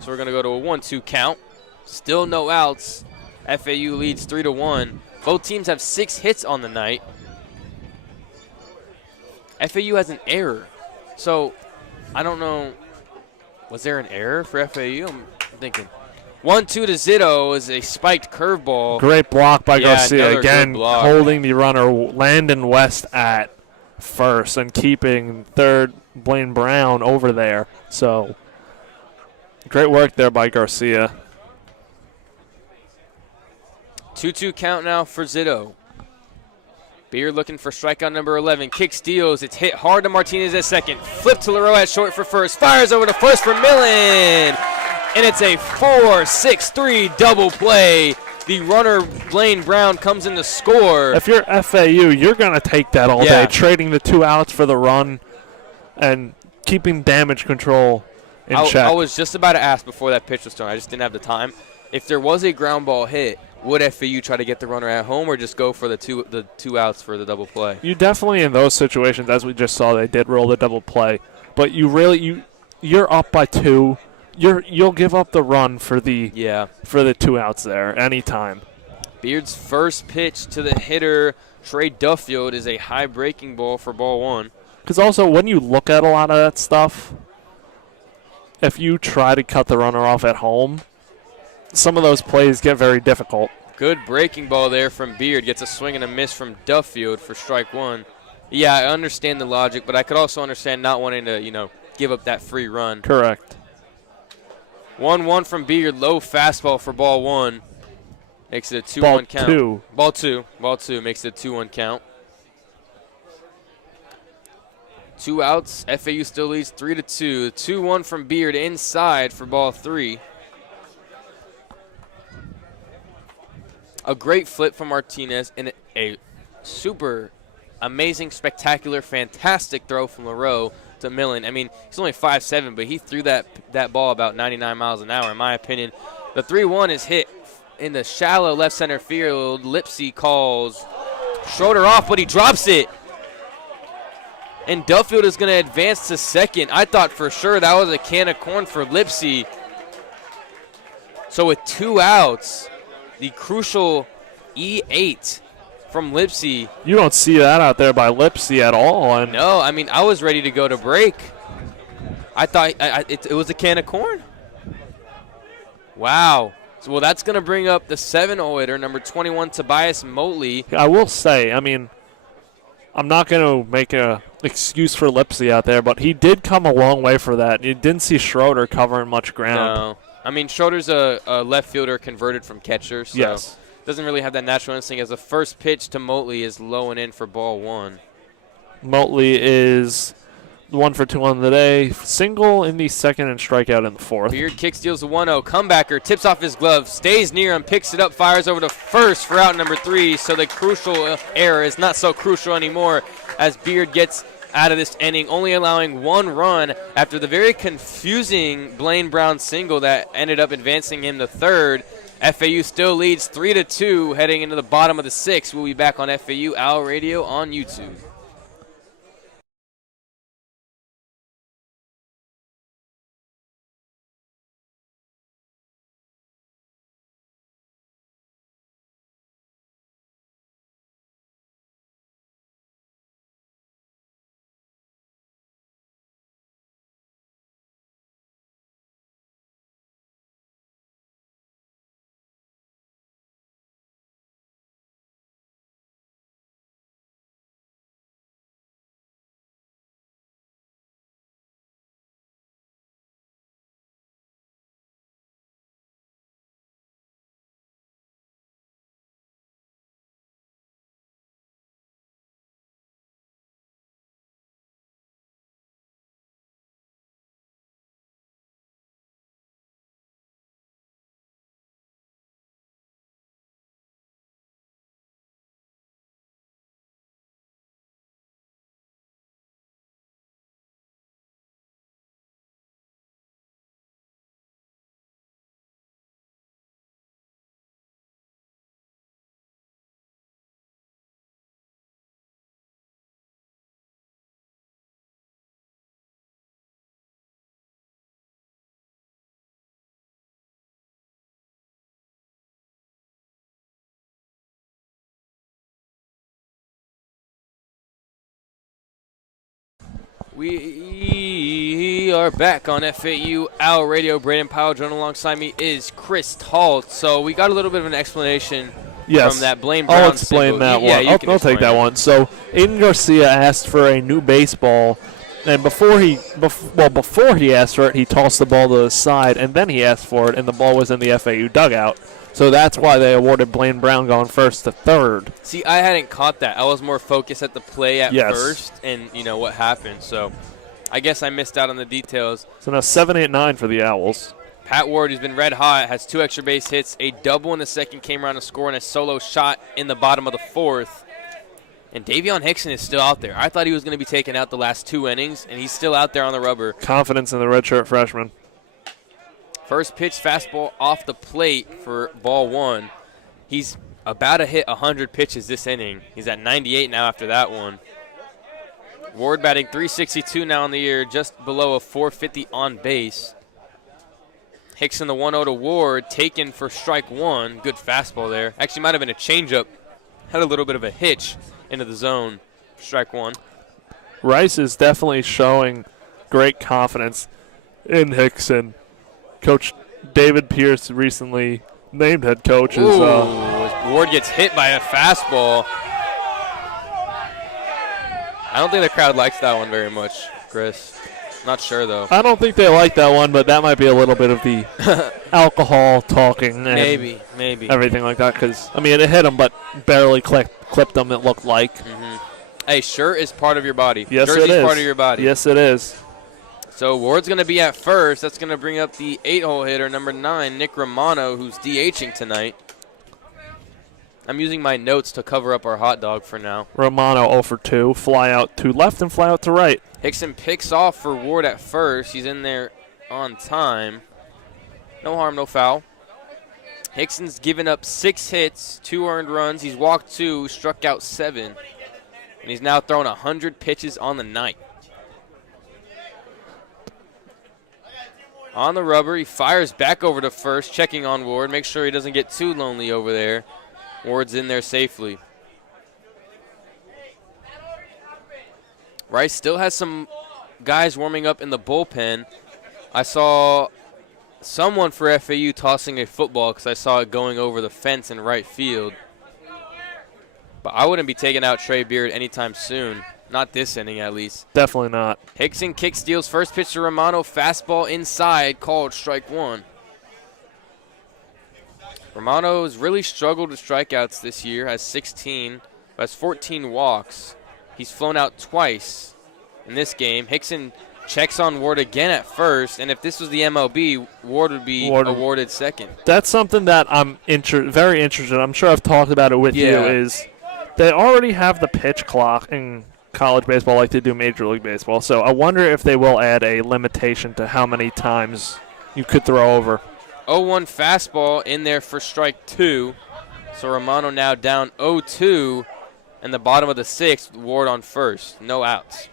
So we're going to go to a 1-2 count. Still no outs. FAU leads 3-1. Both teams have 6 hits on the night. FAU has an error. So I don't know. Was there an error for FAU? I'm thinking. 1-2 to Zito is a spiked curveball. Great block by Garcia. Again, block. Holding the runner Landon West at first and keeping third Blaine Brown over there. So great work there by Garcia. 2-2 count now for Zito. Beard looking for strikeout number 11. Kick steals. It's hit hard to Martinez at second. Flip to Leroux at short for first. Fires over to first for Millen. And it's a 4-6-3 double play the runner, Blaine Brown, comes in to score. If you're FAU, you're going to take that all Yeah. day, trading the 2 outs for the run and keeping damage control in check. I was just about to ask before that pitch was thrown. I just didn't have the time. If there was a ground ball hit, would FAU try to get the runner at home or just go for the two outs for the double play? You definitely, in those situations, as we just saw, they did roll the double play. But you're up by 2. You'll give up the run for the 2 outs there anytime. Beard's first pitch to the hitter, Trey Duffield, is a high breaking ball for ball 1. Because also, when you look at a lot of that stuff, if you try to cut the runner off at home, some of those plays get very difficult. Good breaking ball there from Beard. Gets a swing and a miss from Duffield for strike 1. Yeah, I understand the logic, but I could also understand not wanting to, give up that free run. Correct. 1-1 from Beard. Low fastball for ball 1. Makes it a 2-1 count. Ball 2 makes it a 2-1 count. 2 outs. FAU still leads 3-2. 2-1 from Beard inside for ball 3. A great flip from Martinez and a super amazing, spectacular, fantastic throw from LaRoe to Millen. I mean, he's only 5'7", but he threw that ball about 99 miles an hour, in my opinion. The 3-1 is hit in the shallow left center field. Lipsy calls Schroeder off, but he drops it. And Duffield is going to advance to second. I thought for sure that was a can of corn for Lipsy. So with 2 outs, the crucial E8 from Lipsy. You don't see that out there by Lipsy at all. And no, I mean, I was ready to go to break. I thought it was a can of corn. Wow. So, well, that's going to bring up the 7-0 hitter, number 21, Tobias Motley. I will say, I mean, I'm not going to make an excuse for Lipsy out there, but he did come a long way for that. You didn't see Schroeder covering much ground. No. I mean, Schroeder's a left fielder converted from catcher, so yes. Doesn't really have that natural instinct. As the first pitch to Motley is low and in for ball 1. Motley is 1 for 2 on the day. Single in the second and strikeout in the fourth. Beard kick steals the 1-0. Comebacker tips off his glove, stays near him, picks it up, fires over to first for out number 3. So the crucial error is not so crucial anymore as Beard gets out of this inning, only allowing 1 run after the very confusing Blaine Brown single that ended up advancing him to third. FAU still leads 3-2 heading into the bottom of the 6th. We'll be back on FAU Owl Radio on YouTube. We are back on FAU Owl Radio. Brayden Pyle, joined alongside me is Chris Talt. So we got a little bit of an explanation from that Blaine Brown I'll explain single. that one. Yeah, I'll take that one. So Aiden Garcia asked for a new baseball, and before he asked for it, he tossed the ball to the side, and then he asked for it, and the ball was in the FAU dugout. So that's why they awarded Blaine Brown going first to third. See, I hadn't caught that. I was more focused at the play at first and, what happened. So I guess I missed out on the details. So now 7-8-9 for the Owls. Pat Ward, who's been red hot, has 2 extra base hits, a double in the second, came around to score, and a solo shot in the bottom of the 4th. And Davion Hickson is still out there. I thought he was going to be taken out the last 2 innings, and he's still out there on the rubber. Confidence in the redshirt freshman. First pitch fastball off the plate for ball 1. He's about to hit 100 pitches this inning. He's at 98 now after that one. Ward batting .362 now in the year, just below a .450 on base. Hickson the 1-0 to Ward, taken for strike 1. Good fastball there. Actually might have been a changeup. Had a little bit of a hitch into the zone. Strike 1. Rice is definitely showing great confidence in Hickson. Coach David Pierce, recently named head coach, is Ward gets hit by a fastball. I don't think the crowd likes that one very much, Chris. Not sure, though. I don't think they like that one, but that might be a little bit of the alcohol talking and maybe everything like that. Because, I mean, it hit him, but barely clipped him, it looked like. Hey, shirt is part of your body. Yes, Jersey's it is. part of your body. Yes, it is. So Ward's going to be at first. That's going to bring up the 8-hole hitter, number 9, Nick Romano, who's DHing tonight. I'm using my notes to cover up our hot dog for now. Romano 0 for 2. Fly out to left and fly out to right. Hickson picks off for Ward at first. He's in there on time. No harm, no foul. Hickson's given up 6 hits, 2 earned runs. He's walked 2, struck out 7. And he's now thrown 100 pitches on the night. On the rubber, he fires back over to first, checking on Ward. Make sure he doesn't get too lonely over there. Ward's in there safely. Rice still has some guys warming up in the bullpen. I saw someone for FAU tossing a football because I saw it going over the fence in right field. But I wouldn't be taking out Trey Beard anytime soon. Not this inning, at least. Definitely not. Hickson kick steals first pitch to Romano. Fastball inside, called strike 1. Romano has really struggled with strikeouts this year. Has 16, but has 14 walks. He's flown out twice in this game. Hickson checks on Ward again at first, and if this was the MLB, Ward would be awarded second. That's something that I'm very interested in. I'm sure I've talked about it with you, is they already have the pitch clock in college baseball like they do Major League Baseball. So I wonder if they will add a limitation to how many times you could throw over. 0-1 fastball in there for strike 2. So Romano now down 0-2 in the bottom of the 6th. Ward on first. No outs.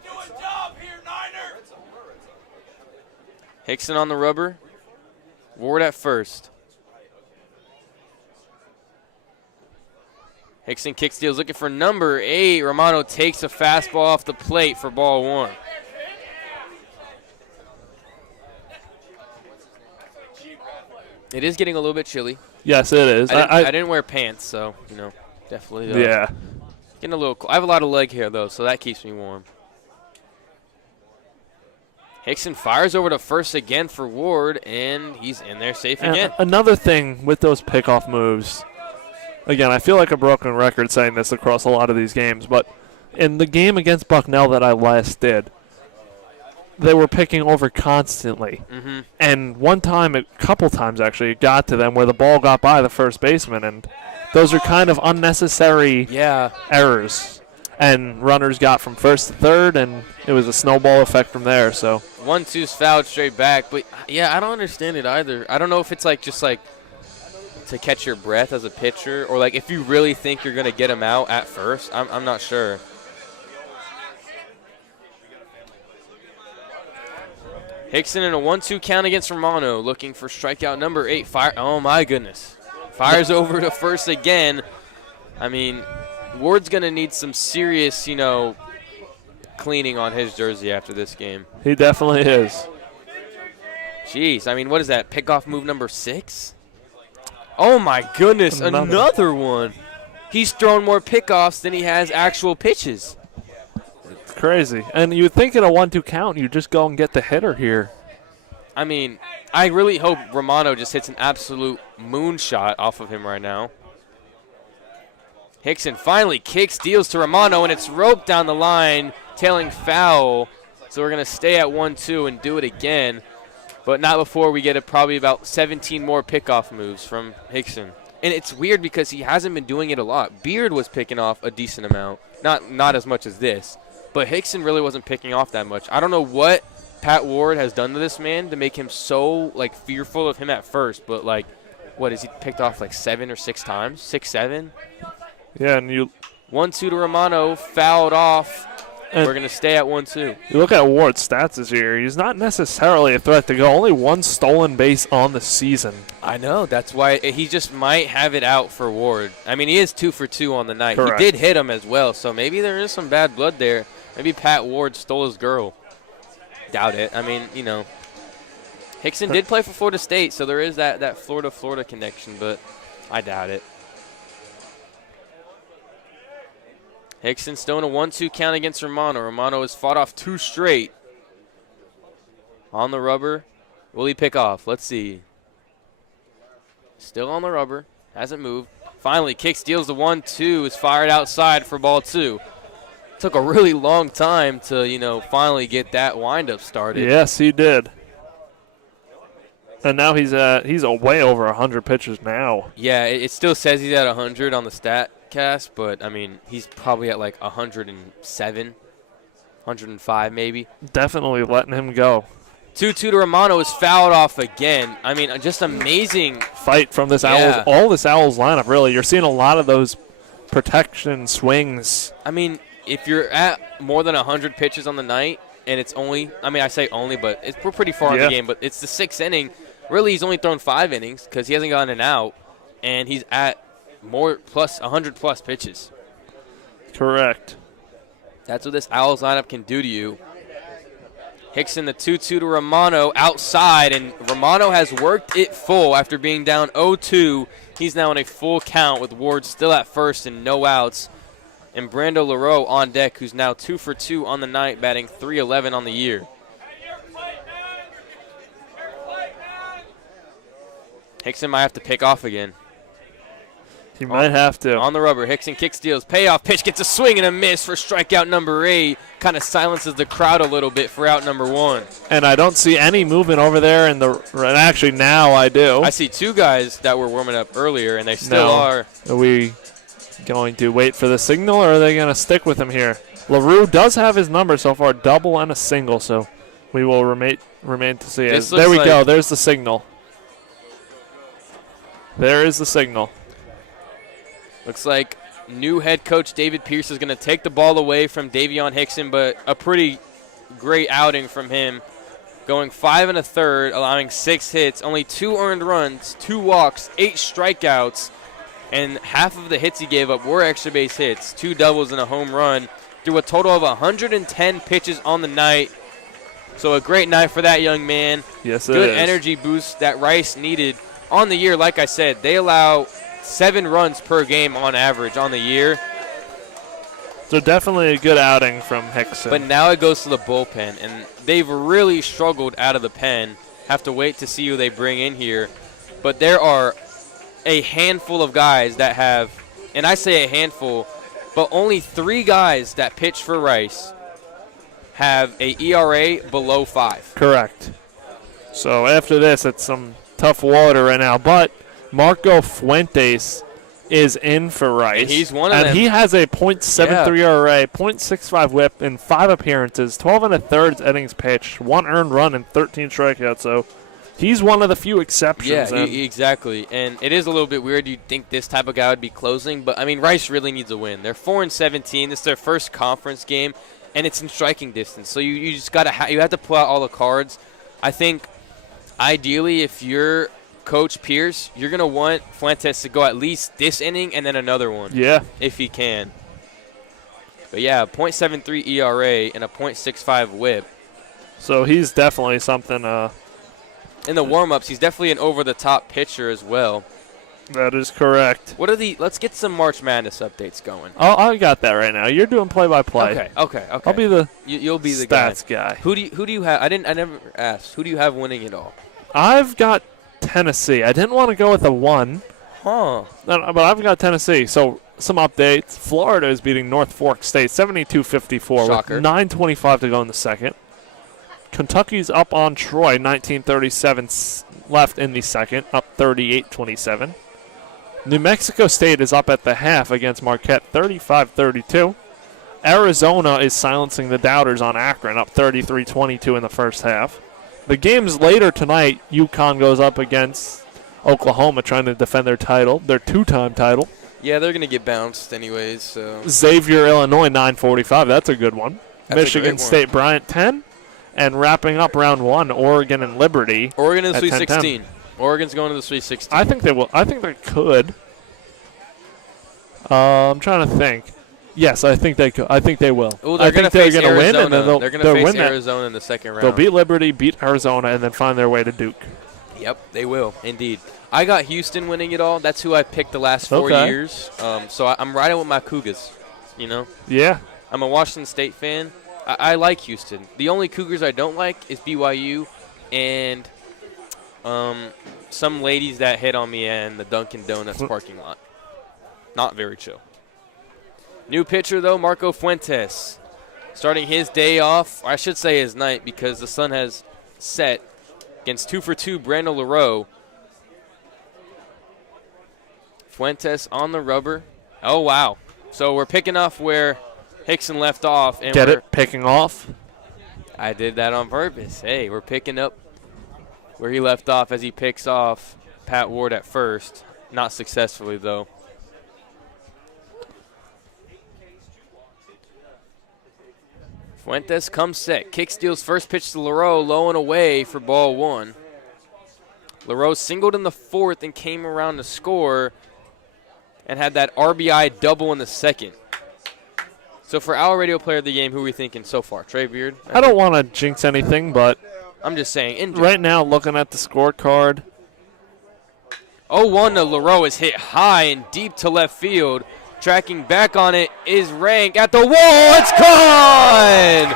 Hickson on the rubber. Ward at first. Hickson kick steals looking for number 8. Romano takes a fastball off the plate for ball 1. It is getting a little bit chilly. Yes, it is. I didn't wear pants, so, definitely. Getting a little cold. I have a lot of leg hair, though, so that keeps me warm. Hickson fires over to first again for Ward, and he's in there safe again. Another thing with those pickoff moves, again, I feel like a broken record saying this across a lot of these games, but in the game against Bucknell that I last did, they were picking over constantly. And one time, a couple times actually, it got to them where the ball got by the first baseman, and those are kind of unnecessary errors. And runners got from first to third, and it was a snowball effect from there. So 1-2's fouled straight back, but I don't understand it either. I don't know if it's just to catch your breath as a pitcher, or if you really think you're gonna get him out at first. I'm not sure. Hickson in a 1-2 count against Romano, looking for strikeout number 8. Oh my goodness! Fires over to first again. I mean, Ward's going to need some serious, cleaning on his jersey after this game. He definitely is. Jeez, I mean, what is that? Pickoff move number 6? Oh my goodness, another one. He's thrown more pickoffs than he has actual pitches. It's crazy. And you would think in a 1-2 count, you just go and get the hitter here. I mean, I really hope Romano just hits an absolute moonshot off of him right now. Hickson finally kicks, steals to Romano, and it's roped down the line, tailing foul. So we're going to stay at 1-2 and do it again. but not before we get probably about 17 more pickoff moves from Hickson. And it's weird because he hasn't been doing it a lot. Beard was picking off a decent amount, not as much as this, but Hickson really wasn't picking off that much. I don't know what Pat Ward has done to this man to make him so fearful of him at first, but what has he picked off 7 or 6 times? 6, 7? Yeah, and you 1-2 to Romano, fouled off. And we're going to stay at 1-2. You look at Ward's stats this year, he's not necessarily a threat to go. Only 1 stolen base on the season. I know. That's why he just might have it out for Ward. I mean, he is 2 for 2 on the night. Correct. He did hit him as well, so maybe there is some bad blood there. Maybe Pat Ward stole his girl. Doubt it. I mean, Hickson did play for Florida State, so there is that Florida connection, but I doubt it. Hickson still in a 1-2 count against Romano. Romano has fought off 2 straight. On the rubber. Will he pick off? Let's see. Still on the rubber. Hasn't moved. Finally, kick steals the 1-2. Is fired outside for ball 2. Took a really long time to, finally get that windup started. Yes, he did. And now he's way over 100 pitches now. Yeah, it still says he's at 100 on the stat cast, but I mean he's probably at 107, 105 maybe. Definitely letting him go. 2-2 to Romano is fouled off again. I mean, just amazing fight from this Owls. All this Owls lineup, really. You're seeing a lot of those protection swings. I mean, if you're at more than 100 pitches on the night, and it's only, I say only, but we're pretty far in the game, but it's the 6th inning. Really, he's only thrown 5 innings because he hasn't gotten an out, and he's at 100+ pitches. Correct. That's what this Owls lineup can do to you. Hickson, the 2-2 to Romano outside, and Romano has worked it full after being down 0-2. He's now in a full count with Ward still at first and no outs. And Brando Leroux on deck, who's now 2 for 2 on the night, batting .311 on the year. Hickson might have to pick off again. He might have to. On the rubber, Hickson kick steals, payoff pitch, gets a swing and a miss for strikeout number 8. Kind of silences the crowd a little bit for out number 1. And I don't see any movement over there and actually now I do. I see 2 guys that were warming up earlier, and they still are. Are we going to wait for the signal, or are they going to stick with him here? LaRue does have his number so far, double and a single, so we will remain to see. There we go. There's the signal. There is the signal. Looks like new head coach David Pierce is going to take the ball away from Davion Hickson, but a pretty great outing from him. Going 5 1/3, allowing 6 hits, only 2 earned runs, 2 walks, 8 strikeouts, and half of the hits he gave up were extra base hits, 2 doubles and a home run, through a total of 110 pitches on the night. So a great night for that young man. Yes, it is. Good energy boost that Rice needed on the year. Like I said, they allow 7 runs per game on average on the year. So definitely a good outing from Hickson. But now it goes to the bullpen, and they've really struggled out of the pen. Have to wait to see who they bring in here. But there are a handful of guys that have, and I say a handful, but only 3 guys that pitch for Rice have a ERA below 5. Correct. So after this, it's some tough water right now. But Marco Fuentes is in for Rice. And he's one of them. And he has a .73 ERA, .65 whip in 5 appearances, 12 1/3 innings pitched, 1 earned run, and 13 strikeouts. So he's one of the few exceptions. Yeah, exactly. And it is a little bit weird. You'd think this type of guy would be closing. But, I mean, Rice really needs a win. They're 4-17. This is their first conference game, and it's in striking distance. So you just got to you have to pull out all the cards. I think, ideally, if you're Coach Pierce, you're going to want Fuentes to go at least this inning and then another one. Yeah. If he can. But, yeah, .73 ERA and a .65 whip. So he's definitely something. In the warm-ups, he's definitely an over-the-top pitcher as well. That is correct. Let's get some March Madness updates going. Oh, I got that right now. You're doing play-by-play. Okay. I'll be the You'll be the stats guy. Who do you have? I never asked. Who do you have winning it all? I've got Tennessee. I didn't want to go with a 1. Huh. But I've got Tennessee. So some updates. Florida is beating North Fork State 72-54 with 9:25 to go in the second. Kentucky's up on Troy, 19:37 left in the second, up 38-27. New Mexico State is up at the half against Marquette, 35-32. Arizona is silencing the doubters on Akron, up 33-22 in the first half. The games later tonight, UConn goes up against Oklahoma trying to defend their title, their two-time title. Yeah, they're going to get bounced anyways. So Xavier, Illinois, 9:45. That's a good one. That's Michigan State, Bryant, 10. And wrapping up round one, Oregon and Liberty. Oregon in the Sweet 10-10. 16. Oregon's going to the Sweet 16. I think they will. I think they could. I'm trying to think. Yes, I think they could. I think they will. Ooh, they're going to face Arizona. Win, and then they're going to face win Arizona in the second round. They'll beat Liberty, beat Arizona, and then find their way to Duke. Yep, they will, indeed. I got Houston winning it all. That's who I picked the last 4 years. So I'm riding with my Cougars, you know? Yeah. I'm a Washington State fan. I like Houston. The only Cougars I don't like is BYU and some ladies that hit on me in the Dunkin' Donuts parking lot. Not very chill. New pitcher, though, Marco Fuentes. Starting his day off, or I should say his night, because the sun has set against 2-for-2 Brandon LaRoe. Fuentes on the rubber. Oh, wow. So we're picking off where Hickson left off. And Get it? Picking off? I did that on purpose. Hey, we're picking up where he left off as he picks off Pat Ward at first. Not successfully, though. Fuentes comes set. Kick steals first pitch to LaRoe, low and away for ball one. LaRoe singled in the fourth and came around to score and had that RBI double in the second. So for our radio player of the game, who are we thinking so far? Trey Beard? I don't want to jinx anything, but I'm just saying. Right now, looking at the scorecard. 0-1 to LaRoe is hit high and deep to left field. Tracking back on it is Rank at the wall. It's gone!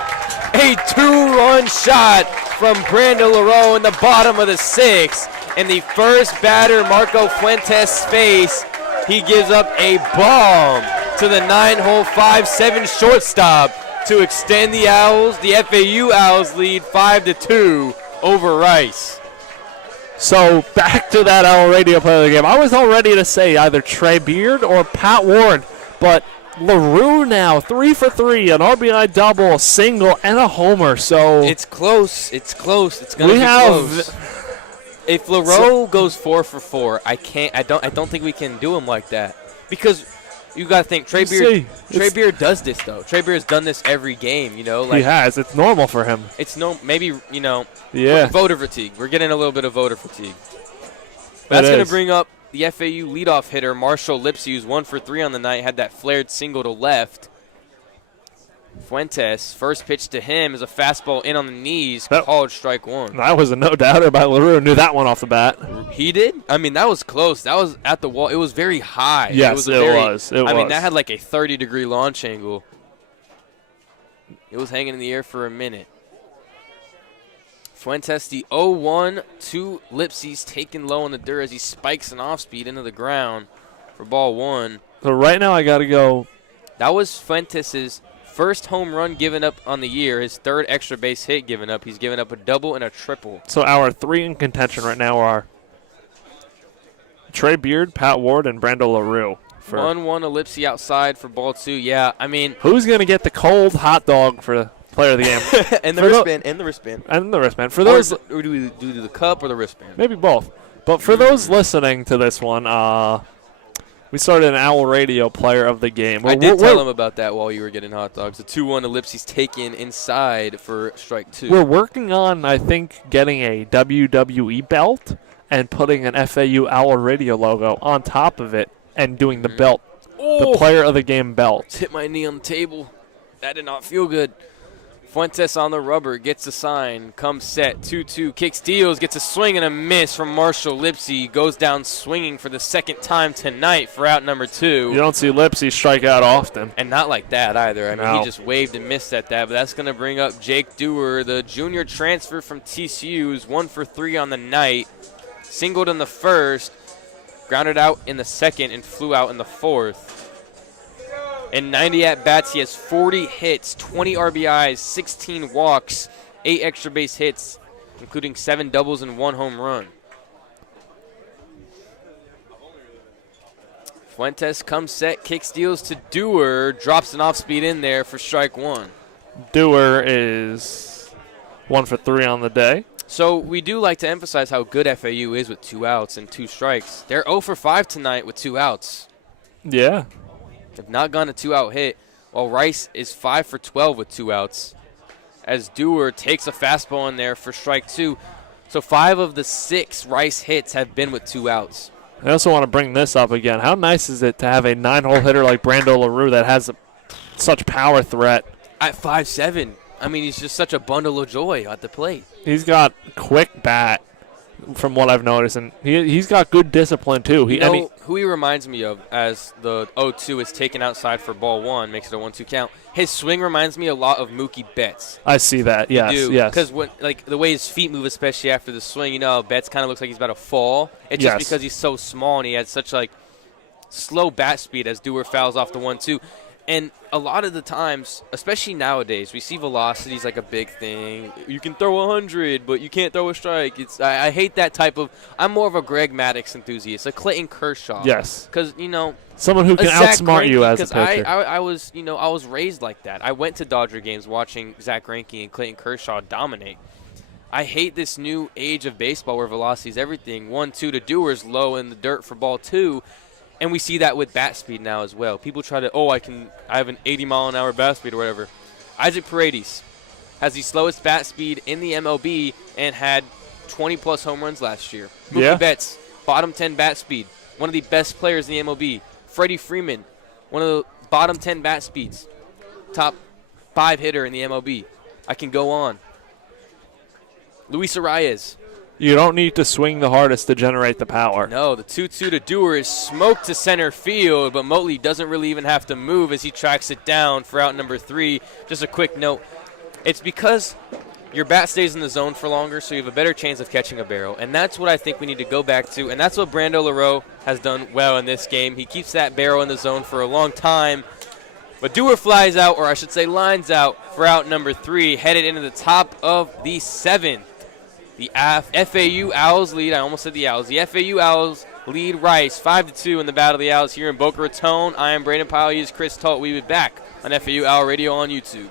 A two-run shot from Brandon LaRoe in the bottom of the sixth. And the first batter, Marco Fuentes' face, he gives up a bomb to the 9-hole 5-7 shortstop to extend the Owls, the FAU Owls lead 5-2 over Rice. So back to that Owl radio player of the game. I was all ready to say either Trey Beard or Pat Ward, but LaRue now 3 for 3, an RBI double, a single, and a homer. So it's close. It's close. It's gonna be close. If LaRue goes 4 for 4, I don't think we can do him like that because you got to think Trey Beard. Trey Beard does this though. Trey Beard has done this every game. You know, like he has. It's normal for him. It's maybe Yeah. Voter fatigue. We're getting a little bit of voter fatigue. That's going to bring up the FAU leadoff hitter Marshall Lipsy, who's 1 for 3 on the night. Had that flared single to left. Fuentes, first pitch to him is a fastball in on the knees, called strike one. That was a no-doubter by LaRue. Knew that one off the bat. He did? I mean, that was close. That was at the wall. It was very high. Yes, it was. I mean, that had like a 30-degree launch angle. It was hanging in the air for a minute. Fuentes, the 0-1 to Lipsy's taken low in the dirt as he spikes an off-speed into the ground for ball one. So right now I got to go. That was Fuentes' first home run given up on the year, his third extra base hit given up. He's given up a double and a triple. So our 3 in contention right now are Trey Beard, Pat Ward, and Brandon LaRue. 1-1 to Lipsy outside for ball two. Yeah, I mean. Who's going to get the cold hot dog for player of the game? and the wristband. And the wristband. And the wristband. For those, or do we do the cup or the wristband? Maybe both. But for those listening to this one, we started an Owl Radio player of the game. I did tell him about that while you were getting hot dogs. The 2-1 to Lipsy's taken inside for strike two. We're working on, I think, getting a WWE belt and putting an FAU Owl Radio logo on top of it and doing the belt, the player of the game belt. Hit my knee on the table. That did not feel good. Fuentes on the rubber, gets the sign, comes set, 2-2, kick steals, gets a swing and a miss from Marshall Lipsy, goes down swinging for the second time tonight for out number 2. You don't see Lipsy strike out often. And not like that either. I mean, he just waved and missed at that, but that's going to bring up Jake Dewar, the junior transfer from TCU, who's 1 for 3 on the night, singled in the first, grounded out in the second, and flew out in the fourth. In 90 at-bats, he has 40 hits, 20 RBIs, 16 walks, 8 extra base hits, including 7 doubles and 1 home run. Fuentes comes set, kick steals to Dewar, drops an off-speed in there for strike 1. Dewar is 1 for 3 on the day. So we do like to emphasize how good FAU is with 2 outs and 2 strikes. They're 0 for 5 tonight with 2 outs. Yeah. They've not gone a 2-out hit, while Rice is 5 for 12 with 2 outs, as Dewar takes a fastball in there for strike 2. So 5 of the 6 Rice hits have been with 2 outs. I also want to bring this up again. How nice is it to have a 9-hole hitter like Brando LaRue that has such power threat? At 5'7", I mean, he's just such a bundle of joy at the plate. He's got quick bat, from what I've noticed, and he's got good discipline too. Who he reminds me of as the 0-2 is taken outside for ball 1, makes it a 1-2 count. His swing reminds me a lot of Mookie Betts. I see that. Yes, yes. Because the way his feet move, especially after the swing, Betts kind of looks like he's about to fall. It's just because he's so small and he has such slow bat speed as Dewar fouls off the 1-2. And a lot of the times, especially nowadays, we see velocities like a big thing. You can throw 100, but you can't throw a strike. I hate that type of – I'm more of a Greg Maddux enthusiast, a Clayton Kershaw. Yes. Because, someone who can outsmart you as a pitcher. I was raised like that. I went to Dodger games watching Zach Greinke and Clayton Kershaw dominate. I hate this new age of baseball where velocity is everything. 1-2 to Dewar's low in the dirt for ball 2. And we see that with bat speed now as well. People try to, I have an 80-mile-an-hour bat speed or whatever. Isaac Paredes has the slowest bat speed in the MLB and had 20-plus home runs last year. Mookie Betts, bottom 10 bat speed, one of the best players in the MLB. Freddie Freeman, one of the bottom 10 bat speeds, top 5 hitter in the MLB. I can go on. Luis Arias. You don't need to swing the hardest to generate the power. No, the 2-2 to Dewar is smoked to center field, but Motley doesn't really even have to move as he tracks it down for out number 3. Just a quick note, it's because your bat stays in the zone for longer, so you have a better chance of catching a barrel, and that's what I think we need to go back to, and that's what Brando LaRue has done well in this game. He keeps that barrel in the zone for a long time, but Dewar flies out, or I should say lines out, for out number 3, headed into the top of the 7th. The FAU Owls lead. I almost said the Owls. The FAU Owls lead Rice 5-2 in the Battle of the Owls here in Boca Raton. I am Brayden Pyle. He is Chris Talt. We'll be back on FAU Owl Radio on YouTube.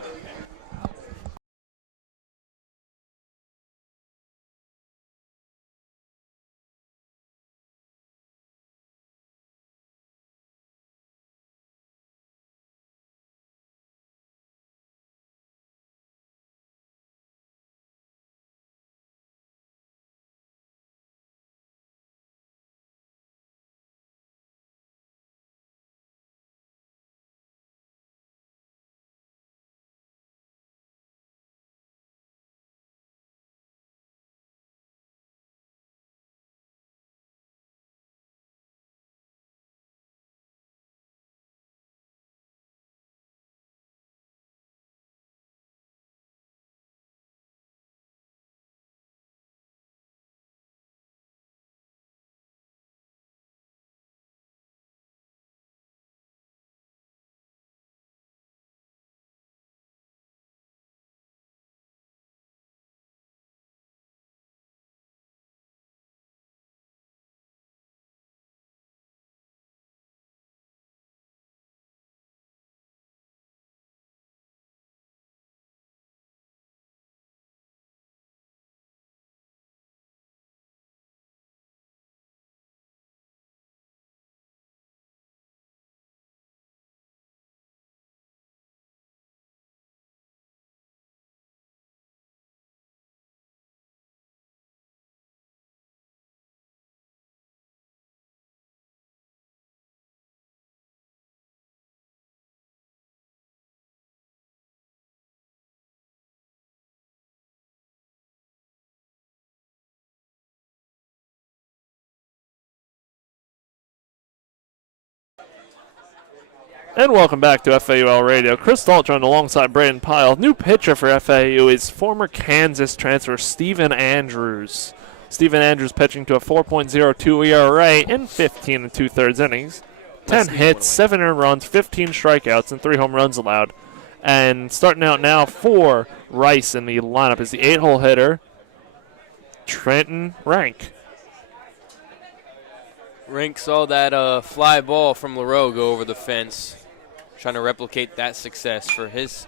And welcome back to FAUL Radio. Chris Talt joined alongside Brayden Pyle. New pitcher for FAU is former Kansas transfer Steven Andrews. Steven Andrews pitching to a 4.02 ERA in 15 2/3 innings. 10 hits, 7 earned runs, 15 strikeouts, and 3 home runs allowed. And starting out now for Rice in the lineup is the 8-hole hitter, Trenton Rank. Rank saw that fly ball from LaRoe go over the fence, trying to replicate that success for his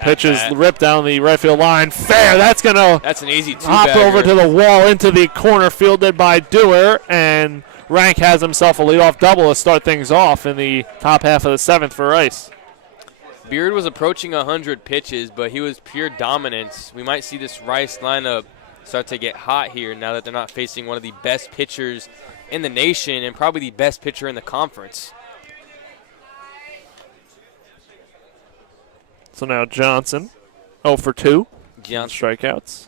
Pitches at-bat. ripped down the right field line. Fair. That's going to That's an easy hop two-bagger. over to the wall into the corner, fielded by Dewar. And Rank has himself a leadoff double to start things off in the top half of the 7th for Rice. Beard was approaching 100 pitches, but he was pure dominance. We might see this Rice lineup start to get hot here now that they're not facing one of the best pitchers in the nation and probably the best pitcher in the conference. So now Johnson, 0 for 2. Johnson. Strikeouts.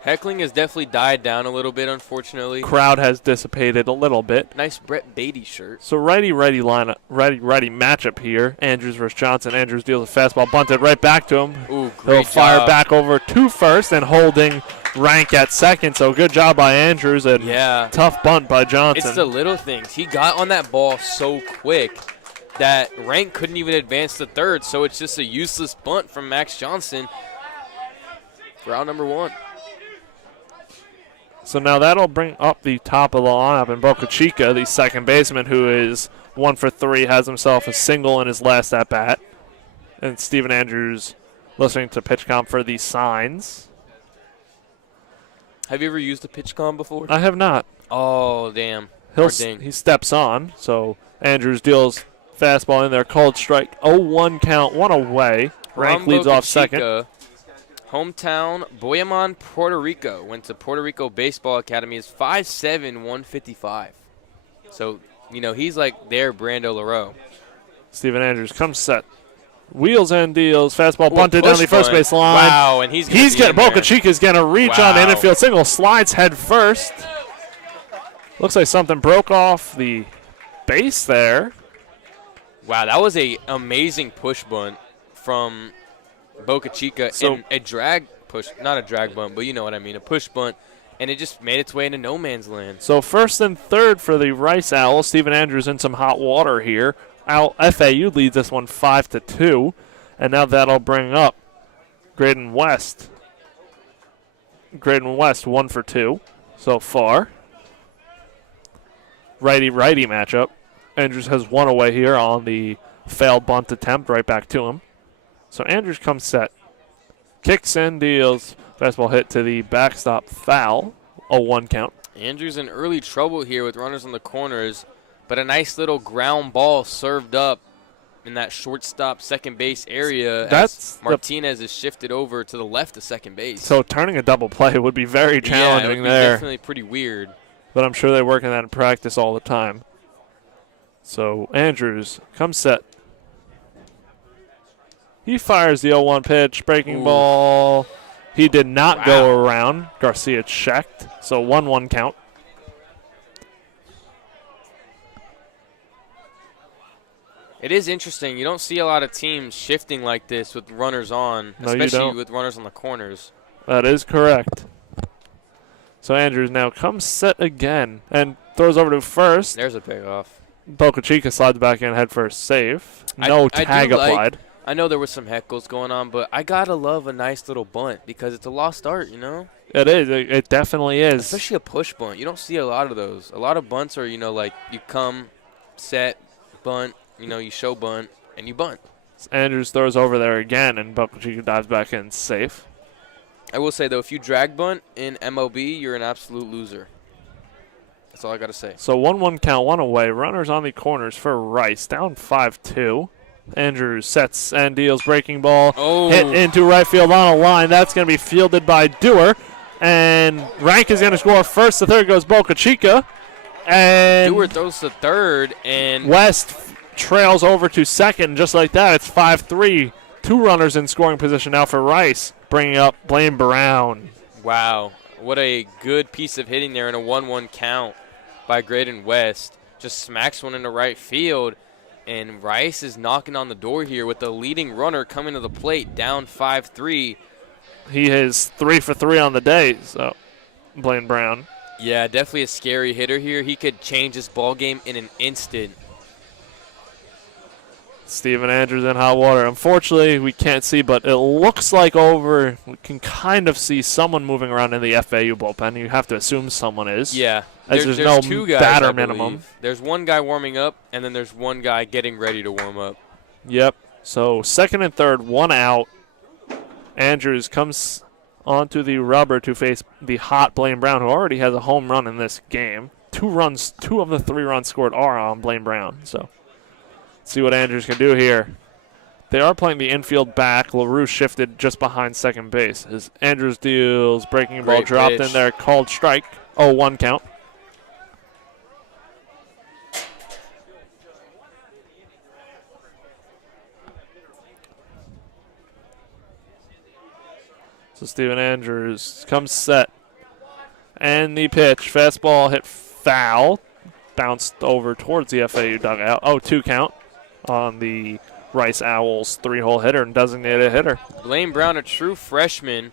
Heckling has definitely died down a little bit, unfortunately. Crowd has dissipated a little bit. Nice Brett Beatty shirt. So righty-righty lineup, righty-righty matchup here. Andrews versus Johnson. Andrews deals a fastball, bunted right back to him. Ooh, He'll great fire job. back over to first and holding Rank at second. So good job by Andrews and Yeah. tough bunt by Johnson. It's the little things. He got on that ball so quick that Rank couldn't even advance to third, so it's just a useless bunt from Max Johnson for out number 1. So now that'll bring up the top of the lineup. And Boca Chica, the second baseman, who is 1 for 3, has himself a single in his last at-bat. And Steven Andrews listening to PitchCom for the signs. Have you ever used a pitch com before? I have not. Oh, damn. He steps on, so Andrews deals fastball in there, called strike, 0-1 count, 1 away. Rank leads off second. Hometown, Boyamon, Puerto Rico. Went to Puerto Rico Baseball Academy. Is 5'7", 155. So, he's like their Brando LaRoe. Steven Andrews comes set. Wheels and deals, fastball bunted down the first base line. Wow, and he's getting Boca Chica's going to reach on Wow. the infield single, slides head first. Looks like something broke off the base there. Wow, that was a amazing push bunt from Boca Chica. So- And a drag push, not a drag bunt, but you know what I mean, a push bunt, and it just made its way into no man's land. So first and third for the Rice Owls. Steven Andrews in some hot water here. FAU leads this one 5-2, and now that'll bring up Brayden West. Brayden West 1 for 2 so far. Righty-righty matchup. Andrews has 1 away here on the failed bunt attempt, right back to him. So Andrews comes set. Kicks and deals. Fastball hit to the backstop, foul. 0-1 count. Andrews in early trouble here with runners on the corners, but a nice little ground ball served up in that shortstop second base area. That's as Martinez is shifted over to the left of second base. So turning a double play would be very challenging yeah, it would be there. definitely pretty weird. But I'm sure they work on that in practice all the time. So Andrews comes set. He fires the 0-1 pitch, breaking Ooh. ball. He did not go Wow. around. Garcia checked. So 1-1 count. It is interesting. You don't see a lot of teams shifting like this with runners on, No, you especially don't. with runners on the corners. That is correct. So Andrews now comes set again and throws over to first. There's a payoff. Boca Chica slides back in head first, save. No I tag do like- applied. I know there was some heckles going on, but I gotta love a nice little bunt because it's a lost art, It is. It definitely is. Especially a push bunt. You don't see a lot of those. A lot of bunts are, like you come, set, bunt, you show bunt, and you bunt. Andrews throws over there again, and Boca Chica dives back in, safe. I will say, though, if you drag bunt in MLB, you're an absolute loser. That's all I got to say. So 1-1 count, 1 away. Runners on the corners for Rice, down 5-2. Andrews sets and deals, breaking ball. Oh. Hit into right field on a line. That's going to be fielded by Dewar. And Rank is going to score first. To third goes Boca Chica. And Dewar throws to third, and West trails over to second. Just like that, it's 5-3. 2 runners in scoring position now for Rice, bringing up Blaine Brown. wow, what a good piece of hitting there in a 1-1 count by Brayden West. Just smacks one into right field, and Rice is knocking on the door here with the leading runner coming to the plate, down 5-3. He is 3 for 3 on the day, so Blaine Brown. Yeah, definitely a scary hitter here. He could change his ball game in an instant. Steven Andrews in hot water. Unfortunately, we can't see, but it looks like we can kind of see someone moving around in the FAU bullpen. You have to assume someone is. Yeah. As there's no two guys, batter minimum. There's one guy warming up, and then there's one guy getting ready to warm up. Yep. So second and third, one out. Andrews comes onto the rubber to face the hot Blaine Brown, who already has a home run in this game. 2 of the 3 runs scored are on Blaine Brown. So let's see what Andrews can do here. They are playing the infield back. LaRue shifted just behind second base. As Andrews deals, breaking ball dropped in there, called strike. 0-1 count. So Steven Andrews comes set. And the pitch. Fastball hit foul. Bounced over towards the FAU dugout. 0-2 count on the Rice Owls 3-hole hitter and designated hitter. Blaine Brown, a true freshman,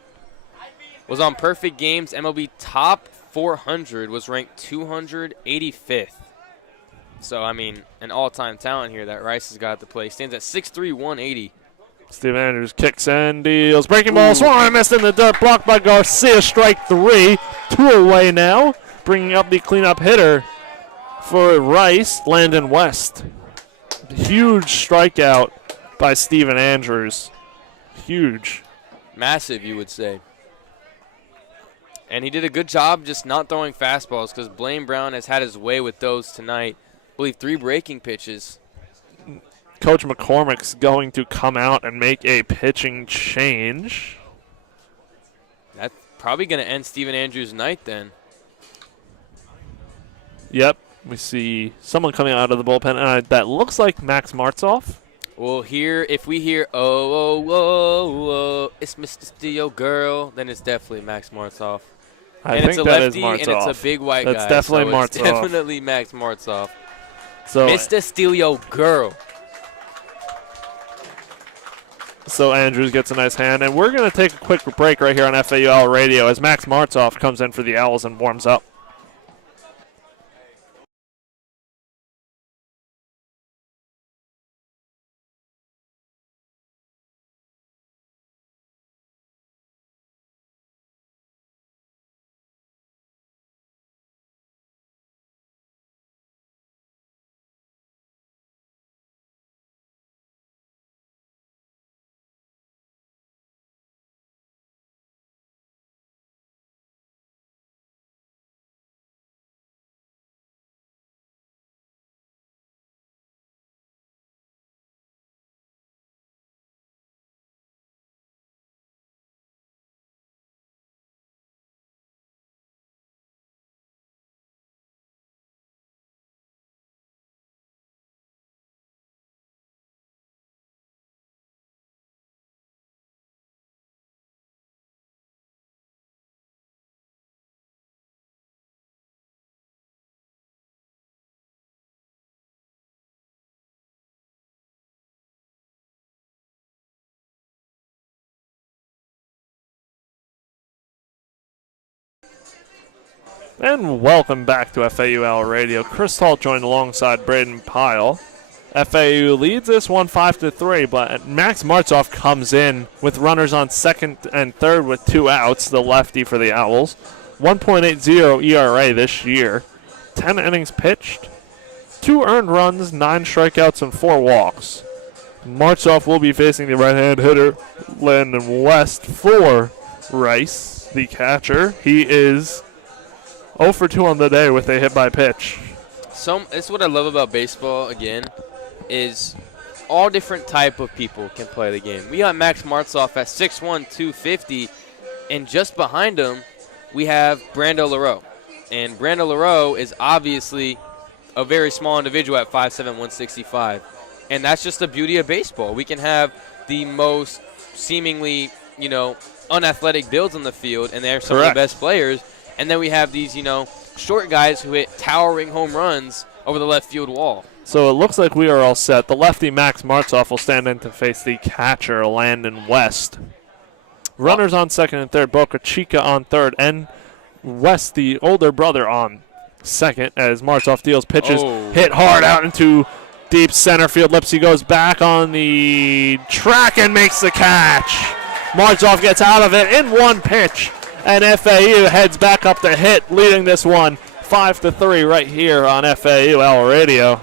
was on perfect games. MLB top 400, was ranked 285th. So, I mean, an all-time talent here that Rice has got at the plate. Stands at 6'3", 180. Steven Andrews kicks and deals. Breaking ball, swung and missed in the dirt. Blocked by Garcia. Strike 3. 2 away now. Bringing up the cleanup hitter for Rice, Landon West. Huge strikeout by Steven Andrews. Huge. Massive, you would say. And he did a good job just not throwing fastballs because Blaine Brown has had his way with those tonight. I believe 3 breaking pitches. Coach McCormick's going to come out and make a pitching change. That's probably going to end Steven Andrews' night then. Yep. We see someone coming out of the bullpen. That looks like Max Martzoff. Well, if we hear, oh, oh, oh, oh, it's Mr. Steele Girl, then it's definitely Max Martzoff. I think that is Martzoff. And it's a big white guy. That's definitely Martzoff. It's definitely Max Martzoff. So, Mr. Steele Girl. So Andrews gets a nice hand. And we're going to take a quick break right here on FAU Radio as Max Martzoff comes in for the Owls and warms up. And welcome back to FAU Hour Radio. Chris Talt joined alongside Brayden Pyle. FAU leads this one 5-3, but Max Martzoff comes in with runners on second and third with 2 outs, the lefty for the Owls. 1.80 ERA this year. 10 innings pitched, 2 earned runs, 9 strikeouts, and 4 walks. Martzoff will be facing the right-hand hitter, Landon West, for Rice, the catcher. He is 0 for 2 on the day with a hit by pitch. It's what I love about baseball, again, is all different type of people can play the game. We got Max Martzoff at 6'1", 250, and just behind him, we have Brando LaRoe. And Brando LaRoe is obviously a very small individual at 5'7", 165. And that's just the beauty of baseball. We can have the most seemingly, unathletic builds on the field, and they're some of the best players. And then we have these, short guys who hit towering home runs over the left field wall. So it looks like we are all set. The lefty, Max Martzoff, will stand in to face the catcher, Landon West. Runners on second and third, Boca Chica on third, and West, the older brother, on second as Martzoff deals pitches. Hit hard out into Deep center field. Lipsy goes back on the track and makes the catch. Marzoff gets out of it in one pitch, and FAU heads back up to hit, leading this one 5-3 right here on FAU Owl Radio.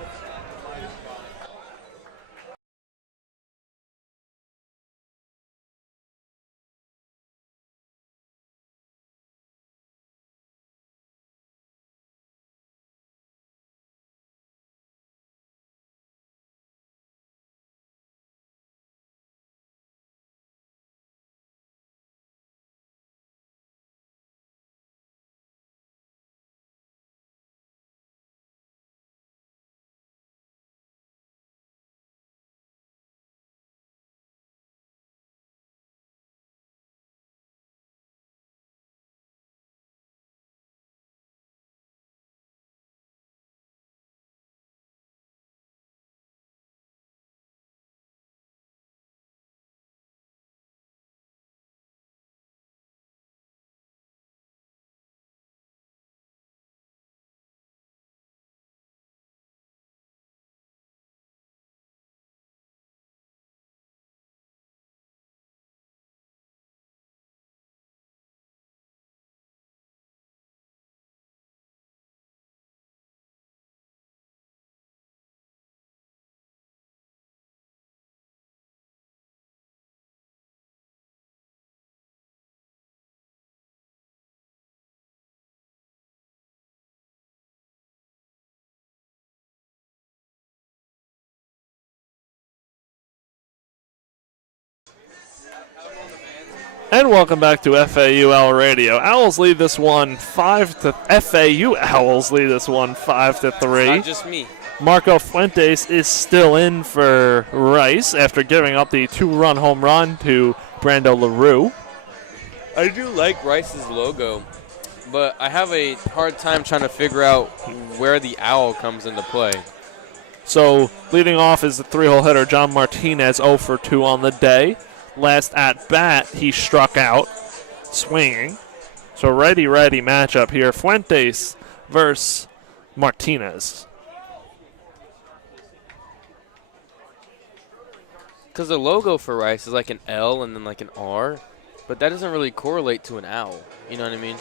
And welcome back to FAU Owl Radio. Owls lead this one 5-3. FAU Owls lead this one 5-3. Not just me. Marco Fuentes is still in for Rice after giving up the 2-run home run to Brando LaRue. I do like Rice's logo, but I have a hard time trying to figure out where the owl comes into play. So leading off is the 3-hole hitter John Martinez, 0 for 2 on the day. Last at bat, he struck out, swinging. So righty-righty matchup here. Fuentes versus Martinez. Because the logo for Rice is like an L and then like an R, but that doesn't really correlate to an owl. You know what I mean?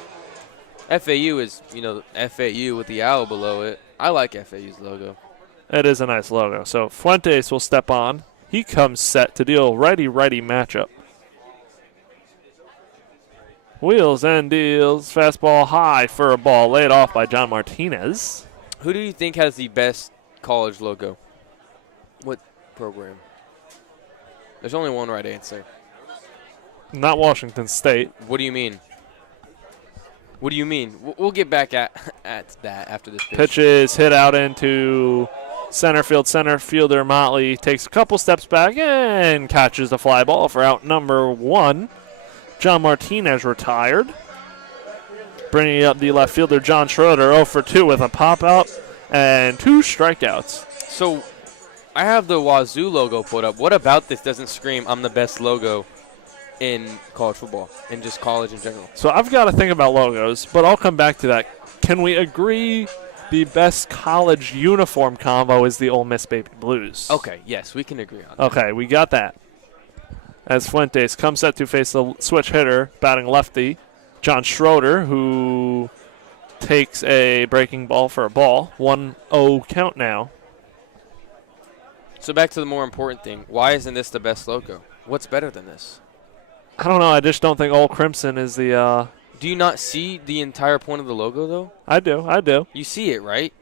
FAU is, FAU with the owl below it. I like FAU's logo. It is a nice logo. So Fuentes will step on. He comes set to deal righty-righty matchup. Wheels and deals. Fastball high for a ball laid off by John Martinez. Who do you think has the best college logo? What program? There's only one right answer. Not Washington State. What do you mean? What do you mean? We'll get back at that after this pitch. Pitch is hit out into center field. Center fielder Motley takes a couple steps back and catches the fly ball for out number 1. John Martinez retired. Bringing up the left fielder John Schroeder, 0 for 2 with a pop-out and 2 strikeouts. So I have the Wazoo logo put up. What about this doesn't scream I'm the best logo in college football and just college in general? So I've got to think about logos, but I'll come back to that. Can we agree the best college uniform combo is the Ole Miss Baby Blues? Okay, yes, we can agree on that. Okay, we got that. As Fuentes comes set to face the switch hitter, batting lefty, John Schroeder, who takes a breaking ball for a ball. 1-0 count now. So back to the more important thing. Why isn't this the best logo? What's better than this? I don't know. I just don't think Old Crimson is the Do you not see the entire point of the logo, though? I do. You see it, right?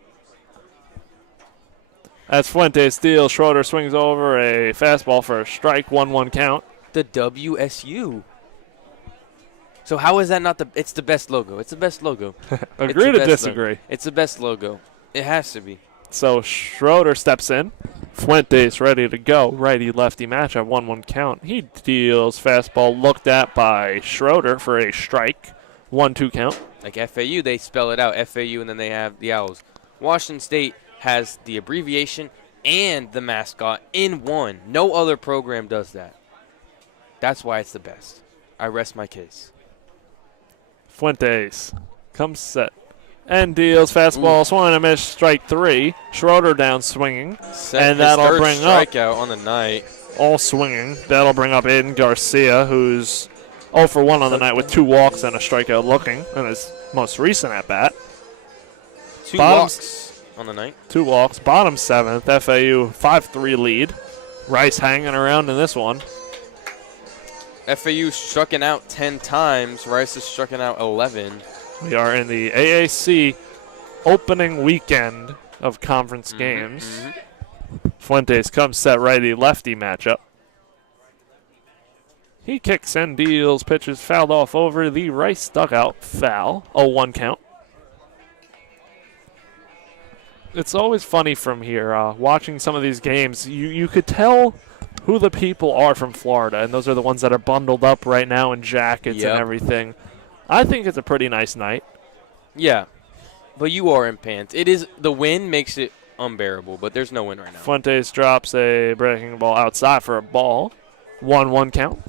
As Fuentes deals, Schroeder swings over a fastball for a strike, 1-1 count. The WSU. So how is that not the – it's the best logo. It's the best logo. Agree to disagree. Logo. It's the best logo. It has to be. So Schroeder steps in. Fuentes ready to go. Righty-lefty matchup, 1-1 count. He deals fastball looked at by Schroeder for a strike, 1-2 count. Like FAU, they spell it out, FAU, and then they have the Owls. Washington State has the abbreviation and the mascot in one. No other program does that. That's why it's the best. I rest my case. Fuentes comes set. And deals fastball, swung and a miss, strike 3. Schroeder down swinging. And that'll third bring up strikeout on the night. all swinging. That'll bring up Aiden Garcia, who's 0 for 1 on the night with 2 walks and a strikeout looking in his most recent at bat. 2 walks on the night. 2 walks. Bottom 7th. FAU 5-3 lead. Rice hanging around in this one. FAU struck out 10 times. Rice has struck out 11. We are in the AAC opening weekend of conference games. Fuentes comes set righty-lefty matchup. He kicks and deals. Pitches fouled off over the Rice dugout. Foul. 0-1 count. It's always funny from here, watching some of these games. You could tell who the people are from Florida, and those are the ones that are bundled up right now in jackets and everything. I think it's a pretty nice night. Yeah, but you are in pants. It is, the wind makes it unbearable, but there's no wind right now. Fuentes drops a breaking ball outside for a ball. 1-1 count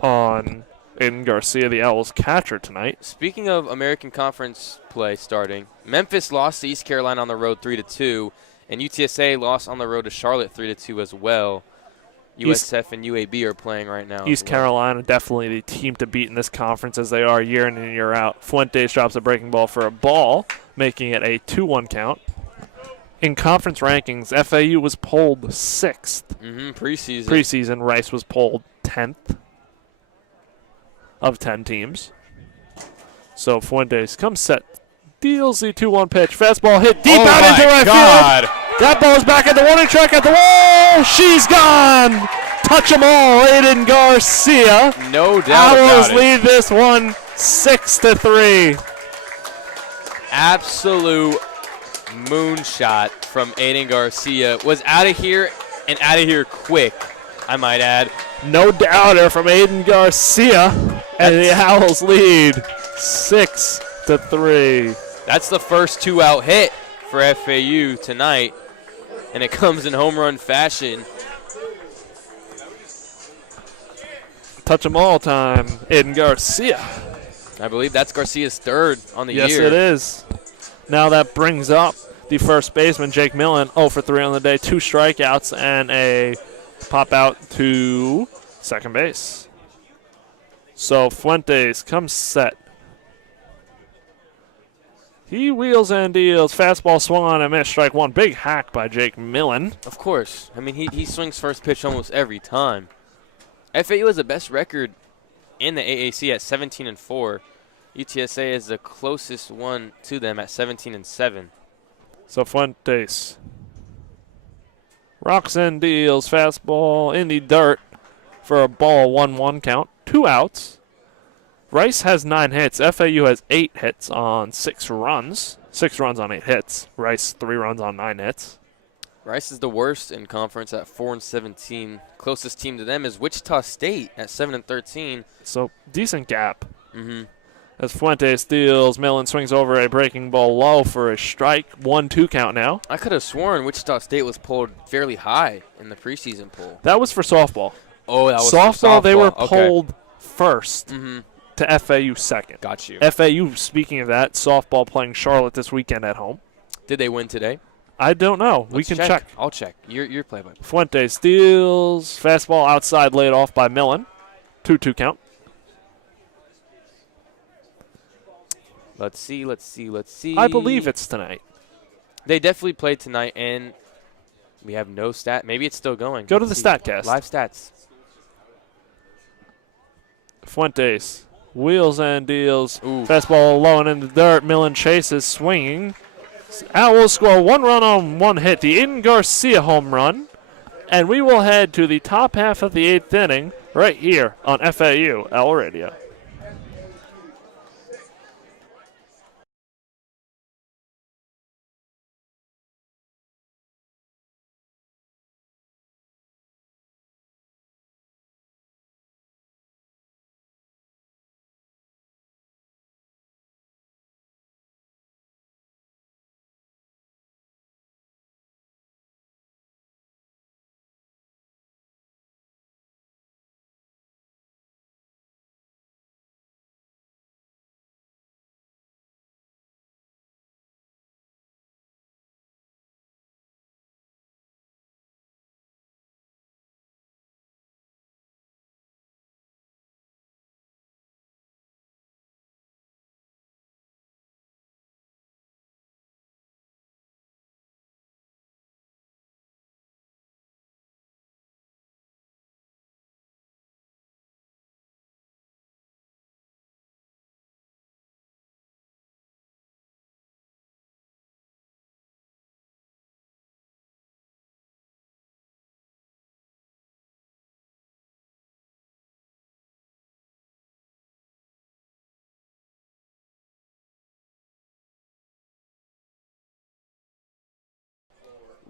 on Aiden Garcia, the Owls catcher tonight. Speaking of American Conference play starting, Memphis lost to East Carolina on the road 3-2, and UTSA lost on the road to Charlotte 3-2 as well. USF and UAB are playing right now. East Carolina definitely the team to beat in this conference, as they are year in and year out. Fuentes drops a breaking ball for a ball, making it a 2-1 count. In conference rankings, FAU was polled 6th. Preseason, Rice was polled 10th of 10 teams. So Fuentes comes set, deals the 2-1 pitch. Fastball hit deep out into right field. That ball's back at the warning track at the wall. She's gone. Touch 'em all, Aiden Garcia. No doubt about Owls it. lead this one 6-3. Absolute moonshot from Aiden Garcia. Was out of here and out of here quick, I might add. No doubter from Aiden Garcia. And the Owls lead 6-3. That's the first 2-out hit for FAU tonight, and it comes in home run fashion. Touch 'em all time, Aiden Garcia. I believe that's Garcia's 3rd on the year. Yes, it is. Now that brings up the first baseman, Jake Millen, 0 for 3 on the day, 2 strikeouts, and a pop out to second base. So Fuentes comes set. He wheels and deals. Fastball swung on and missed. Strike 1. Big hack by Jake Millen. Of course. I mean, he swings first pitch almost every time. FAU has the best record in the AAC at 17-4. UTSA is the closest one to them at 17-7. So Fuentes rocks and deals. Fastball in the dirt for a ball. 1-1 count. 2 outs. Rice has 9 hits. FAU has 8 hits on 6 runs. 6 runs on 8 hits. Rice 3 runs on 9 hits. Rice is the worst in conference at 4-17. Closest team to them is Wichita State at 7-13. So decent gap. As Fuentes deals, Millen swings over a breaking ball low for a strike. 1-2 count now. I could have sworn Wichita State was pulled fairly high in the preseason poll. That was for softball. Oh, that was softball. For softball. They were okay. polled first to FAU second. Got you. FAU, speaking of that, softball playing Charlotte this weekend at home. Did they win today? I don't know. We Let's can check. I'll check. Your play-by-play. Fuentes deals. Fastball outside laid off by Millen. 2-2 count. Let's see. I believe it's tonight. They definitely played tonight, and we have no stat. Maybe it's still going. Go to the StatCast. Live stats. Fuentes wheels and deals. Ooh. Fastball low and in the dirt. Millen chases, swinging. Owls score 1 run on 1 hit. The Aiden Garcia home run. And we will head to the top half of the 8th inning right here on FAU Owl Radio.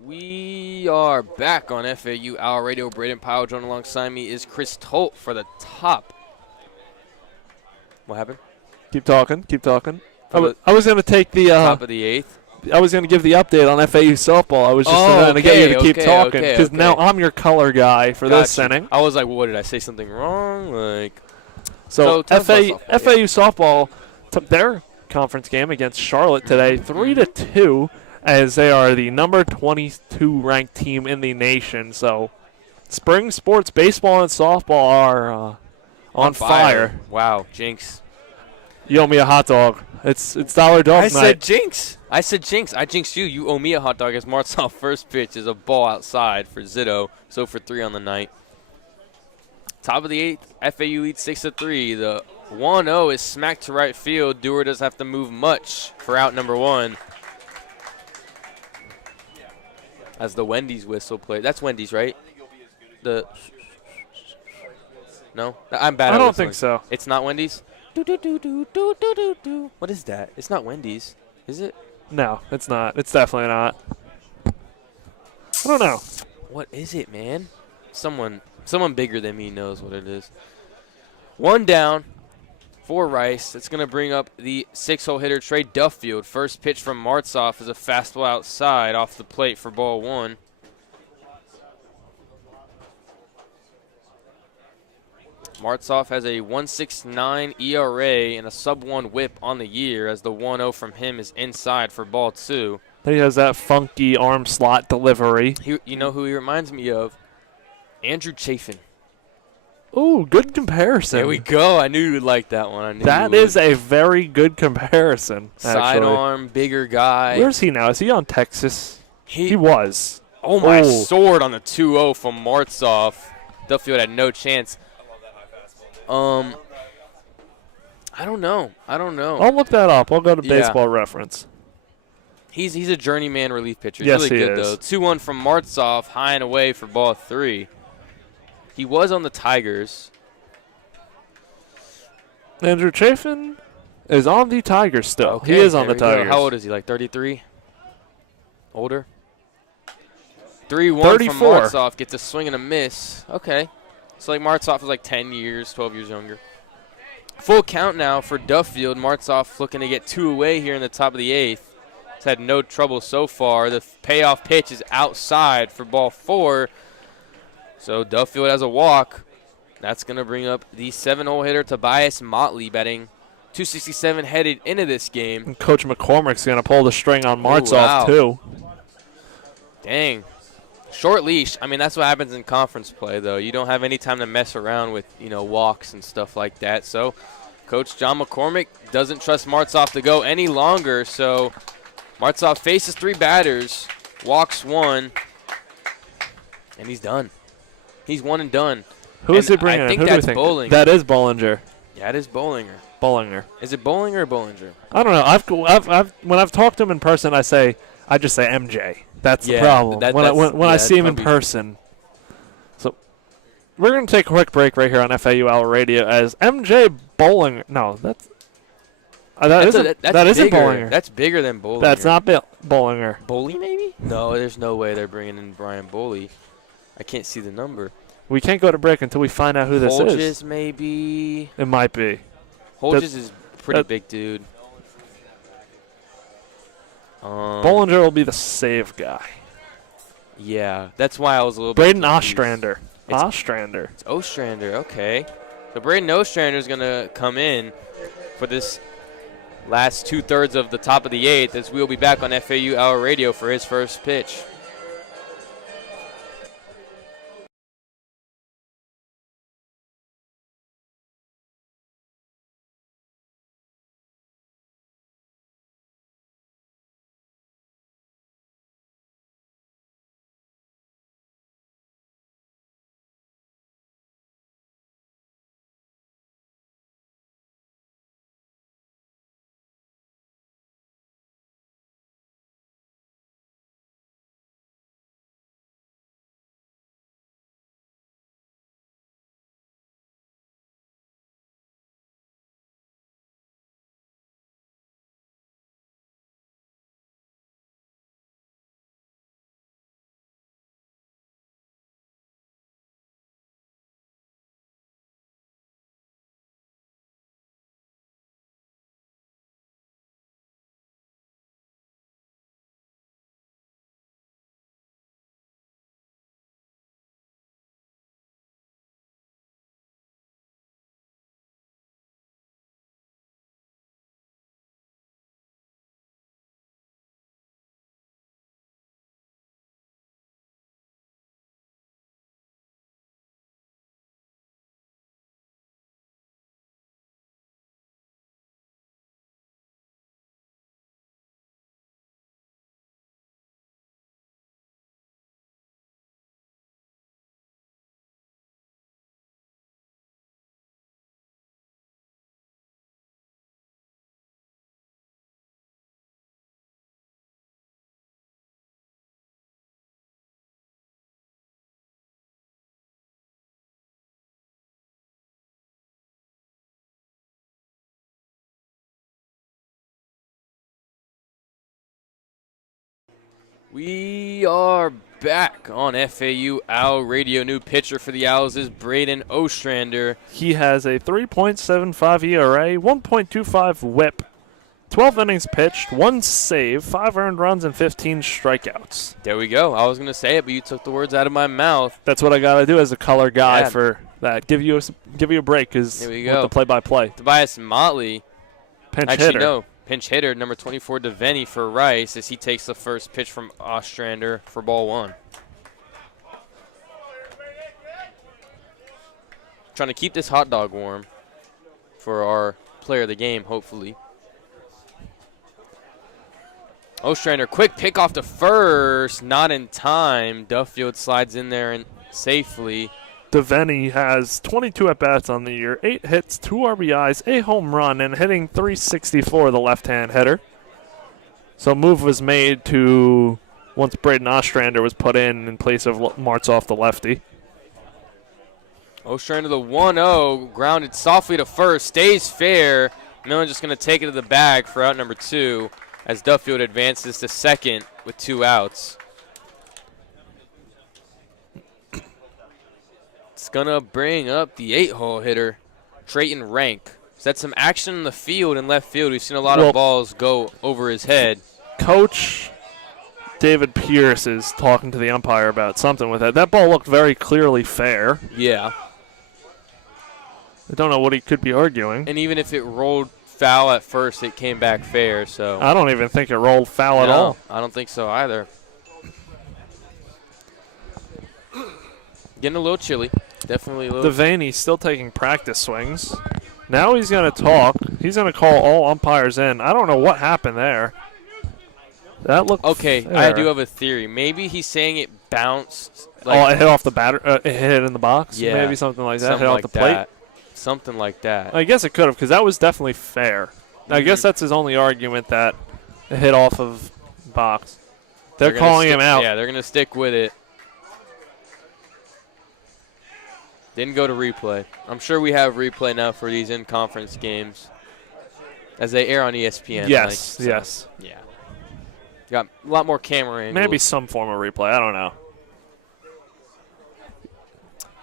We are back on FAU Hour Radio. Brayden Pyle, joined alongside me is Chris Talt for the top. What happened? Keep talking. Keep talking. For I was going to take the top of the 8th. I was going to give the update on FAU softball. I was just trying to get you to keep talking because now I'm your color guy for this inning. I was like, what, did I say something wrong? So FAU softball took their conference game against Charlotte today 3-2 as they are the number 22 ranked team in the nation. So spring sports, baseball and softball are on fire. Wow, jinx. You owe me a hot dog. It's dollar dog night. I said jinx. I jinxed you. You owe me a hot dog as Martz's first pitch is a ball outside for Zito. So for 3 on the night. Top of the 8th, FAU leads 6-3. The 1-0 is smacked to right field. Dewar doesn't have to move much for out number 1. As the Wendy's whistle plays. That's Wendy's, right? No? I'm bad at I don't whistling. think so. It's not Wendy's? What is that? It's not Wendy's, is it? No, it's not. It's definitely not. I don't know. What is it, man? Someone bigger than me knows what it is. 1 down for Rice. It's going to bring up the 6-hole hitter, Trey Duffield. First pitch from Martzoff is a fastball outside off the plate for ball 1. Martzoff has a 1.69 ERA and a sub-1 whip on the year as the 1-0 from him is inside for ball 2. He has that funky arm slot delivery. You know who he reminds me of? Andrew Chafin. Ooh, good comparison. There we go. I knew you would like that one. That is a very good comparison, Sidearm, bigger guy. Where's he now? Is he on Texas? He was. Oh, my sword on the 2-0 from Martzoff. Duffield had no chance. I don't know. I'll look that up. I'll go to Baseball Reference. He's a journeyman relief pitcher. He's yes, really he good, is. though. 2-1 from Martzoff, high and away for ball 3. He was on the Tigers. Andrew Chafin is on the Tigers still. Okay, he is on the Tigers. How old is he, like 33? Older? 3-1 from Martzoff. Gets a swing and a miss. Okay. So, like, Martzoff is like 10 years, 12 years younger. Full count now for Duffield. Martzoff looking to get 2 away here in the top of the 8th. He's had no trouble so far. The payoff pitch is outside for ball 4. So, Duffield has a walk. That's going to bring up the 7-hole hitter, Tobias Motley, batting .267 headed into this game. And Coach McCormick's going to pull the string on Martzoff, too. Dang. Short leash. I mean, that's what happens in conference play, though. You don't have any time to mess around with, walks and stuff like that. So, Coach John McCormick doesn't trust Martzoff to go any longer. So, Martzoff faces 3 batters, walks 1, and he's done. He's 1 and done. Who is he bringing? I think that's Bollinger. That is Bollinger. Yeah, it is Bollinger. Bollinger. Is it Bollinger or Bollinger? I don't know. When I've talked to him in person, I just say MJ. That's the problem. When I see him in person. So we're going to take a quick break right here on FAU Hour Radio as MJ Bollinger. No, that isn't Bollinger. That's bigger than Bollinger. That's not Bollinger. Boley, maybe? No, there's no way they're bringing in Brian Boley. I can't see the number. We can't go to break until we find out who this is. Holges, maybe. It might be. Holges is a pretty big dude. Bollinger will be the save guy. Yeah, that's why I was a little bit Brayden Ostrander. It's Ostrander, okay. So Brayden Ostrander is going to come in for this last 2/3 of the top of the 8th as we'll be back on FAU Hour Radio for his first pitch. We are back on FAU Owl Radio. New pitcher for the Owls is Brayden Ostrander. He has a 3.75 ERA, 1.25 WHIP, 12 innings pitched, 1 save, 5 earned runs, and 15 strikeouts. There we go. I was going to say it, but you took the words out of my mouth. That's what I got to do as a color guy Yeah. for that. Give you a break because There we with go. the play-by-play. Tobias Motley. Pinch Actually, hitter. no. Pinch hitter, number 24, Devaney for Rice, as he takes the first pitch from Ostrander for ball 1. Trying to keep this hot dog warm for our player of the game, hopefully. Ostrander, quick pick off to first, not in time. Duffield slides in there and safely. Devaney has 22 at-bats on the year, 8 hits, 2 RBIs, a home run, and hitting .364, the left-hand hitter. So a move was made to, once Brayden Ostrander was put in place of Martzoff, the lefty. Ostrander, the 1-0, grounded softly to first, stays fair. Millen just going to take it to the bag for out number 2 as Duffield advances to second with 2 outs. It's going to bring up the 8-hole hitter, Trayton Rank. He's had some action in the field and left field. We've seen a lot of balls go over his head. Coach David Pierce is talking to the umpire about something with that. That ball looked very clearly fair. Yeah. I don't know what he could be arguing. And even if it rolled foul at first, it came back fair. So I don't even think it rolled foul at all. I don't think so either. Getting a little chilly. Definitely a little. Devaney still taking practice swings. Now he's going to talk. He's going to call all umpires in. I don't know what happened there. That looked okay. fair. I do have a theory. Maybe he's saying it bounced. Like, it hit off the batter. It hit in the box. Yeah, maybe something like that. Something hit like off the plate. that. Something like that. I guess it could have because that was definitely fair. I guess that's his only argument that it hit off of box. They're calling him out. Yeah, they're going to stick with it. Didn't go to replay. I'm sure we have replay now for these in-conference games as they air on ESPN. Yes, like, so, yes. Yeah. Got a lot more camera angles. Maybe some form of replay. I don't know.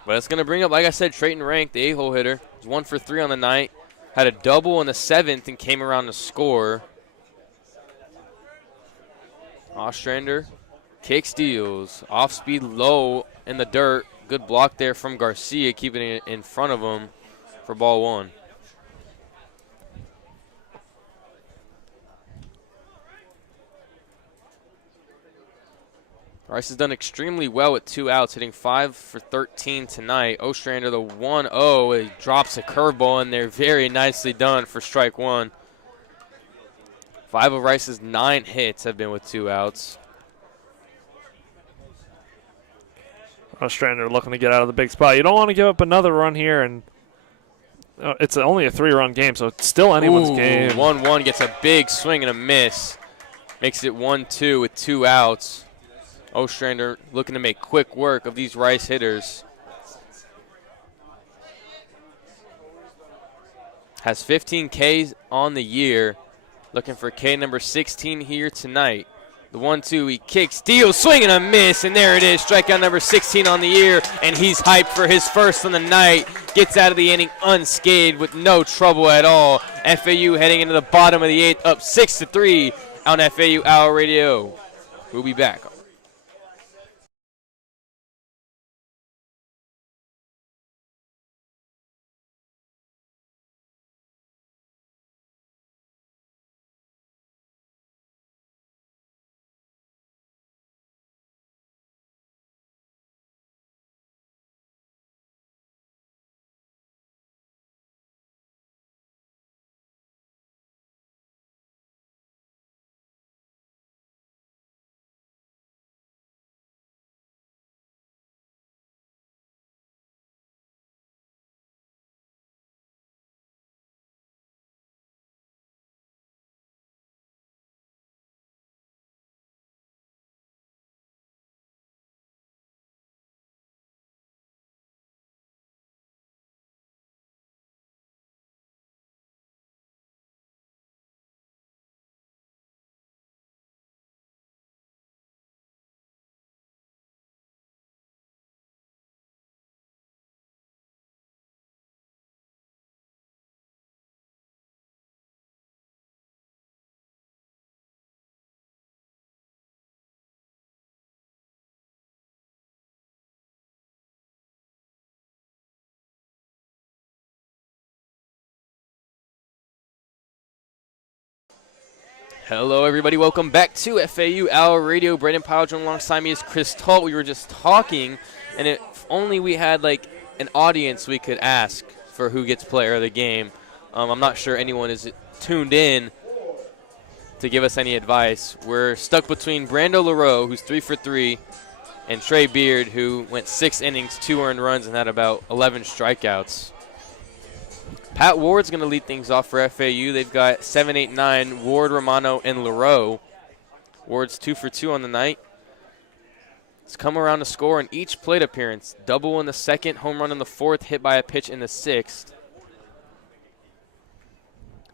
But it's going to bring up, like I said, Trayton Rank, the 8-hole hitter. Was 1 for 3 on the night. Had a double in the 7th and came around to score. Ostrander, kick steals, off speed low in the dirt. Good block there from Garcia, keeping it in front of him for ball 1. Rice has done extremely well with 2 outs, hitting 5 for 13 tonight. Ostrander, the 1-0, he drops a curveball in there. Very nicely done for strike 1. 5 of Rice's 9 hits have been with 2 outs. Ostrander looking to get out of the big spot. You don't want to give up another run here, and it's only a 3-run game, so it's still anyone's game. 1-1 gets a big swing and a miss. Makes it 1-2 with 2 outs. Ostrander looking to make quick work of these Rice hitters. Has 15 Ks on the year. Looking for K number 16 here tonight. The 1-2, he kicks, steals, swing and a miss, and there it is. Strikeout number 16 on the year, and he's hyped for his first on the night. Gets out of the inning unscathed with no trouble at all. FAU heading into the bottom of the 8th, up 6-3 on FAU Owl Radio. We'll be back. Hello, everybody. Welcome back to FAU Our Radio. Brayden, Pyle alongside me is Chris Talt. We were just talking, and if only we had like an audience we could ask for who gets player of the game. I'm not sure anyone is tuned in to give us any advice. We're stuck between Brando LaRoe, who's 3 for 3, and Trey Beard, who went 6 innings, 2 earned runs, and had about 11 strikeouts. Pat Ward's going to lead things off for FAU. They've got 7, 8, 9, Ward, Romano, and LaRoe. Ward's 2 for 2 on the night. He's come around to score in each plate appearance. Double in the second, home run in the fourth, hit by a pitch in the sixth.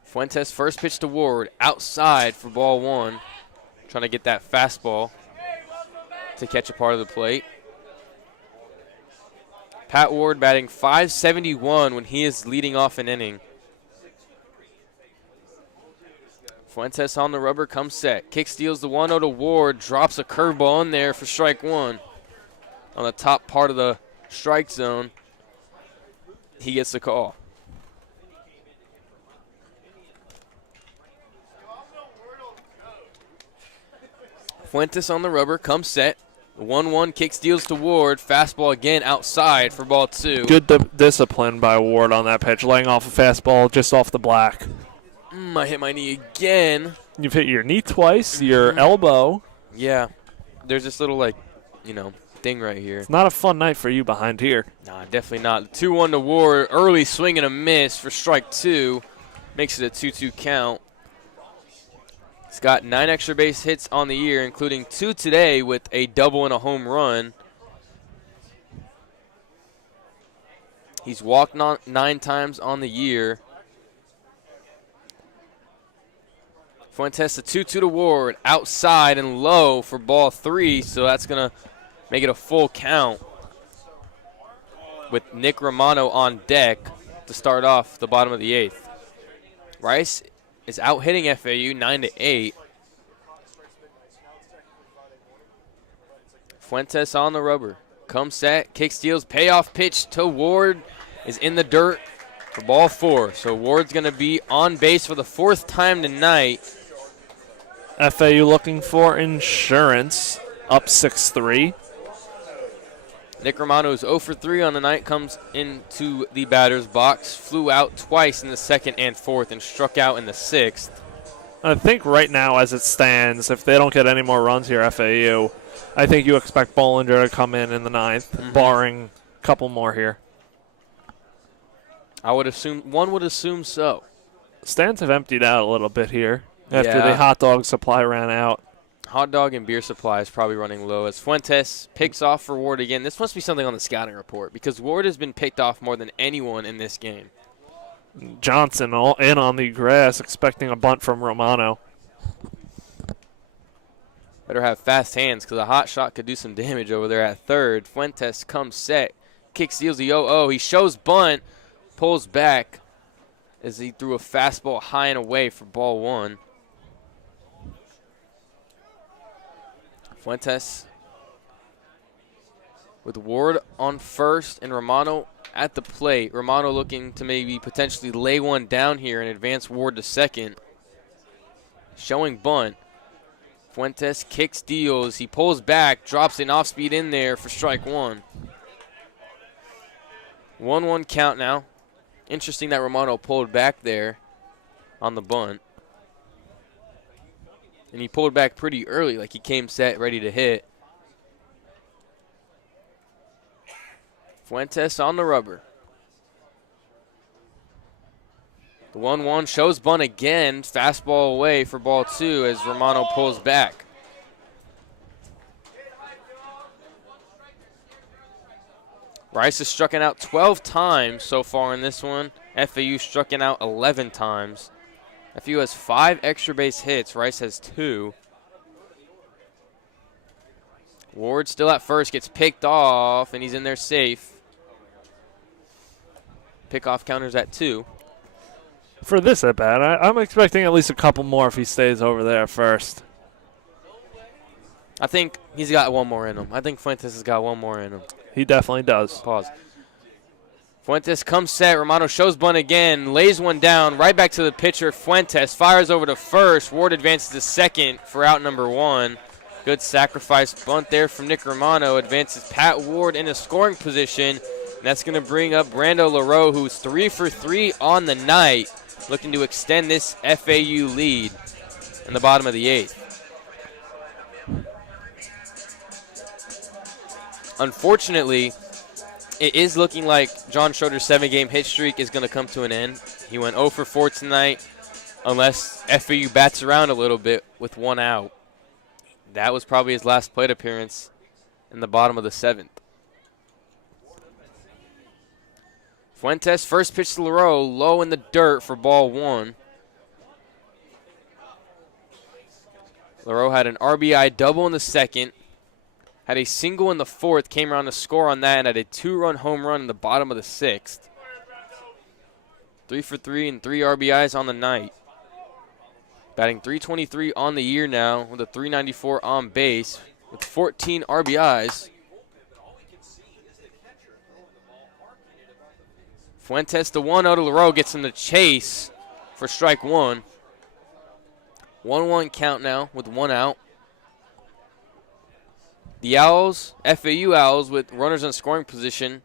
Fuentes first pitch to Ward, outside for ball 1. Trying to get that fastball to catch a part of the plate. Pat Ward batting .571 when he is leading off an inning. Fuentes on the rubber, comes set. Kick steals the 1-0 to Ward, drops a curveball in there for strike 1. On the top part of the strike zone, he gets the call. Fuentes on the rubber, comes set. 1-1 kick steals to Ward. Fastball again outside for ball 2. Good discipline by Ward on that pitch, laying off a fastball just off the black. I hit my knee again. You've hit your knee twice, your elbow. Yeah. There's this little, thing right here. It's not a fun night for you behind here. Nah, definitely not. 2-1 to Ward. Early swing and a miss for strike 2. Makes it a 2-2 count. He's got 9 extra base hits on the year, including 2 today with a double and a home run. He's walked 9 times on the year. Fuentes, a 2-2 to Ward, outside and low for ball 3, so that's going to make it a full count with Nick Romano on deck to start off the bottom of the 8th. Rice is out hitting FAU 9-8. Fuentes on the rubber. Comes set, kick steals, payoff pitch to Ward is in the dirt for ball 4. So Ward's going to be on base for the 4th time tonight. FAU looking for insurance, up 6-3. Nick Romano is 0 for 3 on the night, comes into the batter's box, flew out twice in the 2nd and 4th, and struck out in the 6th. I think right now as it stands, if they don't get any more runs here, FAU, I think you expect Bollinger to come in the 9th, barring a couple more here. One would assume so. Stands have emptied out a little bit here after the hot dog supply ran out. Hot dog and beer supply is probably running low as Fuentes picks off for Ward again. This must be something on the scouting report because Ward has been picked off more than anyone in this game. Johnson all in on the grass, expecting a bunt from Romano. Better have fast hands because a hot shot could do some damage over there at third. Fuentes comes set, kick steals the 0-0. He shows bunt, pulls back as he threw a fastball high and away for ball 1. Fuentes with Ward on first and Romano at the plate. Romano looking to maybe potentially lay one down here and advance Ward to second. Showing bunt. Fuentes kicks, steals. He pulls back, drops an off speed in there for strike 1. 1-1 count now. Interesting that Romano pulled back there on the bunt. And he pulled back pretty early, like he came set, ready to hit. Fuentes on the rubber. The 1-1 shows bunt again. Fastball away for ball 2 as Romano pulls back. Rice has struck out 12 times so far in this one. FAU struck out 11 times. FAU has 5 extra base hits. Rice has 2. Ward still at first, gets picked off, and he's in there safe. Pickoff counters at 2. For this at bat, I'm expecting at least a couple more if he stays over there first. I think he's got one more in him. I think Fuentes has got one more in him. He definitely does. Pause. Fuentes comes set. Romano shows bunt again. Lays one down. Right back to the pitcher. Fuentes fires over to first. Ward advances to second for out number 1. Good sacrifice bunt there from Nick Romano. Advances Pat Ward into scoring position. And that's going to bring up Brando LaRoe, who's 3 for 3 on the night, looking to extend this FAU lead in the bottom of the 8th. Unfortunately, it is looking like John Schroeder's 7-game hit streak is going to come to an end. He went 0 for 4 tonight, unless FAU bats around a little bit with 1 out. That was probably his last plate appearance in the bottom of the 7th. Fuentes first pitch to LaRoe, low in the dirt for ball 1. LaRoe had an RBI double in the 2nd, had a single in the 4th, came around to score on that, and had a 2-run home run in the bottom of the 6th. 3 for 3 and 3 RBIs on the night. Batting .323 on the year now with a .394 on base with 14 RBIs. Fuentes to 1-0 to LaRoe gets him to chase for strike 1. 1-1 count now with 1 out. The Owls, FAU Owls, with runners in scoring position,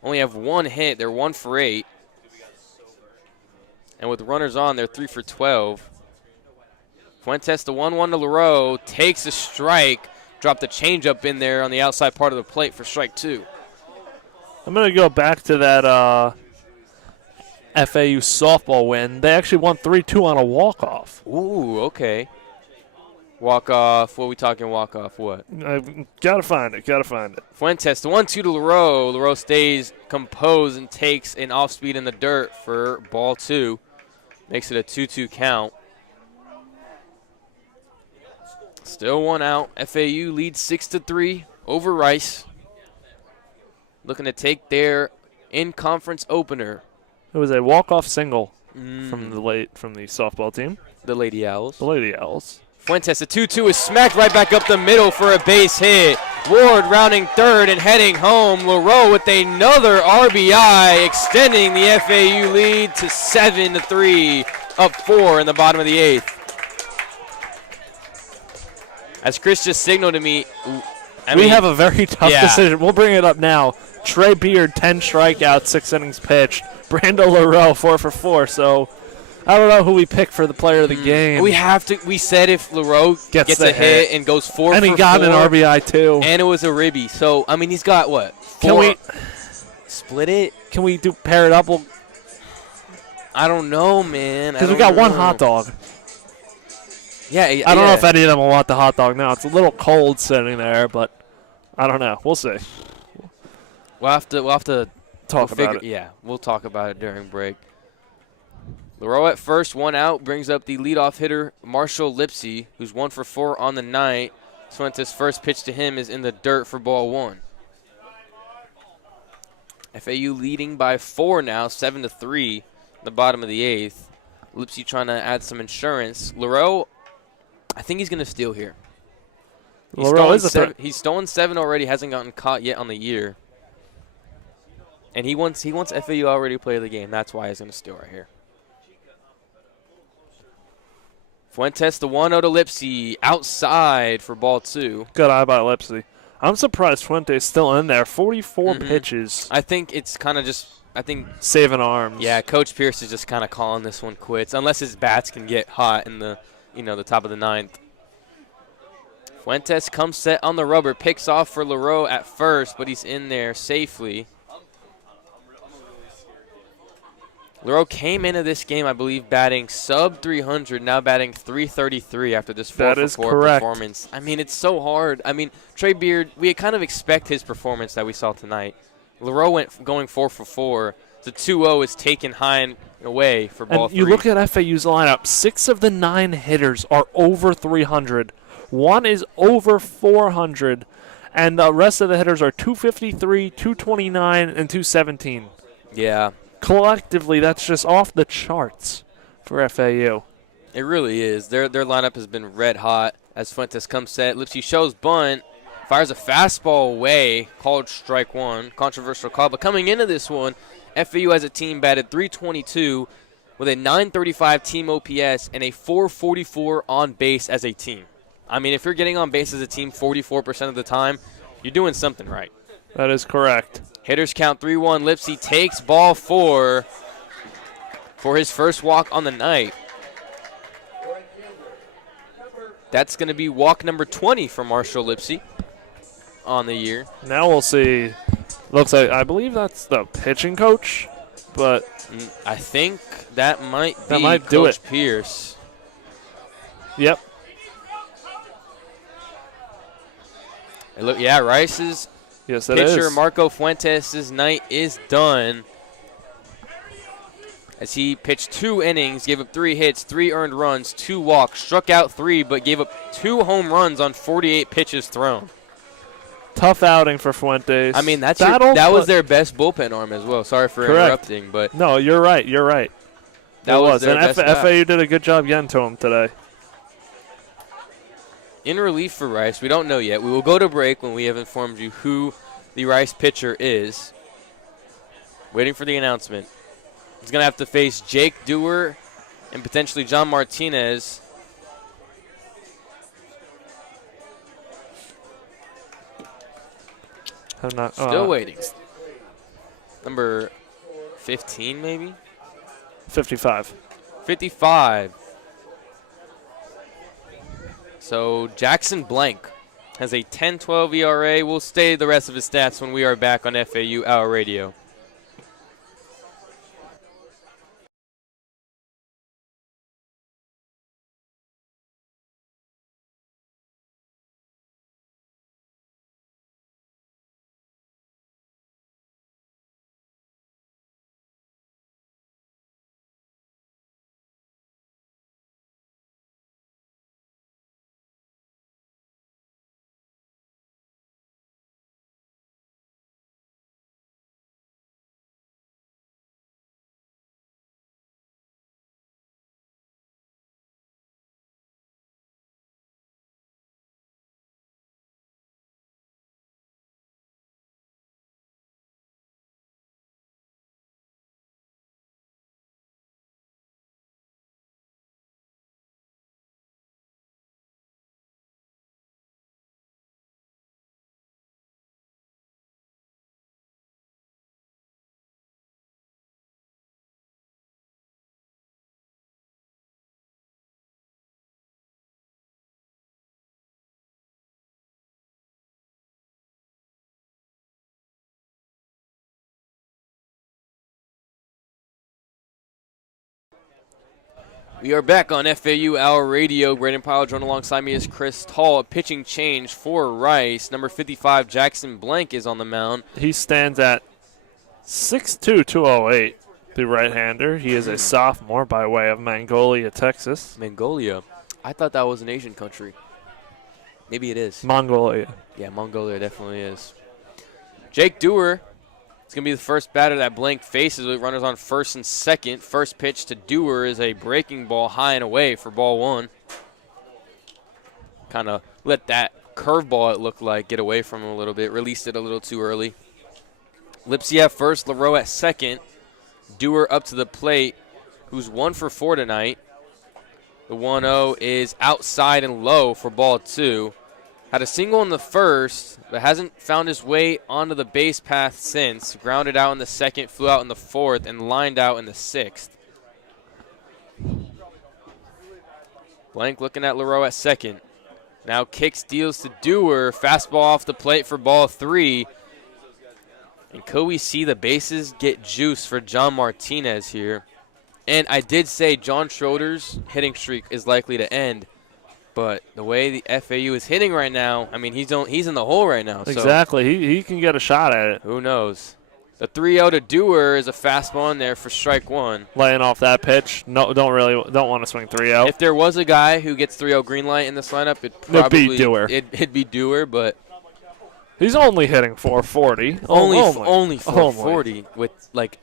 only have 1 hit. They're 1 for 8. And with runners on, they're 3 for 12. Fuentes to 1-1 to LaRoe, takes a strike, dropped the changeup in there on the outside part of the plate for strike 2. I'm going to go back to that FAU softball win. They actually won 3-2 on a walk-off. Ooh, okay. Walk-off, what are we talking walk-off, what? Gotta find it. Fuentes, the 1-2 to LaRoe. LaRoe stays composed and takes an off-speed in the dirt for ball 2. Makes it a 2-2 count. Still 1 out. FAU leads 6-3 over Rice. Looking to take their in-conference opener. It was a walk-off single from the softball team. The Lady Owls. The Lady Owls. Fuentes, the 2-2 is smacked right back up the middle for a base hit. Ward rounding third and heading home. LaRoe with another RBI, extending the FAU lead to 7-3, up 4 in the bottom of the 8th. As Chris just signaled to me, we have a very tough decision. We'll bring it up now. Trey Beard, 10 strikeouts, 6 innings pitched. Brando LaRoe, 4 for 4. So I don't know who we pick for the player of the game. We have to. We said if LaRoe gets a hit and goes 4 for 4. And he got an RBI too. And it was a ribby. So, I mean, he's got what? 4? Can we split it? Can we pair it up? I don't know, man. Because we got 1 hot dog. Yeah, I don't know if any of them will want the hot dog now. It's a little cold sitting there, but I don't know. We'll see. We'll have to talk about it. Yeah, we'll talk about it during break. LaRoe at first, 1 out, brings up the leadoff hitter, Marshall Lipsy, who's 1 for 4 on the night. Fuentes' first pitch to him is in the dirt for ball 1. FAU leading by 4 now, 7-3, in the bottom of the 8th. Lipsy trying to add some insurance. LaRoe, I think he's going to steal here. He's stolen 7 already, hasn't gotten caught yet on the year. And he wants FAU already to play the game. That's why he's going to steal right here. Fuentes, the 1-0 to Lipsy, outside for ball 2. Good eye by Lipsy. I'm surprised Fuentes still in there. 44 pitches. I think it's kind of just, saving arms. Yeah, Coach Pierce is just kind of calling this one quits, unless his bats can get hot in the top of the 9th. Fuentes comes set on the rubber, picks off for LaRoe at first, but he's in there safely. LaRoe came into this game, I believe, batting sub 300, now batting 333 after this 4 for 4 performance. I mean, it's so hard. I mean, Trey Beard, we kind of expect his performance that we saw tonight. LaRoe going 4 for 4. The 2-0 is taken high and away for ball 3. You look at FAU's lineup, 6 of the 9 hitters are over 300. 1 is over 400, and the rest of the hitters are 253, 229, and 217. Yeah. Collectively, that's just off the charts for FAU. It really is. Their lineup has been red hot as Fuentes comes set. Lipsy shows bunt, fires a fastball away, called strike 1. Controversial call, but coming into this one, FAU as a team batted .322 with a .935 team OPS and a .444 on base as a team. I mean, if you're getting on base as a team 44% of the time, you're doing something right. That is correct. Hitters count 3-1. Lipsy takes ball 4 for his first walk on the night. That's going to be walk number 20 for Marshall Lipsy on the year. Now we'll see. Looks like, I believe that's the pitching coach, but I think that might be do Coach it. Pierce. Yep. And look, yeah, Rice's Yes, it pitcher is. Marco Fuentes' night is done as he pitched 2 innings, gave up 3 hits, 3 earned runs, 2 walks, struck out 3, but gave up 2 home runs on 48 pitches thrown. Tough outing for Fuentes. I mean, that was their best bullpen arm as well. Sorry for interrupting, but no, you're right. You're right. that was their and best bat. FAU did a good job getting to him today. In relief for Rice, we don't know yet. We will go to break when we have informed you who the Rice pitcher is. Waiting for the announcement. He's going to have to face Jake Dewar and potentially John Martinez. Still waiting. Number 15, maybe? 55. 55. So Jackson Blank has a 10-12 ERA. We'll stay the rest of his stats when we are back on FAU Hour Radio. We are back on FAU Hour Radio. Brayden Pyle joined alongside me is Chris Talt. A pitching change for Rice. Number 55, Jackson Blank, is on the mound. He stands at 6'2", 208, the right-hander. He is a sophomore by way of Mongolia, Texas. Mongolia. I thought that was an Asian country. Maybe it is. Mongolia. Yeah, Mongolia definitely is. Jake Dewar. It's going to be the first batter that Blank faces with runners on first and second. First pitch to Dewar is a breaking ball high and away for ball 1. Kind of let that curveball, it looked like, get away from him a little bit. Released it a little too early. Lipsy at first, LaRoe at second. Dewar up to the plate, who's 1 for 4 tonight. The 1-0 is outside and low for ball 2. Had a single in the first, but hasn't found his way onto the base path since. Grounded out in the second, flew out in the fourth, and lined out in the 6th. Blank looking at LaRoe at second. Now kicks, deals to Dewar. Fastball off the plate for ball 3. And could we see the bases get juice for John Martinez here? And I did say John Schroeder's hitting streak is likely to end. But the way the FAU is hitting right now, I mean, he's in the hole right now. Exactly. So he can get a shot at it. Who knows? The 3-0 to Dewar is a fastball in there for strike 1. Laying off that pitch. No, don't want to swing 3-0. If there was a guy who gets 3-0 green light in this lineup, it'd be Dewar. It'd be Dewar, but he's only hitting 440. Only 440 with like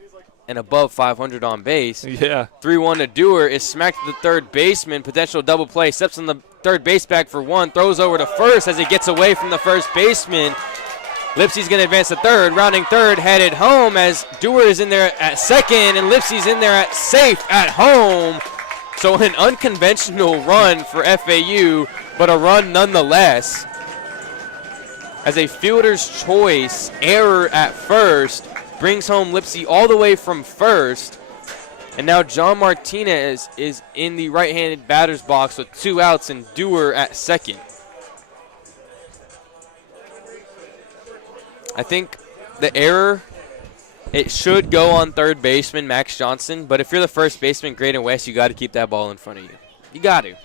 an above 500 on base. Yeah. 3-1 to Dewar is smacked to the third baseman. Potential double play. Steps on the third base bag for 1. Throws over to first as he gets away from the first baseman. Lipsey's going to advance to third. Rounding third, headed home as Dewar is in there at second, and Lipsey's in there at safe at home. So an unconventional run for FAU, but a run nonetheless. As a fielder's choice error at first brings home Lipsey all the way from first. And now John Martinez is in the right-handed batter's box with 2 outs and Dewar at second. I think the error, it should go on third baseman Max Johnson, but if you're the first baseman, Brayden West, you got to keep that ball in front of you. You got to.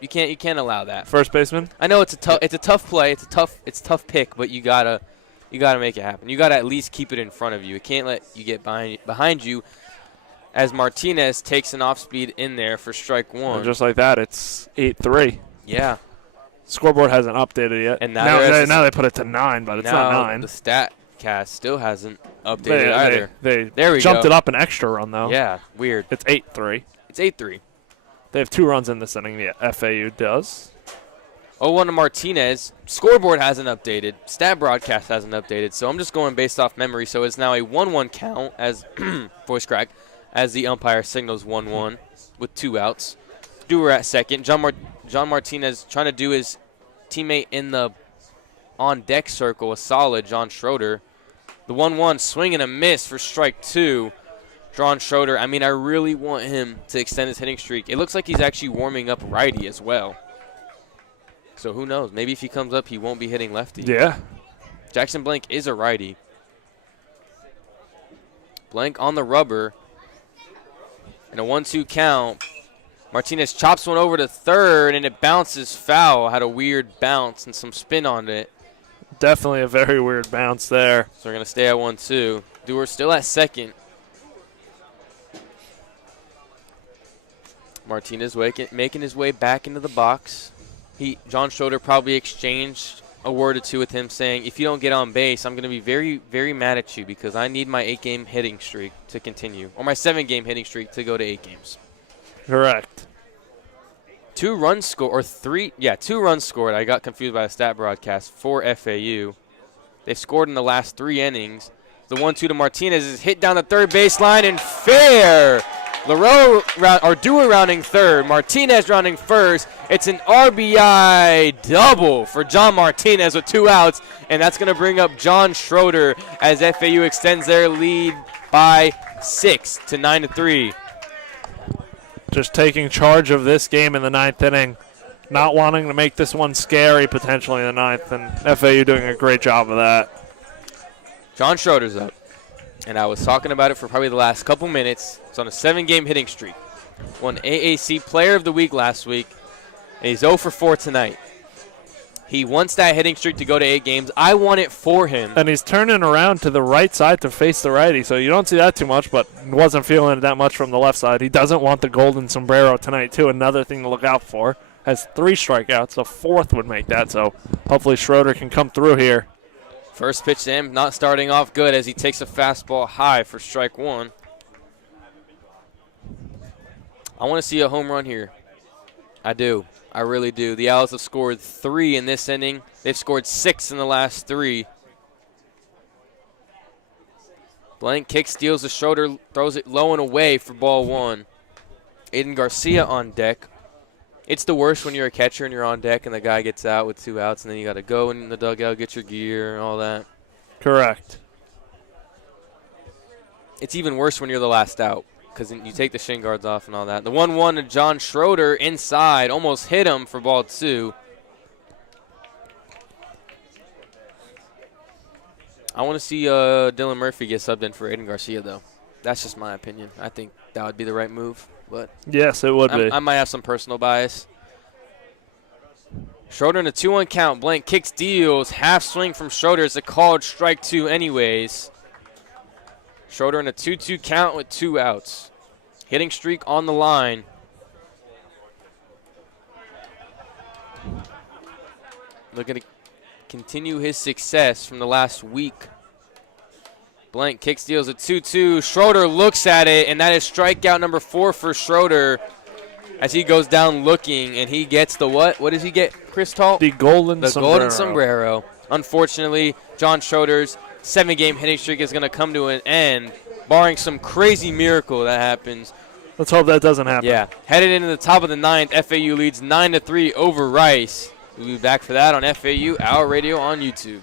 You can't allow that. First baseman? I know it's a tough play. It's a tough pick, but you gotta make it happen. You gotta at least keep it in front of you. It can't let you get behind you. As Martinez takes an off speed in there for strike 1. And just like that, it's 8-3. Yeah. Scoreboard hasn't updated yet. And now they put it to 9, but it's not 9. The stat cast still hasn't updated either. They jumped it up an extra run, though. Yeah, weird. It's 8-3. It's 8-3. They have 2 runs in this inning, the FAU does. 0-1 to Martinez. Scoreboard hasn't updated. Stat broadcast hasn't updated, so I'm just going based off memory. So it's now a 1-1 count as voice crack as the umpire signals 1-1 with 2 outs. Dewar at second. John Martinez trying to do his teammate in the on-deck circle a solid, John Schroeder. The 1-1 swing and a miss for strike 2. John Schroeder, I mean, I really want him to extend his hitting streak. It looks like he's actually warming up righty as well. So who knows? Maybe if he comes up, he won't be hitting lefty. Yeah. Jackson Blank is a righty. Blank on the rubber. And a 1-2 count. Martinez chops one over to third, and it bounces foul. Had a weird bounce and some spin on it. Definitely a very weird bounce there. So we're going to stay at 1-2. Dewar still at second. Martinez making his way back into the box. John Schroeder probably exchanged a word or two with him saying, if you don't get on base, I'm going to be very, very mad at you because I need my 8-game hitting streak to continue, or my 7-game hitting streak to go to 8 games. Correct. 2 runs scored, or 3, yeah, 2 runs scored. I got confused by the stat broadcast for FAU. They've scored in the last 3 innings. The 1-2 to Martinez is hit down the third baseline and fair. Dewar rounding third, Martinez rounding first. It's an RBI double for John Martinez with 2 outs, and that's going to bring up John Schroeder as FAU extends their lead by 6 to 9-3. Just taking charge of this game in the 9th inning, not wanting to make this one scary potentially in the 9th, and FAU doing a great job of that. John Schroeder's up, and I was talking about it for probably the last couple minutes. It's on a 7-game hitting streak. Won AAC Player of the Week last week, and he's 0 for 4 tonight. He wants that hitting streak to go to 8 games. I want it for him. And he's turning around to the right side to face the righty, so you don't see that too much, but wasn't feeling it that much from the left side. He doesn't want the golden sombrero tonight, too. Another thing to look out for. Has 3 strikeouts. A 4th would make that, so hopefully Schroeder can come through here. First pitch to him, not starting off good as he takes a fastball high for strike 1. I want to see a home run here. I do. I really do. The Owls have scored 3 in this inning. They've scored 6 in the last 3. Blank kick steals the shoulder, throws it low and away for ball 1. Aiden Garcia on deck. It's the worst when you're a catcher and you're on deck and the guy gets out with 2 outs and then you got to go in the dugout, get your gear and all that. Correct. It's even worse when you're the last out, because you take the shin guards off and all that. The 1-1 to John Schroeder inside. Almost hit him for ball 2. I want to see Dylan Murphy get subbed in for Aiden Garcia, though. That's just my opinion. I think that would be the right move. But yes, it would be. I might have some personal bias. Schroeder in a 2-1 count. Blank kicks, deals. Half swing from Schroeder. It's a called strike 2 anyways. Schroeder in a 2-2 count with 2 outs. Hitting streak on the line. Looking to continue his success from the last week. Blank kick steals a 2-2. Schroeder looks at it, and that is strikeout number 4 for Schroeder as he goes down looking, and he gets the what? What does he get, Chris Talt? The golden sombrero. Golden sombrero. Unfortunately, John Schroeder's 7-game hitting streak is going to come to an end, barring some crazy miracle that happens. Let's hope that doesn't happen. Yeah. Headed into the top of the 9th, FAU leads 9-3 over Rice. We'll be back for that on FAU Hour Radio on YouTube.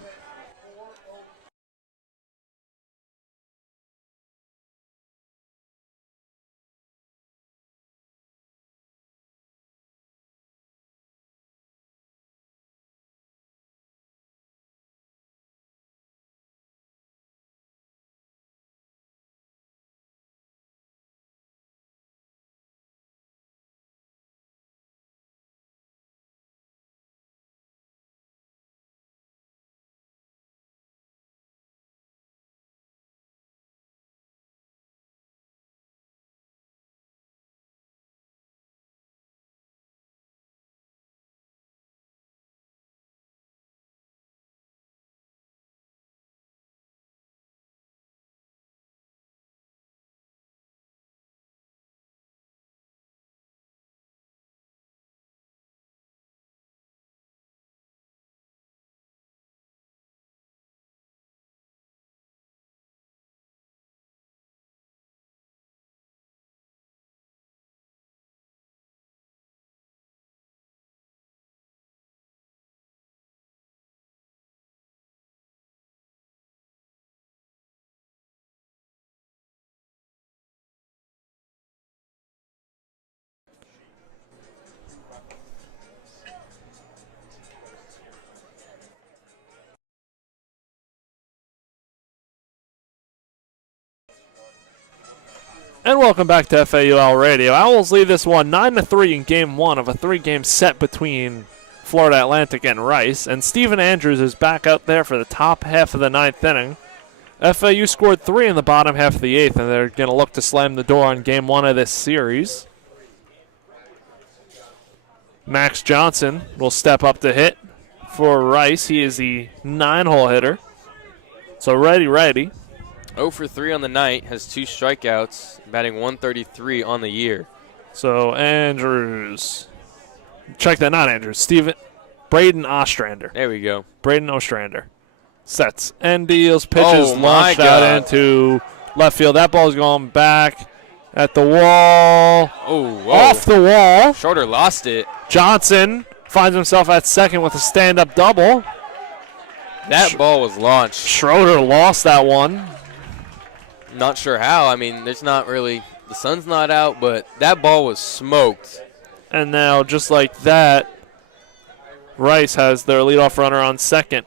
And welcome back to FAU Hour Radio. Owls lead this one 9-3 in Game 1 of a 3-game set between Florida Atlantic and Rice. And Steven Andrews is back out there for the top half of the 9th inning. FAU scored 3 in the bottom half of the 8th, and they're going to look to slam the door on Game 1 of this series. Max Johnson will step up to hit for Rice. He is the 9-hole hitter. So ready. 0 for 3 on the night, has 2 strikeouts, batting 133 on the year. So Andrews, check that, not Andrews, Brayden Ostrander. There we go. Brayden Ostrander sets and deals, pitches, Oh, launched my out God. into left field. That ball's going back at the wall. Oh, whoa. Off the wall. Schroeder lost it. Johnson finds himself at second with a stand-up double. That ball was launched. Schroeder lost that one. Not sure how. I mean, there's not really, the sun's not out, but that ball was smoked. And now, just like that, Rice has their leadoff runner on second.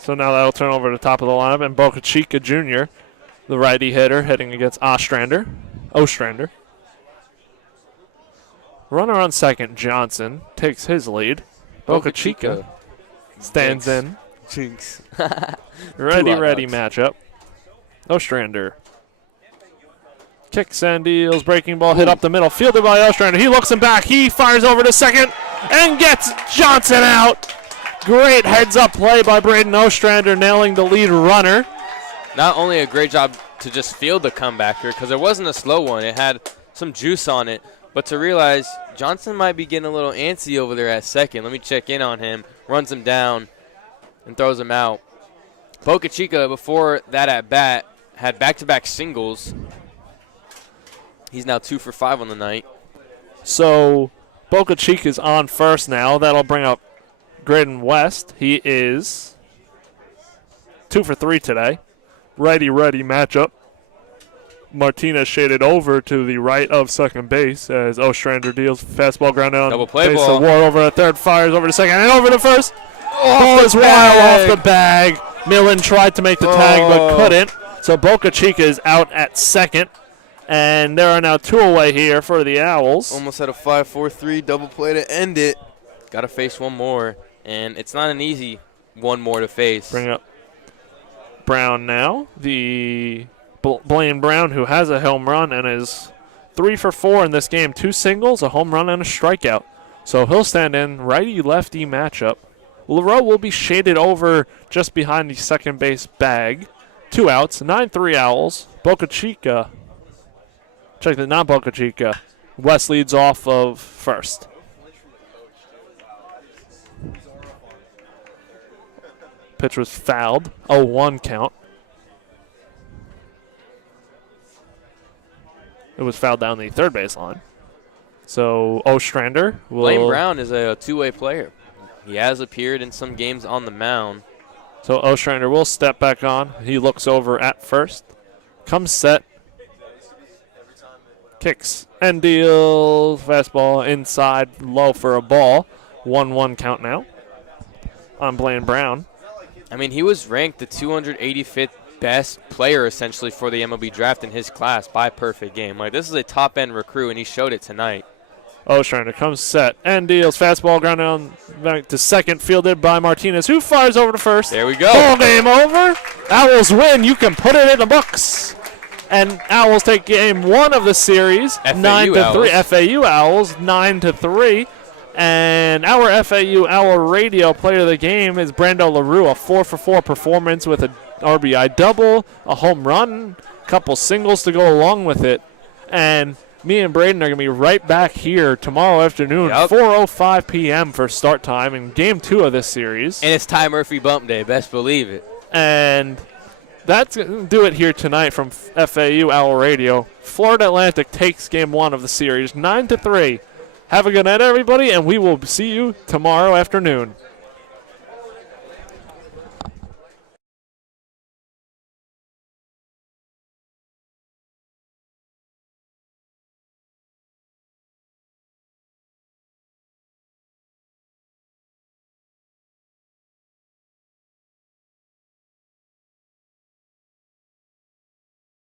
So now that'll turn over to the top of the lineup, and Boca Chica Jr., the righty hitter, heading against Ostrander. Runner on second, Johnson takes his lead. Boca Chica stands in. Jinx. Ready outs. matchup. Ostrander kicks and deals, breaking ball hit up the middle, fielded by Ostrander. He looks him back, he fires over to second and gets Johnson out. Great heads-up play by Brayden Ostrander, nailing the lead runner. Not only a great job to just field the comebacker, because it wasn't a slow one. It had some juice on it. But to realize Johnson might be getting a little antsy over there at second. Let me check in on him. Runs him down and throws him out. Boca Chica, before that at bat, had back-to-back singles. He's now 2 for 5 on the night. So Boca Chica's on first now. That'll bring up Graydon West. He is 2 for 3 today. Righty matchup. Martinez shaded over to the right of second base as Ostrander deals fastball ground out. Double play base. ball. The Ward over to third, fires over to second, and over to first. Ball is wild off the bag. Millen tried to make the tag but couldn't. So Boca Chica is out at second. And there are now 2 away here for the Owls. Almost had a 5-4-3 double play to end it. Got to face one more, and it's not an easy one more to face. Bring up Brown now. The Blaine Brown, who has a home run and is 3 for 4 in this game. 2 singles, a home run, and a strikeout. So he'll stand in righty-lefty matchup. LaRoe will be shaded over just behind the second base bag. 2 outs, 9-3 Owls. Boca Chica. Check that, not Boca Chica. West leads off of first. Pitch was fouled. 0-1 count. It was fouled down the third base line. So Ostrander will. Blaine Brown is a two-way player. He has appeared in some games on the mound. So Ostrander will step back on. He looks over at first. Comes set. Kicks and deals. Fastball inside, low for a ball. 1-1 count now on Blaine Brown. I mean, he was ranked the 285th best player essentially for the MLB draft in his class by perfect game. Like, this is a top-end recruit, and he showed it tonight. Ostrander comes set and deals. Fastball ground down back to second, fielded by Martinez, who fires over to first. There we go. Ball game over. Owls win. You can put it in the books. And Owls take game one of the series, 9-3. FAU Owls 9-3. And our FAU Owl radio player of the game is Brando LaRue, a 4-for-4 performance with an RBI double, a home run, a couple singles to go along with it. And me and Brayden are going to be right back here tomorrow afternoon, 4:05 p.m. for start time in game 2 of this series. And it's Ty Murphy bump day, best believe it. And that's going to do it here tonight from FAU Owl Radio. Florida Atlantic takes game 1 of the series, 9-3. Have a good night, everybody, and we will see you tomorrow afternoon.